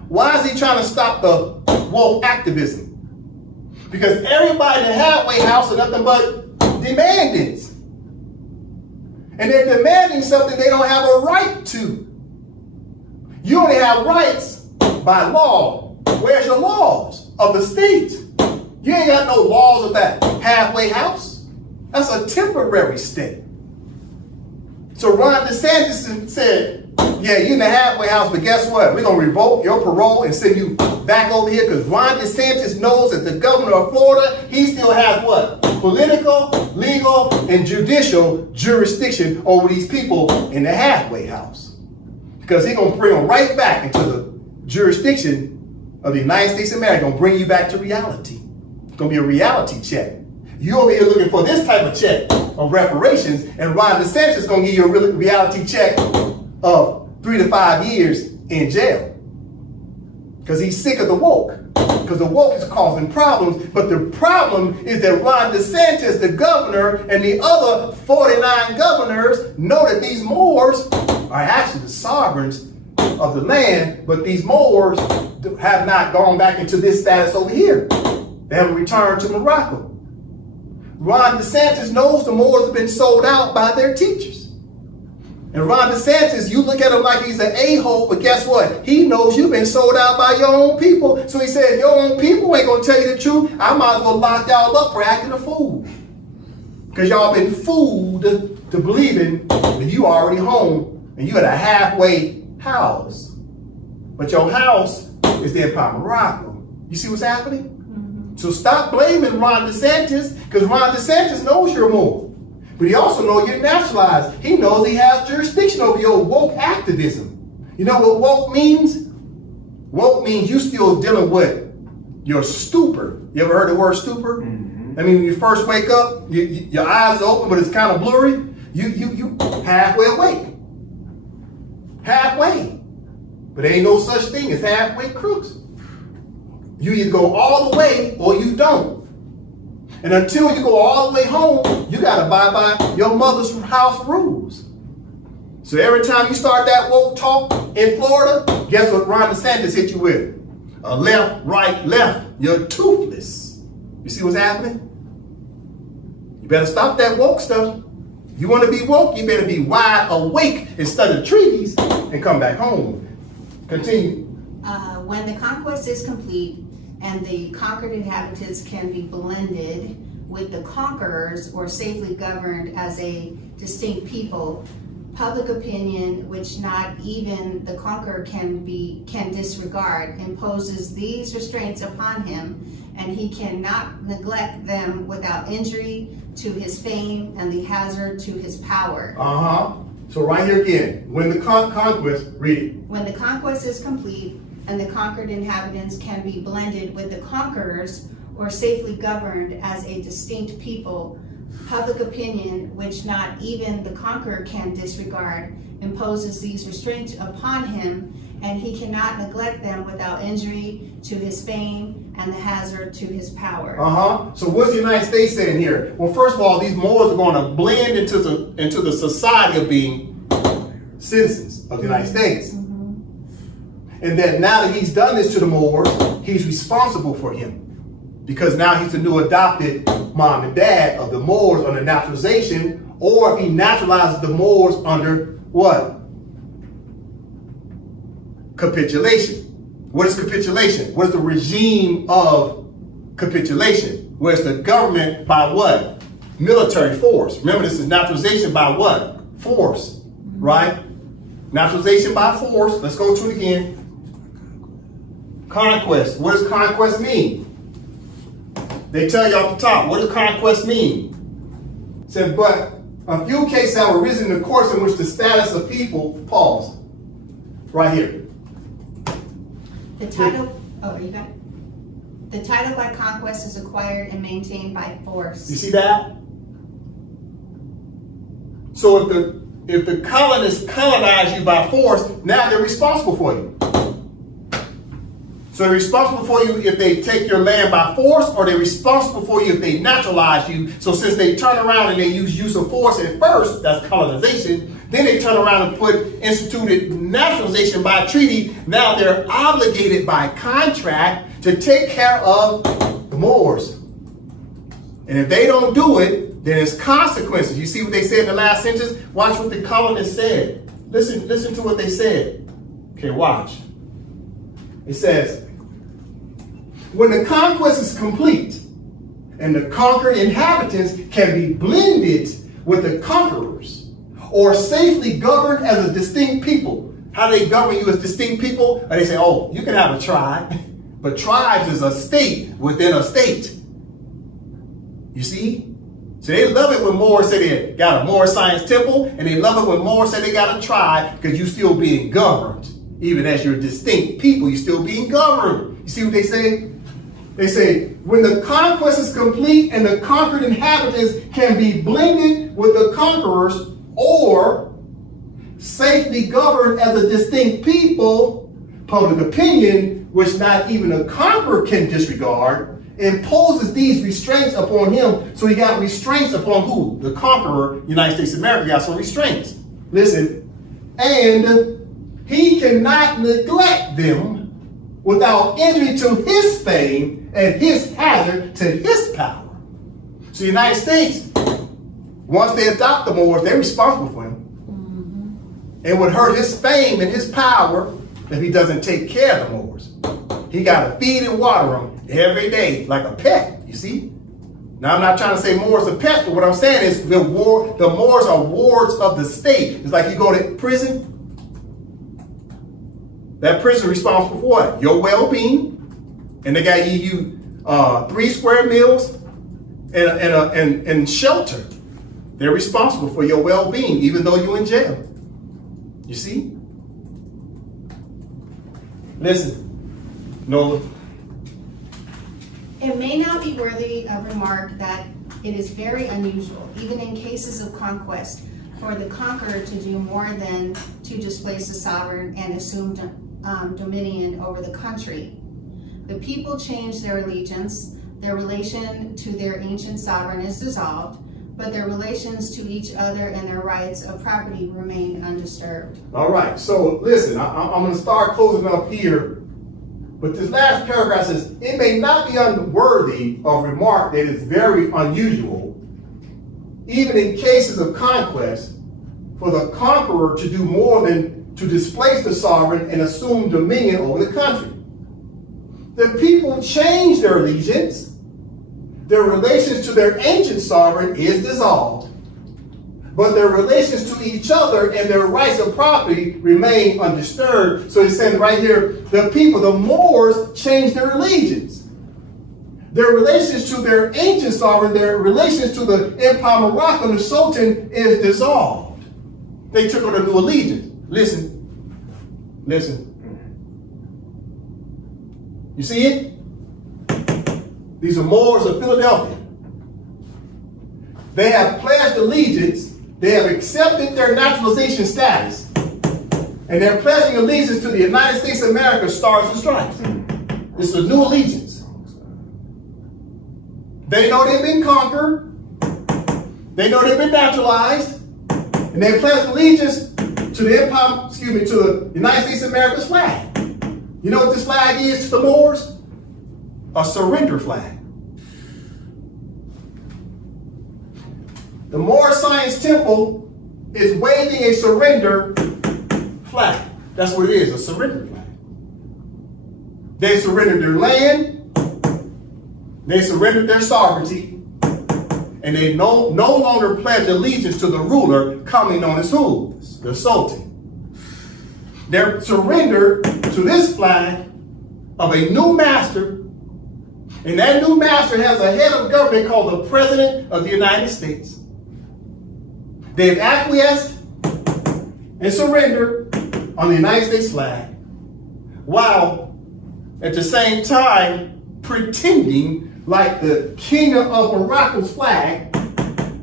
Why is he trying to stop the woke activism? Because everybody in the halfway house are nothing but demandants. And they're demanding something they don't have a right to. You only have rights by law. Where's your laws of the state? You ain't got no laws of that halfway house. That's a temporary state. So Ron DeSantis said, yeah, you're in the halfway house, but guess what? We're going to revoke your parole and send you back over here because Ron DeSantis knows that the governor of Florida, he still has what? Political, legal, and judicial jurisdiction over these people in the halfway house. Because he's going to bring them right back into the jurisdiction of the United States of America, gonna bring you back to reality. It's gonna be a reality check. You over here looking for this type of check of reparations, and Ron DeSantis is gonna give you a reality check of 3 to 5 years in jail. Because he's sick of the woke. because the woke is causing problems. But the problem is that Ron DeSantis, the governor, and the other 49 governors know that these Moors are actually the sovereigns of the land, but these Moors have not gone back into this status over here. They haven't returned to Morocco. Ron DeSantis knows the Moors have been sold out by their teachers. And Ron DeSantis, you look at him like he's an a-hole, but guess what? He knows you've been sold out by your own people. So he said, your own people ain't gonna tell you the truth. I might as well lock y'all up for acting a fool. Because y'all been fooled to believing that you already home and you at a halfway house. But your house is the Empire of Morocco. You see what's happening? So stop blaming Ron DeSantis, because Ron DeSantis knows you're Moor. But he also knows you're naturalized. He knows he has jurisdiction over your woke activism. You know what woke means? Woke means you still dealing with your stupor. You ever heard the word stupor? I mean, when you first wake up, your eyes are open, but it's kind of blurry. You halfway awake. Halfway. But there ain't no such thing as halfway crooks. You either go all the way or you don't. And until you go all the way home, you got to abide by your mother's house rules. So every time you start that woke talk in Florida, guess what Ron DeSantis hit you with? A left, right, left. You're toothless. You see what's happening? You better stop that woke stuff. You want to be woke, you better be wide awake and study treaties and come back home. Continue. When the conquest is complete and the conquered inhabitants can be blended with the conquerors or safely governed as a distinct people, public opinion, which not even the conqueror can disregard, imposes these restraints upon him, and he cannot neglect them without injury to his fame and the hazard to his power. So right here again, when the conquest, read it. When the conquest is complete and the conquered inhabitants can be blended with the conquerors or safely governed as a distinct people, public opinion, which not even the conqueror can disregard, imposes these restraints upon him, and he cannot neglect them without injury to his fame and the hazard to his power. So what's the United States saying here? Well, first of all, these Moors are going to blend into the society of being citizens of the United States. And that now that he's done this to the Moors, he's responsible for him. Because now he's the new adopted mom and dad of the Moors under naturalization, or if he naturalizes the Moors under what? Capitulation. What is capitulation? What is the regime of capitulation? Where it's the government by what? Military force. Remember, this is naturalization by what? Force, right? Naturalization by force. Let's go to it again. Conquest. What does conquest mean? They tell you off the top. What does conquest mean? It said, but a few cases have arisen in the course in which the status of people, pause, right here. The title, you got it? The title by conquest is acquired and maintained by force. You see that? So if the colonists colonize you by force, now they're responsible for you. So they're responsible for you if they take your land by force, or they're responsible for you if they naturalize you. So since they turn around and they use of force at first, that's colonization, then they turn around and instituted naturalization by treaty. Now they're obligated by contract to take care of the Moors. And if they don't do it, then there's consequences. You see what they said in the last sentence? Watch what the colonists said. Listen to what they said. Okay, watch. It says, when the conquest is complete and the conquered inhabitants can be blended with the conquerors or safely governed as a distinct people. How do they govern you as distinct people? Or they say, oh, you can have a tribe, but tribes is a state within a state. You see? So they love it when Moors say they got a Moor science temple, and they love it when Moors say they got a tribe, because you're still being governed. Even as you're distinct people, you're still being governed. You see what they say? They say, when the conquest is complete and the conquered inhabitants can be blended with the conquerors or safely governed as a distinct people, public opinion, which not even a conqueror can disregard, imposes these restraints upon him. So he got restraints upon who? The conqueror, United States of America, got some restraints. Listen, and he cannot neglect them without injury to his fame and his hazard to his power. So the United States, once they adopt the Moors, they're responsible for him. It would hurt his fame and his power if he doesn't take care of the Moors. He got to feed and water them every day like a pet, you see? Now, I'm not trying to say Moors are pets, but what I'm saying is the Moors are wards of the state. It's like you go to prison. That prison is responsible for what? Your well-being. And they got to give you 3 square meals and shelter. They're responsible for your well-being, even though you're in jail. You see? Listen, Nola. It may not be worthy of remark that it is very unusual, even in cases of conquest, for the conqueror to do more than to displace the sovereign and assume dominion over the country. The people change their allegiance, their relation to their ancient sovereign is dissolved, but their relations to each other and their rights of property remain undisturbed. All right, so listen, I'm going to start closing up here, but this last paragraph says, it may not be unworthy of remark that it's very unusual, even in cases of conquest, for the conqueror to do more than to displace the sovereign and assume dominion over the country. The people change their allegiance. Their relations to their ancient sovereign is dissolved, but their relations to each other and their rights of property remain undisturbed. So he's saying right here, the people, the Moors, change their allegiance. Their relations to their ancient sovereign, their relations to the Empire of Morocco and the Sultan is dissolved. They took on a new allegiance. Listen. You see it? These are Moors of Philadelphia. They have pledged allegiance. They have accepted their naturalization status. And they're pledging allegiance to the United States of America, stars and stripes. This is a new allegiance. They know they've been conquered. They know they've been naturalized. And they pledged allegiance to the Empire, to the United States of America's flag. You know what this flag is to the Moors? A surrender flag. The Moor Science Temple is waving a surrender flag. That's what it is, a surrender flag. They surrendered their land, they surrendered their sovereignty, and they no longer pledge allegiance to the ruler, commonly known as who? The Sultan. They're surrendered to this flag of a new master. And that new master has a head of government called the President of the United States. They've acquiesced and surrendered on the United States flag, while at the same time pretending like the Kingdom of Morocco's flag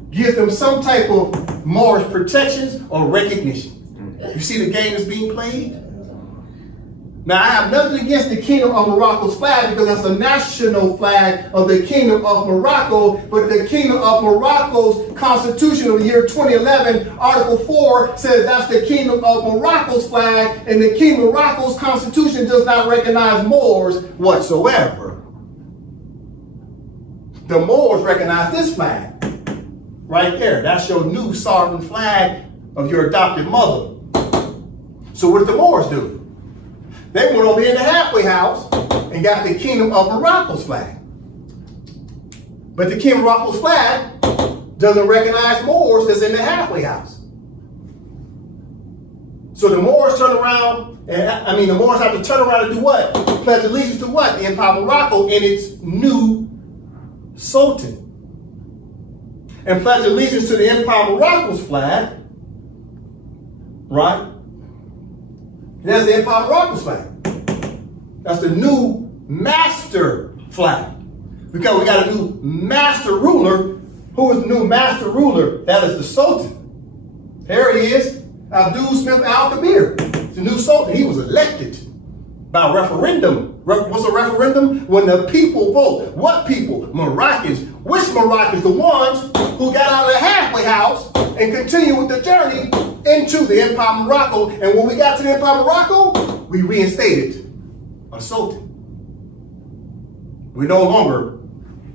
gives them some type of Moorish protections or recognition. You see the game that's being played? Now, I have nothing against the Kingdom of Morocco's flag because that's the national flag of the Kingdom of Morocco, but the Kingdom of Morocco's Constitution of the year 2011, Article 4, says that's the Kingdom of Morocco's flag, and the Kingdom of Morocco's Constitution does not recognize Moors whatsoever. The Moors recognize this flag right there. That's your new sovereign flag of your adopted mother. So what did the Moors do? They went over in the halfway house and got the Kingdom of Morocco's flag. But the Kingdom of Morocco's flag doesn't recognize Moors that's in the halfway house. So the Moors turn around, the Moors have to turn around and do what? Pledge allegiance to what? The Empire of Morocco and its new Sultan. And pledge allegiance to the Empire of Morocco's flag, right? That's the Empire of Morocco's flag. That's the new master flag. Because we got a new master ruler. Who is the new master ruler? That is the Sultan. Here he is, Abdul Smith Al-Kabir, the new Sultan. He was elected. by referendum. What's a referendum? When the people vote. What people? Moroccans. Which Moroccans? The ones who got out of the halfway house and continue with the journey into the Empire of Morocco. And when we got to the Empire of Morocco, we reinstated a sultan. We're no longer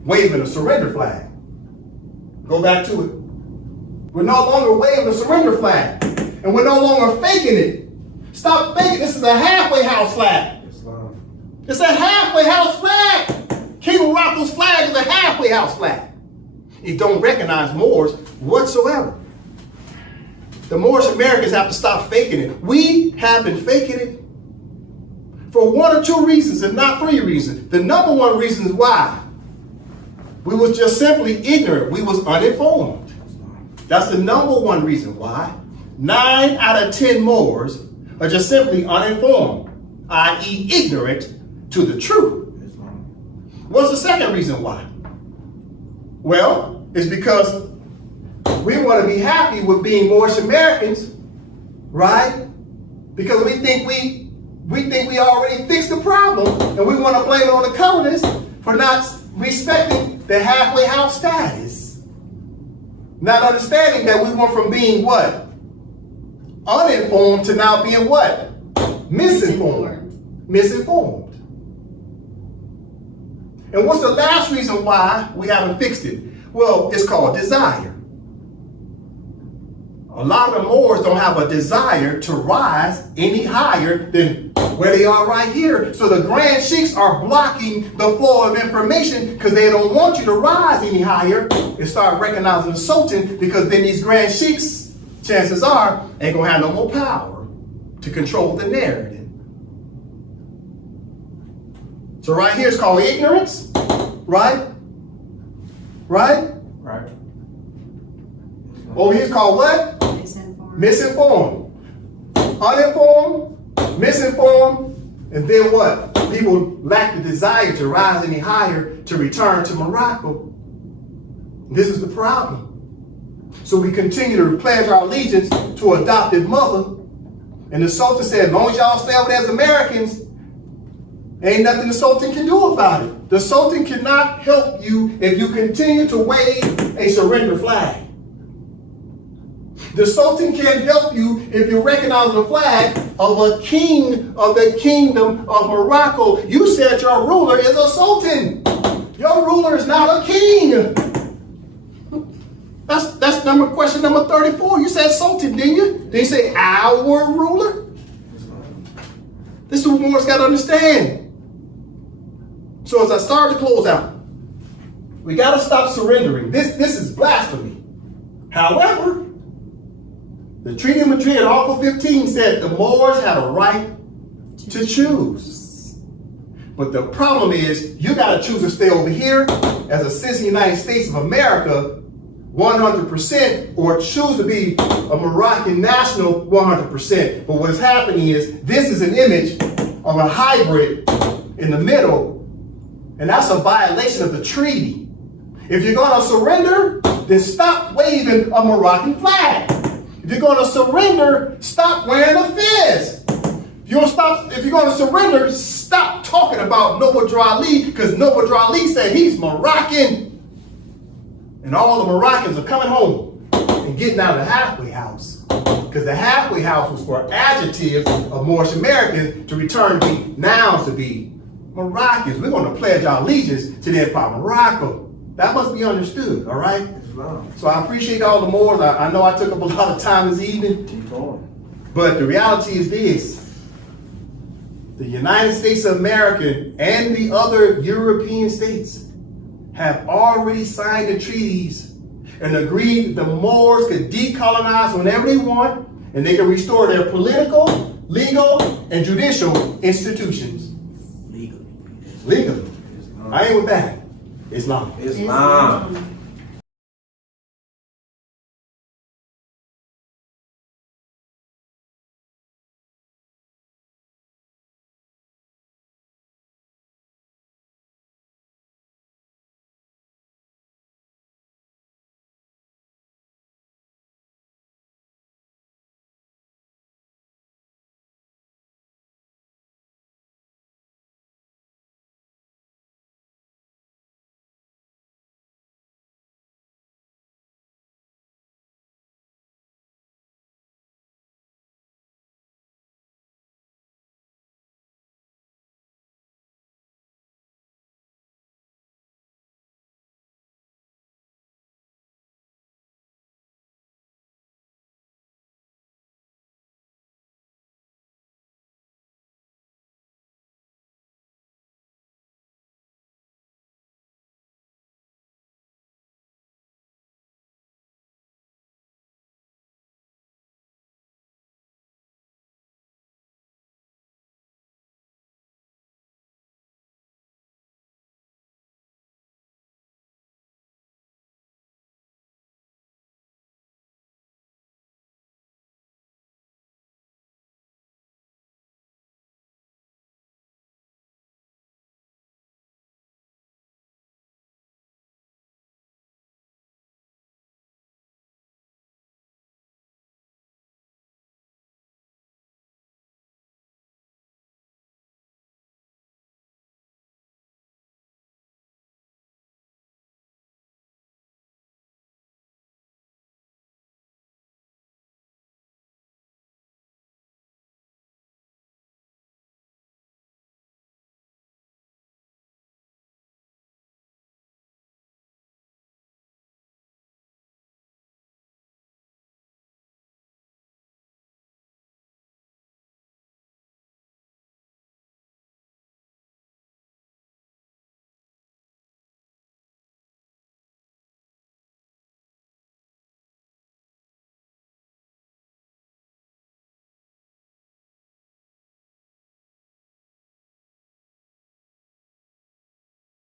waving a surrender flag. Go back to it. We're no longer waving a surrender flag. And we're no longer faking it. Stop faking. This is a halfway house flag. It's a halfway house flag. King Morocco's flag is a halfway house flag. It don't recognize Moors whatsoever. The Moorish-Americans have to stop faking it. We have been faking it for one or two reasons, if not three reasons. The number one reason is why. We was just simply ignorant. We was uninformed. That's the number one reason why. 9 out of 10 Moors are just simply uninformed, i.e. ignorant to the truth. What's the second reason why? Well, it's because we want to be happy with being Moorish-Americans, right? Because we think we already fixed the problem, and we want to blame it on the colonists for not respecting the halfway house status. Not understanding that we went from being what? Uninformed to now being what? Misinformed. Misinformed. And what's the last reason why we haven't fixed it? Well, it's called desire. A lot of the Moors don't have a desire to rise any higher than where they are right here. So the Grand Sheiks are blocking the flow of information because they don't want you to rise any higher and start recognizing the Sultan, because then these Grand Sheiks, chances are, ain't gonna have no more power to control the narrative. So right here it's called ignorance, right? Right? Right. Over here it's called what? Misinformed. Misinformed. Uninformed, misinformed, and then what? People lack the desire to rise any higher to return to Morocco. This is the problem. So we continue to pledge our allegiance to adopted mother. And the Sultan said, as long as y'all stay over there as Americans, ain't nothing the Sultan can do about it. The Sultan cannot help you if you continue to wave a surrender flag. The Sultan can't help you if you recognize the flag of a king of the kingdom of Morocco. You said your ruler is a sultan. Your ruler is not a king. That's question number 34. You said sultan, didn't you? Did you say our ruler? This is what Moors got to understand. So as I start to close out, we got to stop surrendering. This is blasphemy. However, the Treaty of Madrid, Article 15, said the Moors had a right to choose. But the problem is, you got to choose to stay over here as a citizen of the United States of America 100%, or choose to be a Moroccan national 100%. But what's happening is, this is an image of a hybrid in the middle, and that's a violation of the treaty. If you're going to surrender, then stop waving a Moroccan flag. If you're going to surrender, stop wearing a fez. If you're going to surrender, stop talking about Noble Drew Ali, because Noble Drew Ali said he's Moroccan. And all the Moroccans are coming home and getting out of the halfway house. Because the halfway house was for adjectives of Moorish-Americans to return to be nouns to be Moroccans. We're going to pledge our allegiance to the Empire of Morocco. That must be understood, all right? So I appreciate all the Moors. I know I took up a lot of time this evening. Keep going. But the reality is this. The United States of America and the other European states have already signed the treaties and agreed that the Moors could decolonize whenever they want, and they can restore their political, legal, and judicial institutions. Legally. I ain't with that. Islam.